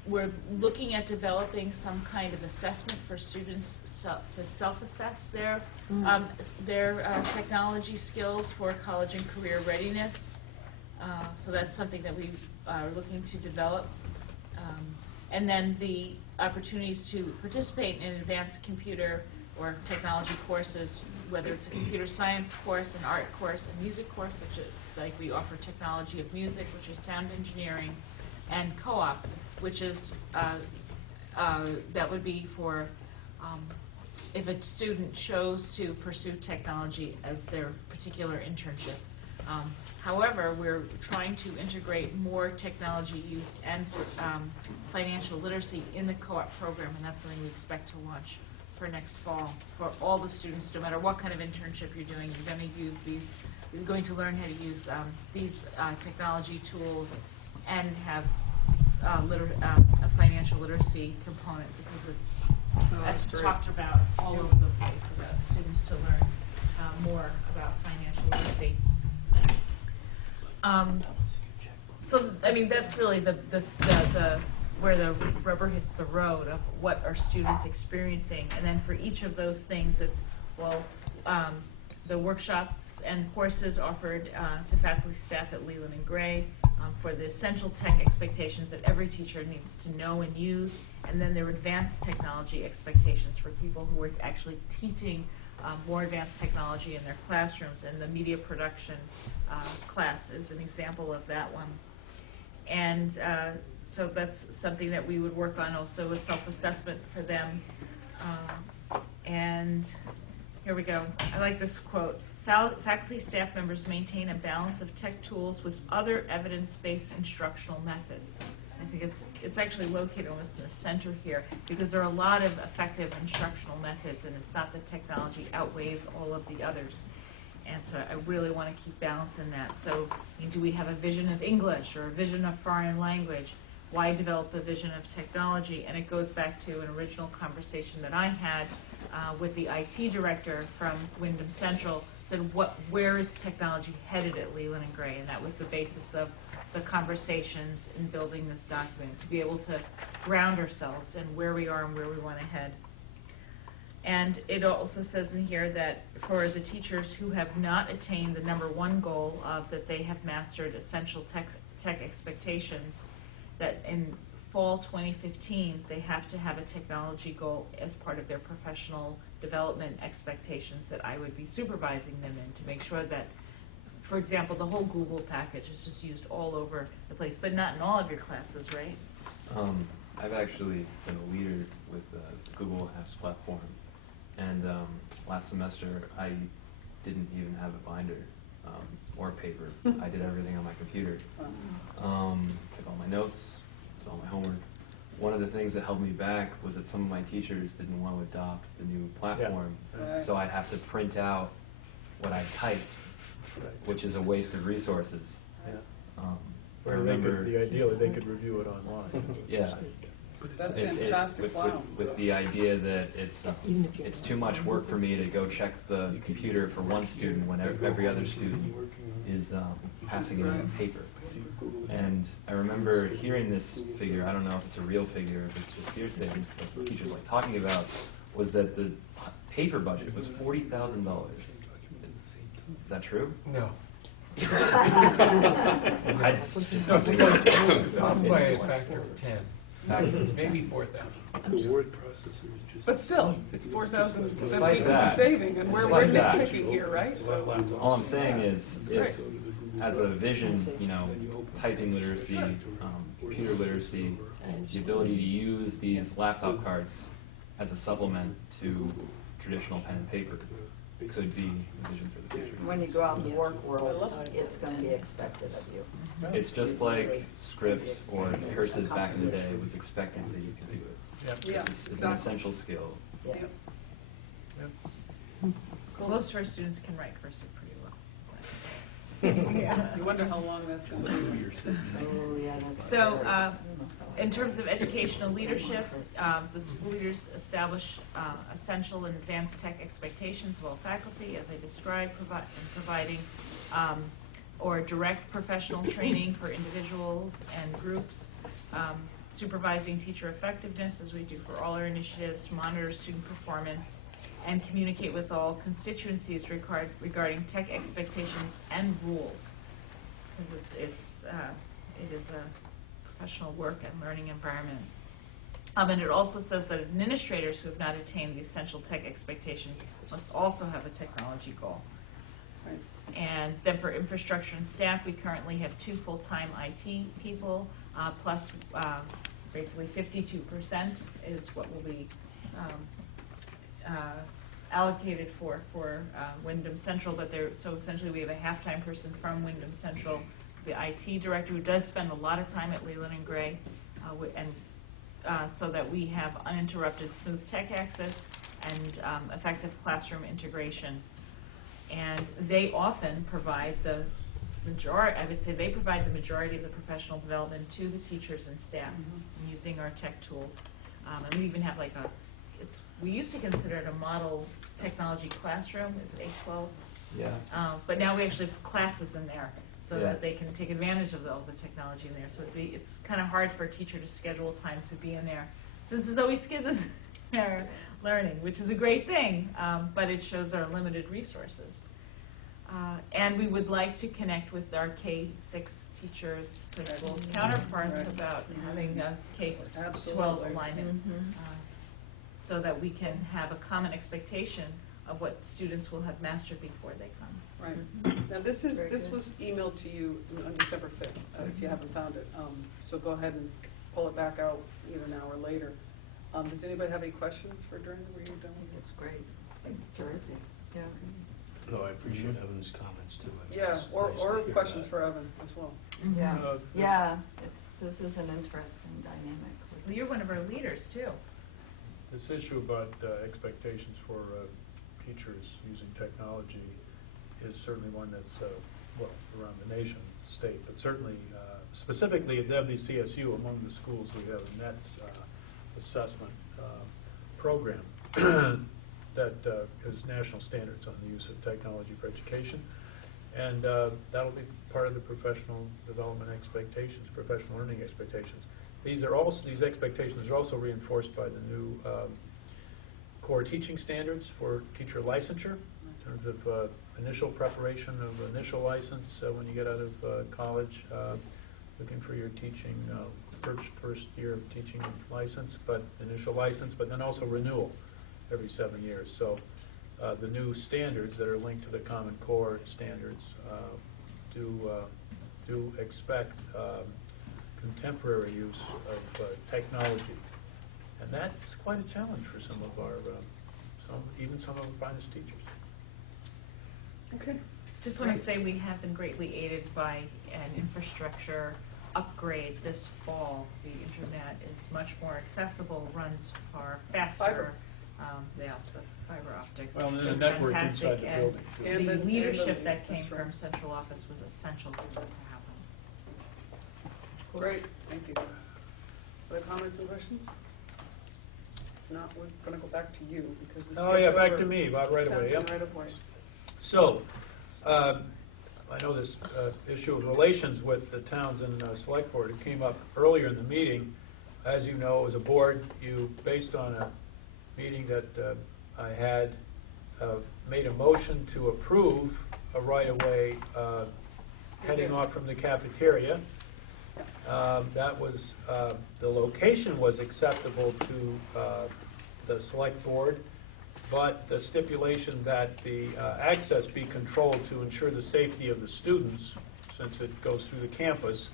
We're looking at developing some kind of assessment for students to self-assess their technology skills for college and career readiness. So that's something that we are looking to develop. And then the opportunities to participate in advanced computer or technology courses, whether it's a computer science course, an art course, a music course, like we offer technology of music, which is sound engineering, and co-op, which is, that would be for if a student chose to pursue technology as their particular internship. However, we're trying to integrate more technology use and financial literacy in the co-op program, and that's something we expect to launch for next fall for all the students, no matter what kind of internship you're doing. You're going to use these. You're going to learn how to use these technology tools and have a financial literacy component, because that's talked about all over the place about students to learn more about financial literacy. So I mean that's really the where the rubber hits the road of what are students experiencing. And then for each of those things, it's, well, the workshops and courses offered to faculty staff at Leland and Gray for the essential tech expectations that every teacher needs to know and use, and then their advanced technology expectations for people who are actually teaching more advanced technology in their classrooms, and the media production class is an example of that one. And so that's something that we would work on, also a self-assessment for them. And here we go. I like this quote. Faculty staff members maintain a balance of tech tools with other evidence-based instructional methods. I think it's actually located almost in the center here, because there are a lot of effective instructional methods, and it's not that technology outweighs all of the others. And so I really want to keep balance in that. So, I mean, do we have a vision of English or a vision of foreign language? Why develop a vision of technology? And it goes back to an original conversation that I had with the IT director from Wyndham Central. Said, where is technology headed at Leland and Gray? And that was the basis of the conversations in building this document, to be able to ground ourselves in where we are and where we want to head. And it also says in here that for the teachers who have not attained the #1 goal of that they have mastered essential tech expectations, that in fall 2015, they have to have a technology goal as part of their professional development expectations that I would be supervising them in, to make sure that, for example, the whole Google package is just used all over the place, but not in all of your classes, right? I've actually been a leader with the Google Apps platform, and last semester I didn't even have a binder or paper. I did everything on my computer. Took all my notes, did all my homework. One of the things that held me back was that some of my teachers didn't want to adopt the new platform, so I'd have to print out what I typed, which is a waste of resources. Or the idea that they could review it online. Yeah. That's fantastic. Wow. With the idea that it's too much work for me to go check the computer for one student when every other student is passing it in paper. And I remember hearing this figure, I don't know if it's a real figure, if it's just hearsay, but teachers like talking about, was that the paper budget was $40,000. Is that true? No. It's just something it's off by a factor of 10. Maybe 4,000. The word processor is just... But still, it's 4,000 that we Despite could be that, saving, and we're nitpicking here, right? So all I'm saying is, if, as a vision, typing literacy, computer literacy, the ability to use these laptop cards as a supplement to traditional pen and paper could be a vision for the future. When you go out in the work world, it's going to be expected of you. It's just like script or cursive back in the day was expected that you could do it. Yeah, It's an essential skill. Yeah. Cool. Most of our students can write cursive pretty well. You wonder how long that's going to be. So, in terms of educational leadership, the school leaders establish essential and advanced tech expectations of all faculty, as I described, providing or direct professional training for individuals and groups, supervising teacher effectiveness, as we do for all our initiatives, monitor student performance, and communicate with all constituencies regarding tech expectations and rules. Because it is a professional work and learning environment. And it also says that administrators who have not attained the essential tech expectations must also have a technology goal. Right. And then for infrastructure and staff, we currently have 2 full-time IT people, plus basically 52% is what will be allocated for Wyndham Central, but so essentially we have a half-time person from Wyndham Central, the IT director who does spend a lot of time at Leland and Gray, so that we have uninterrupted smooth tech access and effective classroom integration. And they often provide the majority, I would say they provide the majority of the professional development to the teachers and staff using our tech tools. And we even have like we used to consider it a model technology classroom. Is it 812? Yeah. But now we actually have classes in there. so Yeah. that they can take advantage of all the technology in there. So it's kind of hard for a teacher to schedule time to be in there, since there's always kids in there learning, which is a great thing, but it shows our limited resources. And we would like to connect with our K-6 teachers, principals, counterparts Right. about having a K-12 Absolutely. alignment, so that we can have a common expectation of what students will have mastered before they come. Right. Now, this Very good. was emailed to you on December 5th, if you haven't found it. So go ahead and pull it back out either now or later. Does anybody have any questions for Doreen? Were you done? It's great. It's terrific, yeah. No, I appreciate Evan's comments too. I mean, Yeah, it's or nice to hear questions that. for Evan as well. Yeah, Uh, yeah, this is an interesting dynamic. Well, you're one of our leaders, too. This issue about expectations for teachers using technology is certainly one that's, well, around the nation, state, but certainly specifically at WCSU, among the schools, we have a NETS assessment program that is national standards on the use of technology for education. And that'll be part of the professional development expectations, professional learning expectations. These expectations are also reinforced by the new core teaching standards for teacher licensure, in terms of initial preparation of initial license when you get out of college, looking for your teaching, first year of teaching license, but initial license, but then also renewal every 7 years. So the new standards that are linked to the Common Core standards do expect contemporary use of technology. And that's quite a challenge for some of our, even some of our finest teachers. Okay. Just want to say we have been greatly aided by an infrastructure upgrade this fall. The internet is much more accessible, runs far faster. Fiber. Yeah, the fiber optics. Well, and It's the been network fantastic, inside the and building, too. And the the- leadership and the- that came that's right. from central office was essential for that to happen. Great, thank you. Other comments and questions? If not, we're going to go back to you because we Oh, yeah, skipped back over to me, about right away, Townsend yep. right away. So, I know this issue of relations with the Townsend Select Board, it came up earlier in the meeting. As you know, as a board, you, based on a meeting that I had, made a motion to approve a right-of-way heading off from the cafeteria. That was, the location was acceptable to the Select Board, but the stipulation that the access be controlled to ensure the safety of the students, since it goes through the campus,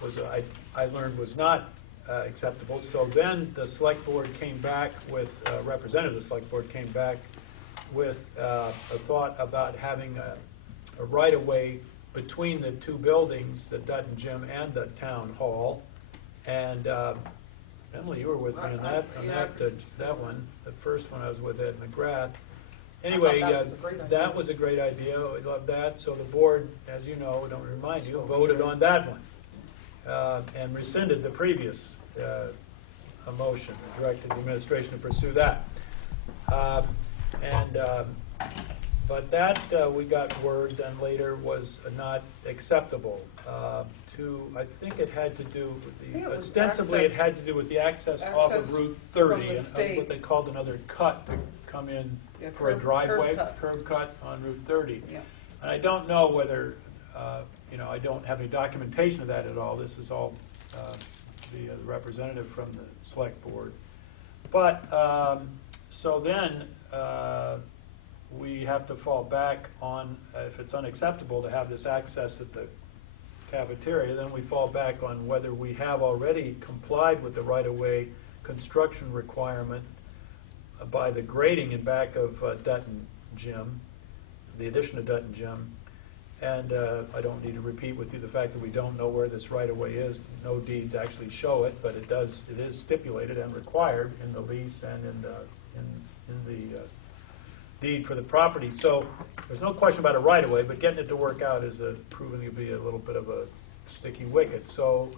was, I learned, was not acceptable. So then the Select Board came back with, representative of the Select Board came back with a thought about having a right-of-way between the two buildings, the Dutton Gym and the Town Hall. And Emily, you were with me on that, that one, the first one I was with Ed McGrath. Anyway, that was a great idea. that was a great idea, we loved that. So the board, as you know, don't remind you, voted on that one and rescinded the previous motion, directed the administration to pursue that. But that, we got word then later, was not acceptable I think it had to do with the, ostensibly it had to do with the access off of Route 30, and what they called another cut to come in for a driveway, curb cut on Route 30. Yeah. And I don't know whether, I don't have any documentation of that at all. This is all the representative from the Select Board. But, so then, we have to fall back on, if it's unacceptable to have this access at the cafeteria, then we fall back on whether we have already complied with the right-of-way construction requirement by the grading in back of Dutton Gym, the addition of Dutton Gym. And I don't need to repeat with you the fact that we don't know where this right-of-way is. No deeds actually show it, but it is stipulated and required in the lease and in the deed for the property. So there's no question about a right-of-way, but getting it to work out is proving to be a little bit of a sticky wicket. So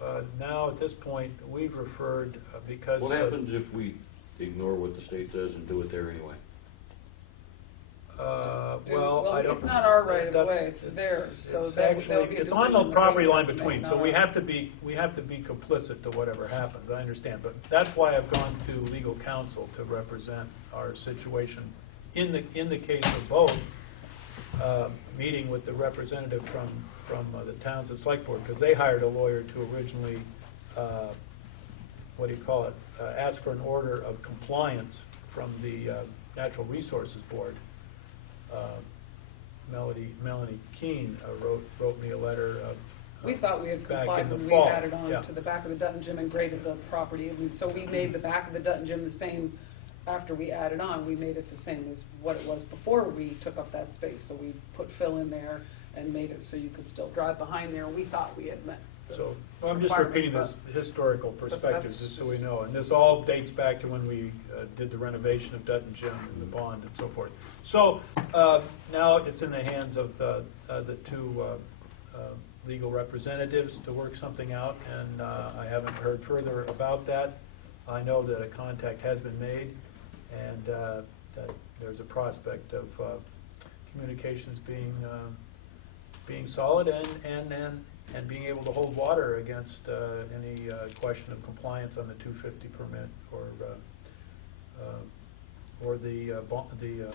now at this point, we've referred because... What happens if we ignore what the state says and do it there anyway? Well, I don't. It's not our right of that's- way, it's theirs, so it's that actually, would be a it's on decision the that property they line have to between, make, so not we have ours. to be complicit to whatever happens, I understand. But that's why I've gone to legal counsel to represent our situation. In the case of both, meeting with the representative from the Townsend Select Board, because they hired a lawyer to originally, ask for an order of compliance from the Natural Resources Board. Melanie Keene wrote me a letter. We thought we had back complied in the when we fall. added on Yeah. to the back of the Dutton Gym and graded the property. And so we made the back of the Dutton Gym the same, after we added on, we made it the same as what it was before we took up that space. So we put fill in there and made it so you could still drive behind there. We thought we had met. So, well, I'm just repeating this historical perspective, that's just so we know. And this all dates back to when we did the renovation of Dutton Gym and the bond and so forth. So, now it's in the hands of the two legal representatives to work something out, and I haven't heard further about that. I know that a contact has been made, and that there's a prospect of communications being solid and being able to hold water against any question of compliance on the 250 permit or the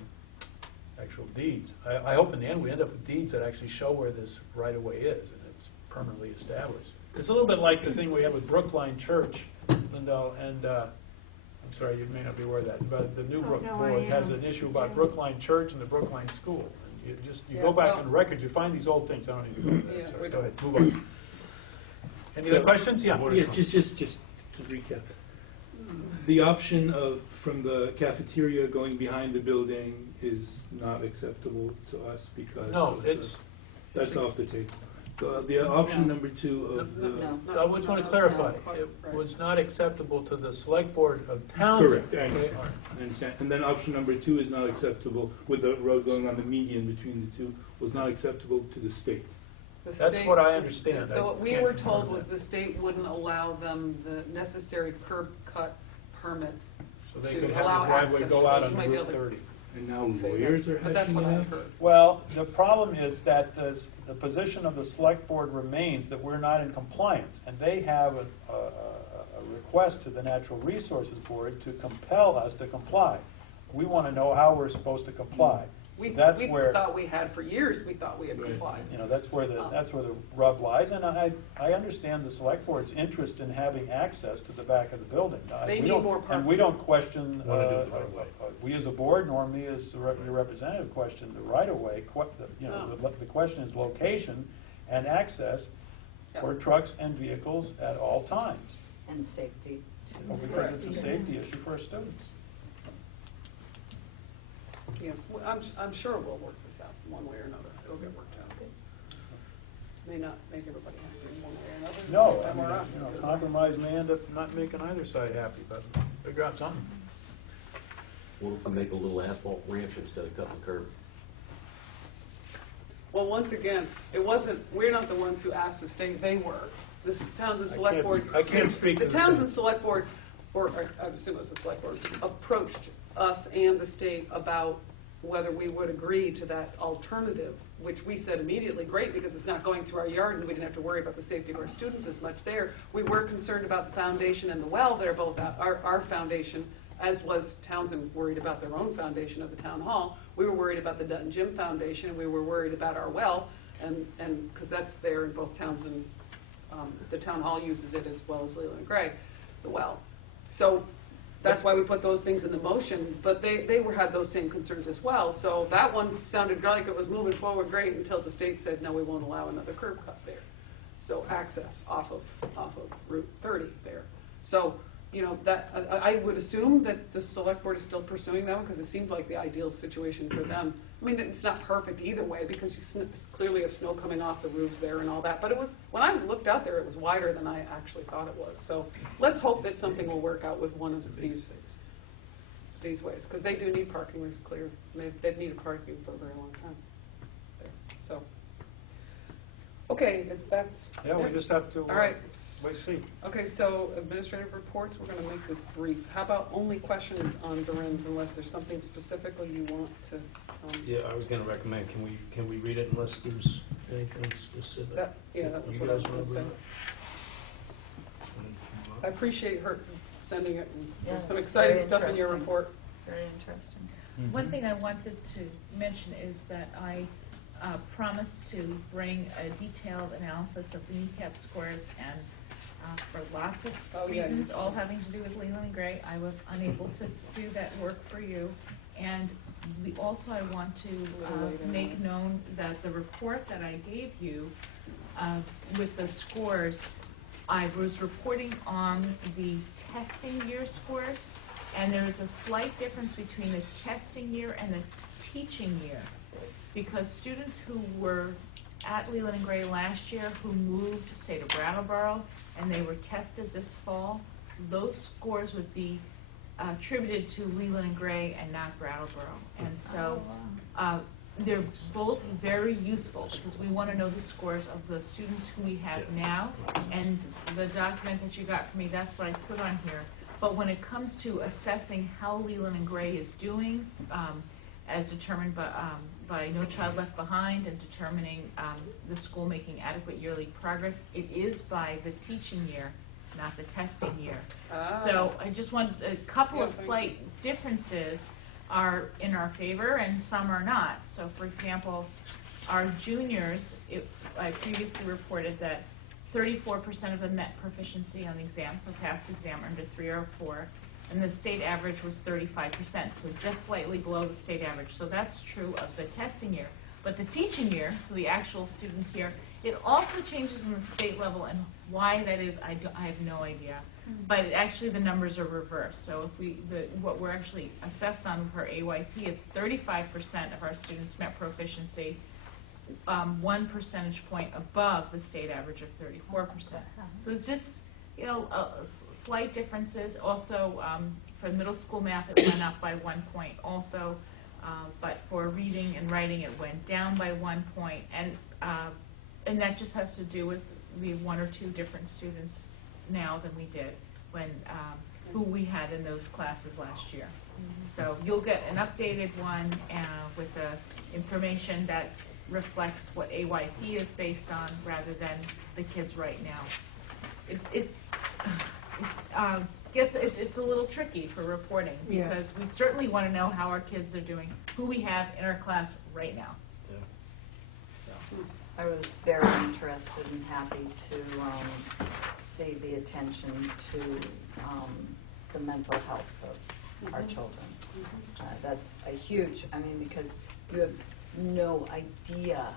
actual deeds. I hope in the end we end up with deeds that actually show where this right-of-way is and it's permanently established. It's a little bit like the thing we had with Brookline Church, Linda, and I'm sorry, you may not be aware of that, but the New Brook Board has an issue about Brookline Church and the Brookline School. And you go back in the records, you find these old things. I don't need to go into that. Sorry. Go ahead, move on. Any other questions? Yeah. Yeah, just to recap. The option of from the cafeteria going behind the building is not acceptable to us because No, that's off the table. The option number two of the I just want to clarify, it was not acceptable to the Select Board of Townsend. correct. I understand. And then option number two is not acceptable with the road going on the median between the two was not acceptable to the state. That's what I understand. What we were told was the state wouldn't allow them the necessary curb cut permits So they to could have allow the driveway access go to out it. on You might be Route able to 30. And now say lawyers that, are but that's hashing what it I out? heard. Well, the problem is that the position of the Select Board remains that we're not in compliance, and they have a request to the Natural Resources Board to compel us to comply. We want to know how we're supposed to comply. We where thought we had for years, we thought we had complied. You know, that's where the rub lies, and I understand the Select Board's interest in having access to the back of the building. They We need don't- more parking. And we don't question, Wanna do it the right way. we as a board, nor me as the representative, question the right-of-way. The question is location and access for trucks and vehicles at all times. And safety. Because it's a safety issue for our students. Yeah, well, I'm sure we'll work this out one way or another. It'll get worked out. May not make everybody happy in one way or another. No, Them or us, you know, because- compromise may end up not making either side happy, but figure out something. What if we make a little asphalt ramp instead of cutting the curb? Well, once again, it wasn't, we're not the ones who asked the state, they were. This Townsend Select Board. I can't speak to The the Townsend Select Board, or I assume it was the Select Board, approached us and the state about whether we would agree to that alternative, which we said immediately, great, because it's not going through our yard and we didn't have to worry about the safety of our students as much there. We were concerned about the foundation and the well. They're both our foundation, as was Townsend worried about their own foundation of the town hall. We were worried about the Dutton Gym Foundation, and we were worried about our well, and because that's there in both Townsend, the town hall uses it as well as Leland and Gray, the well. So that's why we put those things in the motion, but they had those same concerns as well. So that one sounded like it was moving forward great until the state said, no, we won't allow another curb cut there. So access off of Route 30 there. So, you know, that I would assume that the Select Board is still pursuing that one because it seemed like the ideal situation for them. I mean, it's not perfect either way because you clearly have snow coming off the roofs there and all that. But it was, when I looked out there, it was wider than I actually thought it was. So let's hope that something will work out with one of these ways because they do need parking. It's clear they've needed parking for a very long time. There. So, Okay, if that's. Yeah, we it. just have to, All right. wait and see. Okay, so administrative reports, we're gonna make this brief. How about only questions on Durin's unless there's something specifically you want to, Yeah, I was gonna recommend, can we read it unless there's anything specific? that was You what I was guys gonna say. wanna I appreciate her sending it, and there's some it's exciting very stuff in your interesting. report. Very interesting. One thing I wanted to mention is that I promised to bring a detailed analysis of the kneecap scores, and for lots of reasons, all having to do with Leland and Gray, I was unable to do that work for you. And I want to make known that the report that I gave you with the scores, I was reporting on the testing year scores, and there is a slight difference between the testing year and the teaching year. Because students who were at Leland and Gray last year who moved, say, to Brattleboro, and they were tested this fall, those scores would be attributed to Leland and Gray and not Brattleboro. And so they're both very useful because we want to know the scores of the students who we have now. And the document that you got from me, that's what I put on here. But when it comes to assessing how Leland and Gray is doing, as determined by No Child Left Behind, and determining the school making adequate yearly progress, it is by the teaching year, not the testing year. So I just want a couple of slight differences are in our favor and some are not. So for example, our juniors, I previously reported that 34% of them met proficiency on the exam, so passed the exam under 3 or 4. And the state average was 35%, so just slightly below the state average. So that's true of the testing year. But the teaching year, so the actual students here, it also changes in the state level, and why that is, I have no idea. But actually the numbers are reversed. So if what we're actually assessed on per AYP, it's 35% of our students met proficiency, 1 percentage point above the state average of 34%. So it's just, slight differences. Also, for middle school math, it went up by 1 point also, but for reading and writing, it went down by 1 point, and that just has to do with we have 1 or 2 different students now than we did when who we had in those classes last year. So you'll get an updated one with the information that reflects what AYP is based on rather than the kids right now. It's a little tricky for reporting because we certainly want to know how our kids are doing, who we have in our class right now. So. I was very interested and happy to see the attention to the mental health of our children. That's a huge, because you have no idea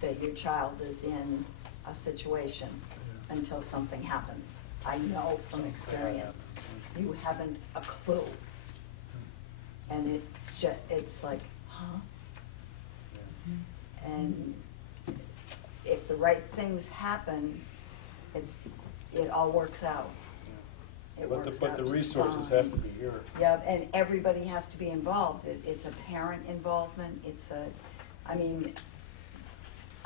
that your child is in a situation until something happens. I know from experience. You haven't a clue. And it's like, huh? And if the right things happen, it all works out. But the resources have to be here. Yeah, and everybody has to be involved. It's a parent involvement.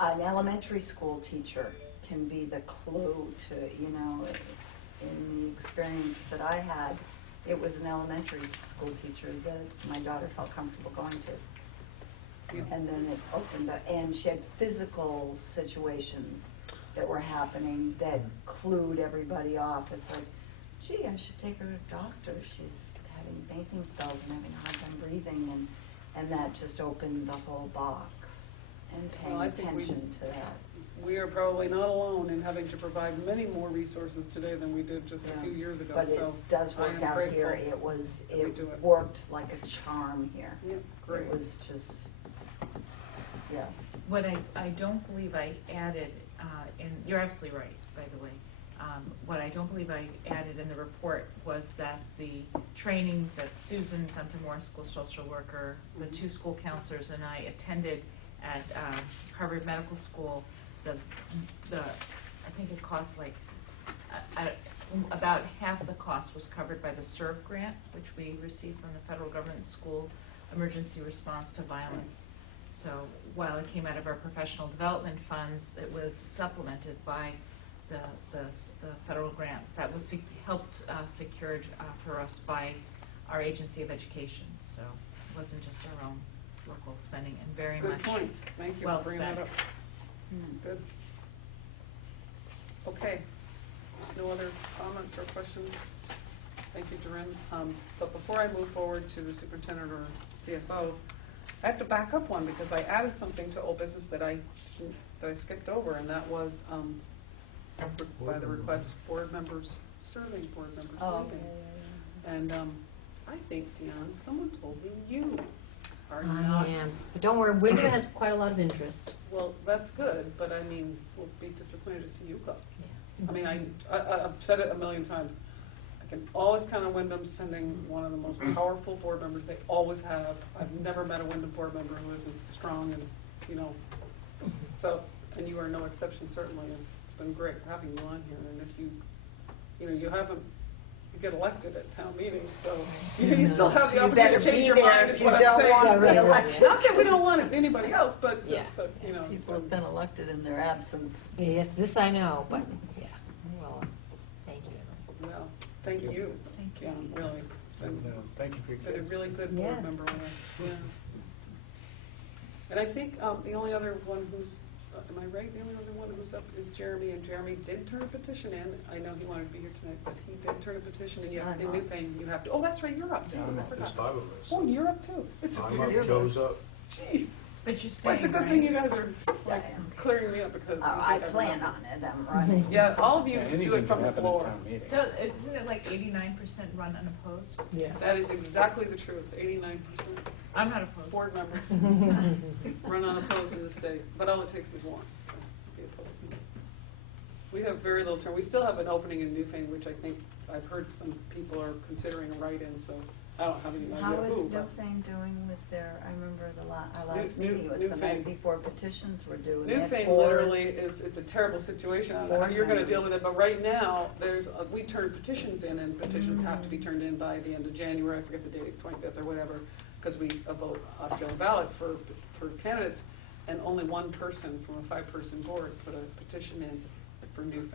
An elementary school teacher can be the clue to, in the experience that I had, it was an elementary school teacher that my daughter felt comfortable going to. And then it opened up, and she had physical situations that were happening that clued everybody off. It's like, gee, I should take her to a doctor. She's having fainting spells and having a hard time breathing, and that just opened the whole box and paying attention to that. We are probably not alone in having to provide many more resources today than we did just a few years ago. But so it does work out grateful here. It worked like a charm here. Yeah, great. It was just, yeah. What I don't believe I added, and you're absolutely right, by the way, what I don't believe I added in the report was that the training that Susan Fenton-Moore, school social worker, the 2 school counselors, and I attended at Harvard Medical School. I think it cost about half the cost was covered by the SERVE grant, which we received from the federal government school emergency response to violence. So while it came out of our professional development funds, it was supplemented by the federal grant that was helped secured for us by our Agency of Education. So it wasn't just our own local spending, and very Good much point. Thank you well for bringing spent. that up. Good. Okay. There's no other comments or questions? Thank you, Doreen. But before I move forward to the superintendent or CFO, I have to back up one because I added something to old business that I skipped over, and that was by the request, board members serving, board members leaving. And I think, Dion, someone told me you are not. I am, but don't worry, Wyndham has quite a lot of interest. Well, that's good, but I mean, we'll be disappointed to see you go. I mean, I've said it a million times. I can always count on Wyndham sending one of the most powerful board members they always have. I've never met a Wyndham board member who isn't strong and, you know, so, and you are no exception, certainly. And it's been great having you on here. And if you get elected at town meetings, so you still have the opportunity to change your mind, is what I'm saying. Not that we don't want anybody else, but you know. People have been elected in their absence. Yes, this I know, but, yeah, well, thank you. Well, thank you. Thank you. Yeah, really. It's been, Thank you for your been a kids. really good board member. Yeah. And I think the only other one who's, am I right? The only other one who's up is Jeremy, and Jeremy did turn a petition in. I know he wanted to be here tonight, but he did turn a petition, and in Newfane, you have to, oh, that's right, you're up too. I forgot. There's 5 of us. Oh, you're up too. It's I'm up, Joe's up. Jeez. But you're Well, it's a staying, good right? thing you guys are like clearing me up because you I did plan everything. on it, I'm running. Yeah, all of you Yeah, do anything it from can the happen at floor. town meeting. So isn't it like 89% run unopposed? Yeah. That is exactly the truth. 89% I'm not opposed. board members run unopposed in the state, but all it takes is one to be opposed. We have very little turn. We still have an opening in Newfane, which I think I've heard some people are considering a write-in, so I don't have any idea How is who. but- Newfane doing with their, I remember our last New- meeting was the Newfane. night before petitions were due. and they had Newfane 4 literally it's a terrible situation. I don't know how board you're gonna deal with members. it, but right now, we turn petitions in, and petitions have to be turned in by the end of January, I forget the date, 25th or whatever, because we vote Australian ballot for candidates, and only one person from a 5-person board put a petition in for Newfane.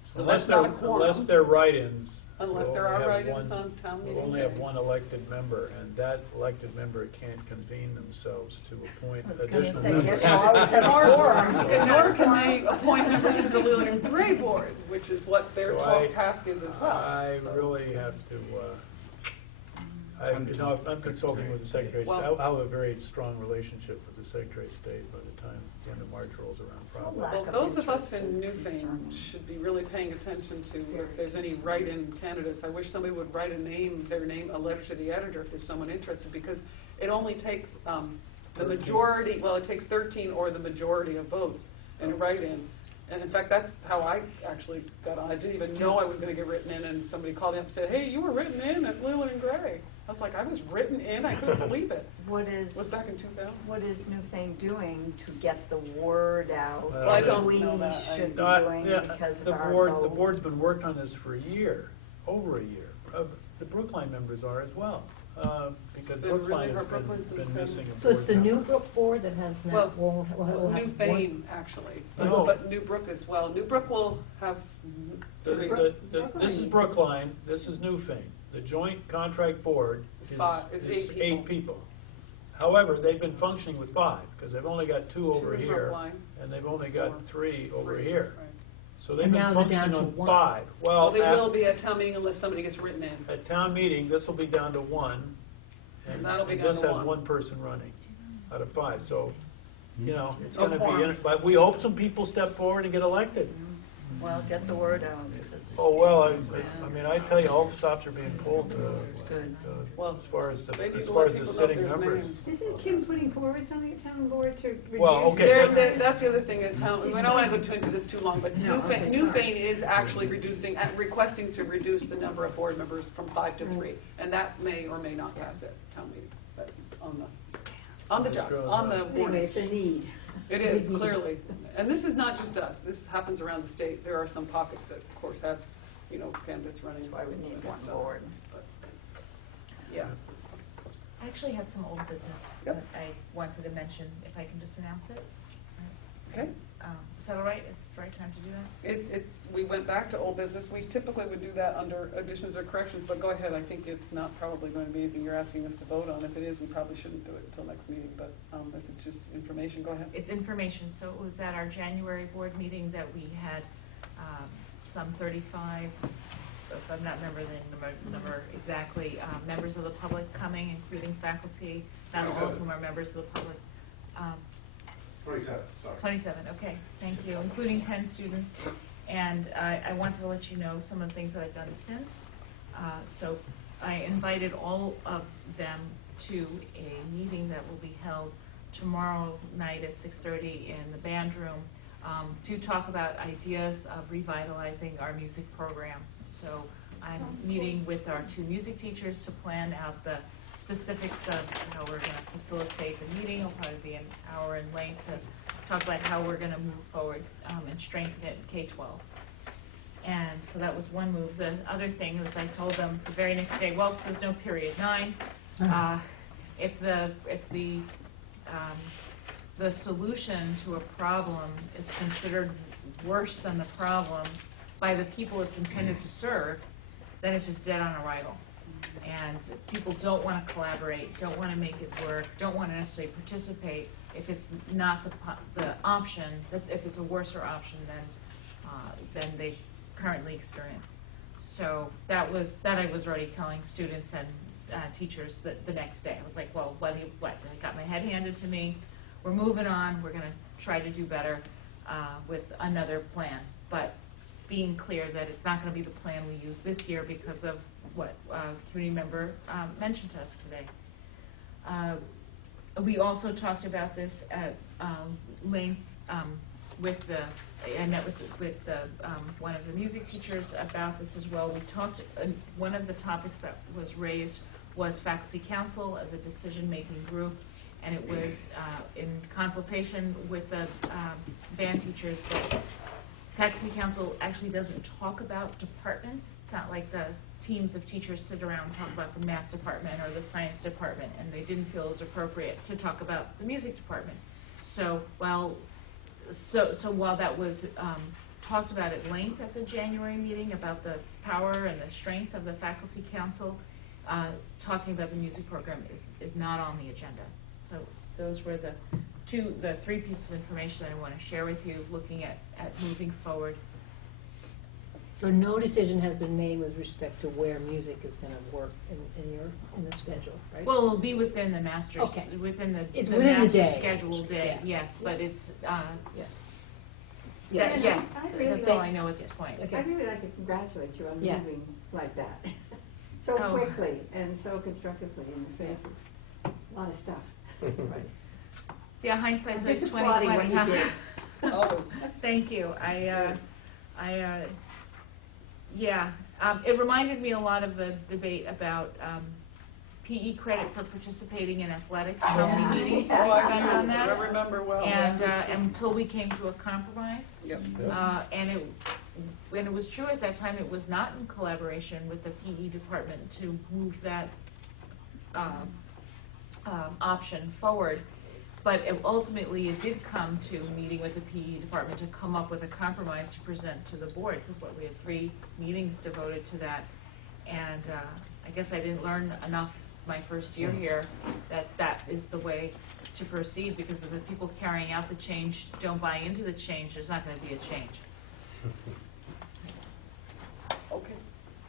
So Unless that's not a they're- quorum. Unless they're write-ins. Unless we'll there only are have write-ins one- on town meeting We'll only have day. one elected member, and that elected member can't convene themselves to appoint I was gonna additional say, members. yes, you'll always have a quorum. Nor can they appoint members to the Leland and Gray board, which is what their So top task is as well. I So- really have to, I'm consulting with the Secretary of State. Well- I'll have a very strong relationship with the Secretary of State by the time the end of March rolls around, probably. Well, those of us in Newfane should be really paying attention to if there's any write-in candidates. I wish somebody would write a letter to the editor if there's someone interested, because it only takes the majority, well, it takes 13 or the majority of votes in a write-in. And in fact, that's how I actually got on. I didn't even know I was gonna get written in, and somebody called me up and said, hey, you were written in at Leland and Gray. I was like, I was written in? I couldn't believe it. It was back in 2000. What is Newfane doing to get the word out? Well, I don't we know that. should be Uh, doing yeah, because of the our board, vote? the board's been working on this for a year, over a year. The Brookline members are as well, because been really Brookline has hard. Brookline's been insane. missing a board So it's the member. New Brook board that has now, Well, will have Newfane, actually, Oh. but Newbrook as well. Newbrook will have This is Brookline, this is Newfane. The joint contract board It's is 8 8 people. However, they've been functioning with 5, because they've only got 2 over in here, Brookline. and they've only got 3 over here. Right. So they've And been now they're down functioning to on 1. 5. Well, they at- will be at town meeting unless somebody gets written in. At town meeting, this will be down to 1, And that'll be and down this to has 1. 1 person running out of 5, so, you know, it's No gonna be, quorums. but we hope some people step forward and get elected. Well, get the word out, because. Oh, well, I mean, I tell you, all the stops are being pulled, Good. Well, as far as they need as to far let as the people know sitting there's members. names. Isn't Kim putting forward something at town board to reduce? Well, okay. That's the other thing in town, we don't want to go into this too long, but Newfane is actually requesting to reduce the number of board members from 5 to 3, and that may or may not pass at town meeting. That's on the job, on the warning. Anyway, it's a need. It is, clearly. And this is not just us. This happens around the state. There are some pockets that, of course, have, candidates running. That's why we need one against board. others, but, yeah. I actually had some old business that I wanted to mention, if I can just announce it. Okay. Is that all right? Is this the right time to do that? We went back to old business. We typically would do that under additions or corrections, but go ahead. I think it's not probably going to be anything you're asking us to vote on. If it is, we probably shouldn't do it until next meeting, but if it's just information, go ahead. It's information. So it was at our January board meeting that we had some 35, if I'm not remembering the number exactly, members of the public coming, including faculty. Not all of whom are members of the public. 27, sorry. 27, okay, thank you, including 10 students. And I wanted to let you know some of the things that I've done since. So I invited all of them to a meeting that will be held tomorrow night at 6:30 in the band room to talk about ideas of revitalizing our music program. So I'm meeting with our 2 music teachers to plan out the specifics of how we're going to facilitate the meeting. It'll probably be an hour in length to talk about how we're going to move forward and strengthen it in K-12. And so that was one move. The other thing was I told them the very next day, well, there's no period 9. If the solution to a problem is considered worse than the problem by the people it's intended to serve, then it's just dead on arrival. And people don't want to collaborate, don't want to make it work, don't want to necessarily participate if it's not the option, if it's a worser option than they currently experience. So that I was already telling students and teachers the next day. I was like, well, what? I got my head handed to me. We're moving on. We're going to try to do better with another plan. But being clear that it's not going to be the plan we use this year because of what community member mentioned to us today. We also talked about this at length I met with one of the music teachers about this as well. We talked, one of the topics that was raised was faculty council as a decision-making group, and it was in consultation with the band teachers that faculty council actually doesn't talk about departments. It's not like the teams of teachers sit around and talk about the math department or the science department, and they didn't feel it was appropriate to talk about the music department. So while that was talked about at length at the January meeting about the power and the strength of the faculty council, talking about the music program is not on the agenda. So those were the 3 pieces of information that I want to share with you, looking at moving forward. So no decision has been made with respect to where music is going to work in the schedule, right? Well, it'll be within the master's, Okay. within the It's the within the master's day. schedule day, Yeah. yes, but it's, Yeah, and yes, I really that's all like- I know at this point. I'd really like to congratulate you on Yeah. moving like that, so Oh. quickly and so constructively in the face of a lot of stuff. Right. Yeah, hindsight's I'm always just applauding 20/20, what you huh? did. Always. Thank you. It reminded me a lot of the debate about PE credit for participating in athletics. How many Yeah. meetings Yeah. we spent on that? I remember well. And until we came to a compromise. Yep. And it was true at that time, it was not in collaboration with the PE department to move that option forward. But ultimately, it did come to meeting with the PE department to come up with a compromise to present to the board, because we had 3 meetings devoted to that. And I guess I didn't learn enough my first year here that is the way to proceed, because if the people carrying out the change don't buy into the change, there's not going to be a change. Okay.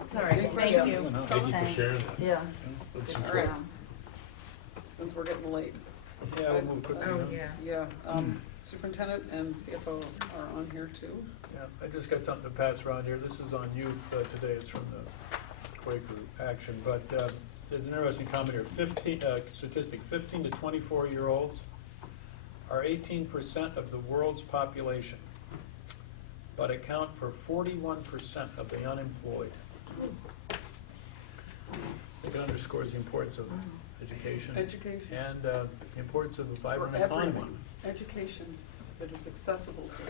Sorry, Any thank questions? you. Thank you for sharing that. Yeah. All right. Since we're getting late. Yeah, we'll move quickly. Oh, huh? yeah. Yeah, superintendent and CFO are on here too. Yeah, I just got something to pass around here. This is on youth today. It's from the Quaker Action. But there's an interesting comment here. Statistic, 15 to 24-year-olds are 18% of the world's population, but account for 41% of the unemployed. It underscores the importance of education. Education. And the importance of a vibrant For economy. everyone. Education that is accessible for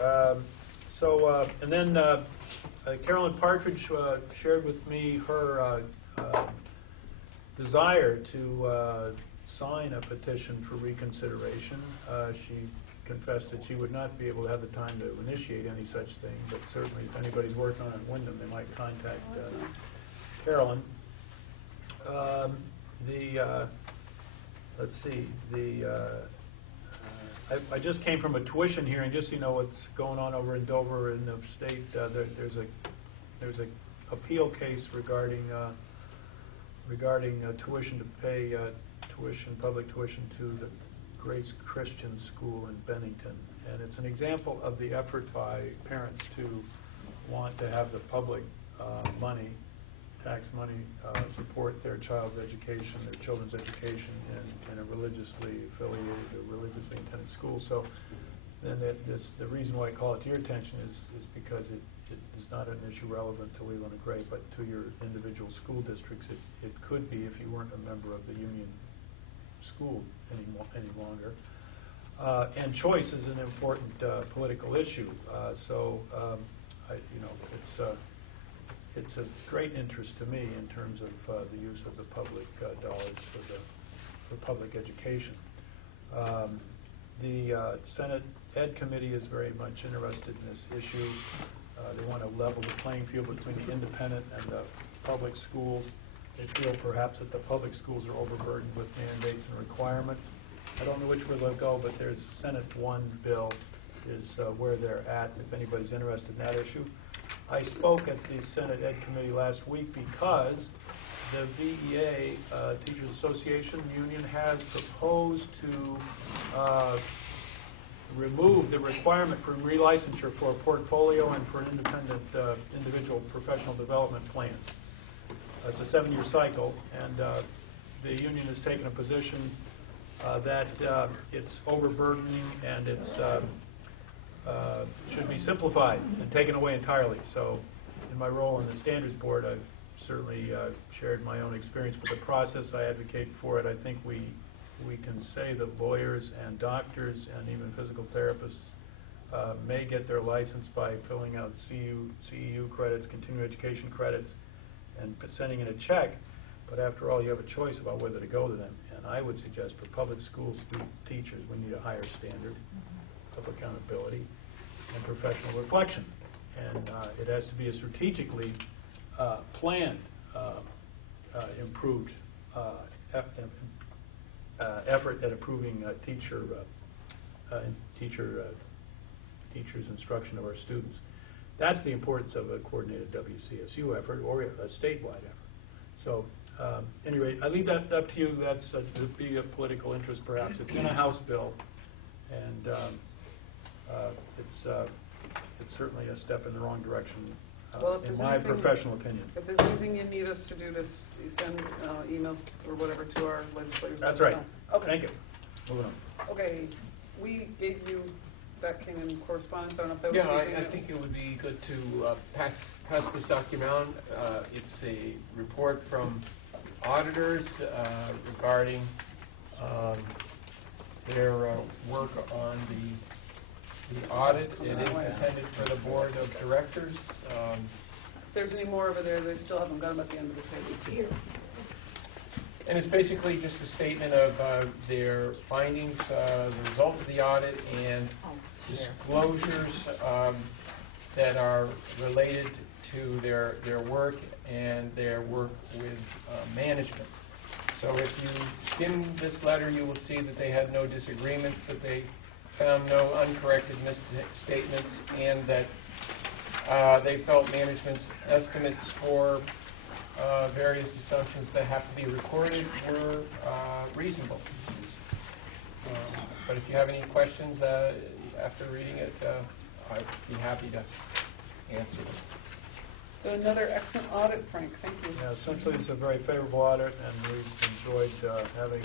everyone. And then Carolyn Partridge shared with me her desire to sign a petition for reconsideration. She confessed that she would not be able to have the time to initiate any such thing, but certainly if anybody's working on it in Wyndham, they might contact Carolyn. Let's see, I just came from a tuition hearing, just so you know what's going on over in Dover in the state. There's a appeal case regarding tuition to pay public tuition to the Grace Christian School in Bennington. And it's an example of the effort by parents to want to have the public money, tax money, support their child's education, their children's education in a religiously affiliated or religiously intended school. So then the reason why I call it to your attention is because it is not an issue relevant to Leland and Gray, but to your individual school districts. It could be if you weren't a member of the union school any longer. And choice is an important political issue. It's a great interest to me in terms of the use of the public dollars for public education. The Senate Ed Committee is very much interested in this issue. They want to level the playing field between the independent and the public schools. They feel perhaps that the public schools are overburdened with mandates and requirements. I don't know which way they'll go, but there's Senate 1 bill is where they're at, if anybody's interested in that issue. I spoke at the Senate Ed Committee last week because the VEA, Teachers Association Union, has proposed to remove the requirement for relicensure for a portfolio and for an independent individual professional development plan. It's a 7-year cycle, and the union has taken a position that it's overburdening and it's should be simplified and taken away entirely. So in my role on the Standards Board, I've certainly shared my own experience with the process. I advocate for it. I think we can say that lawyers and doctors and even physical therapists may get their license by filling out CEU credits, continuing education credits, and sending in a check. But after all, you have a choice about whether to go to them. And I would suggest for public school teachers, we need a higher standard of accountability and professional reflection. And it has to be a strategically planned, improved effort at improving teachers' instruction of our students. That's the importance of a coordinated WCSU effort or a statewide effort. So, at any rate, I leave that up to you. That's to be a political interest, perhaps. It's in a House bill, and it's certainly a step in the wrong direction, in my professional opinion. If there's anything you need us to do to send emails or whatever to our legislators. That's right. Okay. Thank you. Moving on. Okay, we gave you, that came in correspondence. I don't know if that was anything. Yeah, I think it would be good to pass this document on. It's a report from auditors regarding their work on the audit. It is intended for the board of directors. If there's any more over there, they still haven't got them at the end of the page. And it's basically just a statement of their findings, the result of the audit, and disclosures that are related to their work and their work with management. So if you skim this letter, you will see that they had no disagreements, that they found no uncorrected misstatements, and that they felt management's estimates for various assumptions that have to be recorded were reasonable. But if you have any questions after reading it, I'd be happy to answer them. So another excellent audit, Frank. Thank you. Yeah, essentially it's a very favorable audit, and we've enjoyed having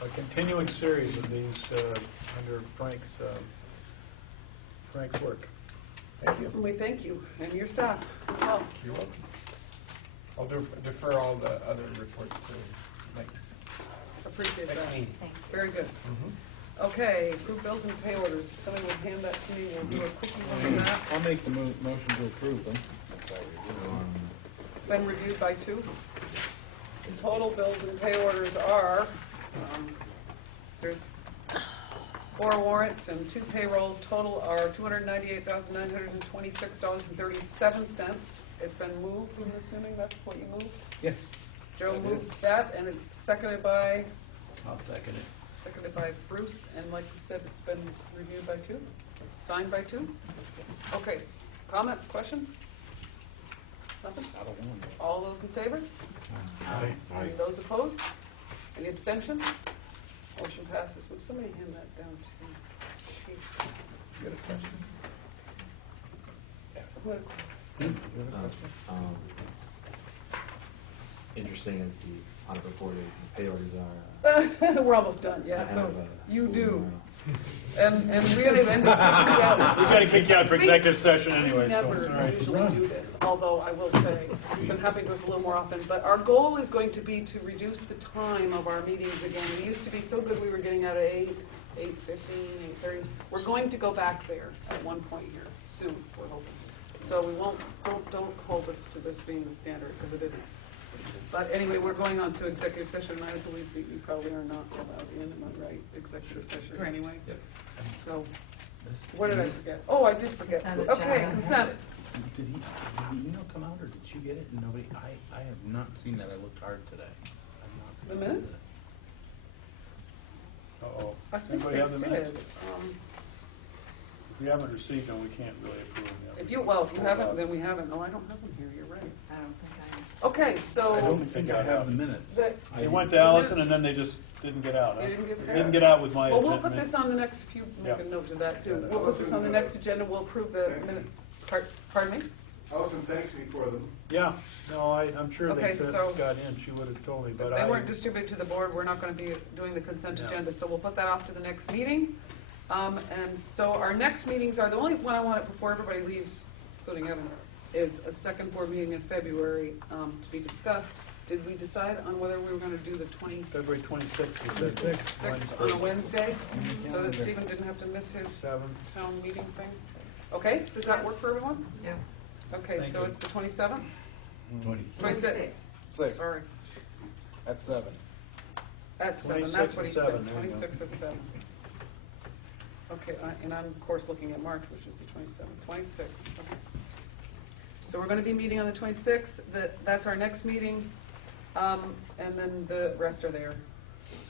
a continuing series of these under Frank's work. Thank you. We thank you and your staff. Well, you're welcome. I'll defer all the other reports to next. Appreciate next that. meeting. Very good. Okay, approve bills and pay orders. If somebody would hand that to me, we'll do a quickie one on that. I'll make the motion to approve them. Been reviewed by two. total bills and pay orders are, there's 4 warrants and 2 payrolls. Total are $298,926.37. It's been moved, I'm assuming that's what you moved? Yes. Joe That moved is. that, and it's seconded by? I'll second it. Seconded by Bruce, and like you said, it's been reviewed by 2? Signed by 2? Okay. Comments, questions? Nothing? All those in favor? Aye. Any those opposed? Any abstentions? Motion passes. Would somebody hand that down to Chief? You got a question? Who had a question? Interesting as the audit report is, the pay orders are. We're almost done, yeah, I so have, you school do. tomorrow. And we're gonna end up kicking you out. We gotta kick you out for executive session anyway, We so never it's all right. usually do this, although I will say, it's been happening to us a little more often, but our goal is going to be to reduce the time of our meetings again. We used to be so good, we were getting out at 8:15, 8:30. We're going to go back there at one point here, soon, we're hoping. So we won't, don't hold us to this being the standard, because it isn't. But anyway, we're going on to executive session, and I believe that you probably are not allowed in, am I right? Executive session anyway? Yep. So, what did I forget? Oh, I did forget. Consent Okay, agenda. consent. Did the email come out, or did you get it? And nobody, I have not seen that. I looked hard today. I've not seen The minutes? Uh-oh. I think Anybody they have the minutes? did. If we haven't received them, we can't really approve them yet. If you haven't, then we haven't. No, I don't have them here, you're right. I don't think Okay, so. I don't think I have the minutes. They went to Allison and then they just didn't get out, huh? They didn't get sent? Didn't get out with my Well, agenda. we'll put this on the next, if you make a Yeah. note of that too. We'll put this on the next agenda, we'll approve the minute, pardon me? Allison thanks me for them. Yeah, no, I'm sure they Okay, said so- got in, she would have told me, If but they I, weren't distributed to the board, we're not gonna be doing the consent Yeah. agenda, so we'll put that off to the next meeting. And so our next meetings are, the only one I want before everybody leaves, including Evan, is a second board meeting in February, to be discussed. Did we decide on whether we were gonna do the February 26th, you said. 26th on a Wednesday? So that Stephen didn't have to miss his 7th. town meeting thing? Okay, does that work for everyone? Yeah. Okay, Thank so you. it's the 27th? 26th. 26th. Sorry. At 7. At 7, 26 that's what and he said, 7, there you go. 26 at 7. Okay, and I'm of course looking at March, which is the 27th, 26th, okay. So we're gonna be meeting on the 26th, that's our next meeting, and then the rest are there.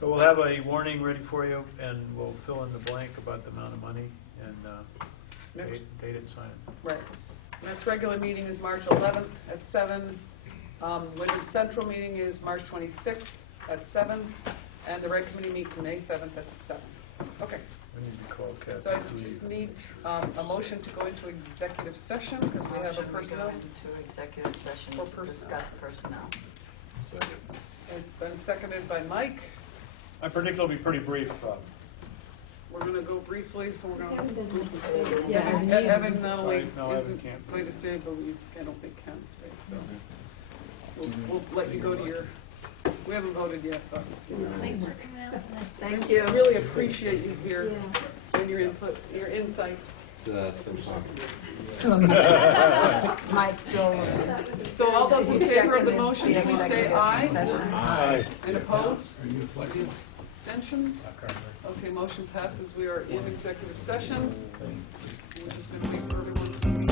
So we'll have a warning ready for you, and we'll fill in the blank about the amount of money, and Next, date it, sign it. right. Next regular meeting is March 11th at 7. Leland Central meeting is March 26th at 7, and the reg committee meets May 7th at 7. Okay. We need to call Kathy. So I just need a motion to go into executive session, because we have a personnel. into executive session For to personnel. discuss personnel. It's been seconded by Mike. My predict it'll be pretty brief. We're gonna go briefly, so we're gonna. Yeah, Evan not only No, Evan isn't can't. going to stay, but I don't think can stay, so. We'll let you go to your, we haven't voted yet, but. Thanks for coming out tonight. Thank you. Really appreciate you here and your input, your insight. It's been fun. Mike, go. So all those in favor of the motion, Second. please say aye. Session. Aye. And opposed? Abstentions? Okay, motion passes. We are in executive session. We're just going to wait for everyone to leave.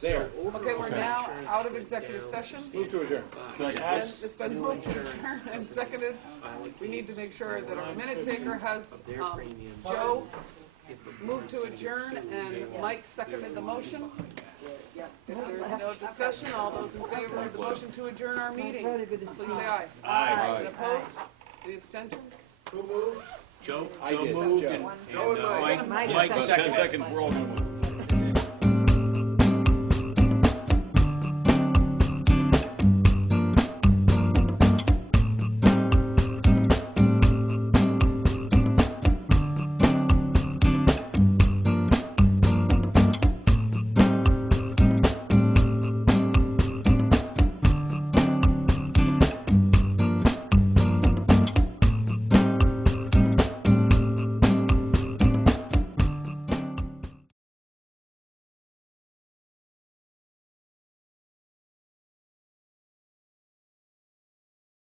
There. Okay, we're now out of executive session. Move to adjourn. And it's been moved to adjourn and seconded. We need to make sure that our minute taker has, Joe moved to adjourn and Mike seconded the motion. If there is no discussion, all those in favor of the motion to adjourn our meeting, please say aye. Aye. And opposed? Any abstentions? Who moved? Joe I did. moved Joe. and Joe and Mike. Mike About 10 seconded. seconds, we're all going to move.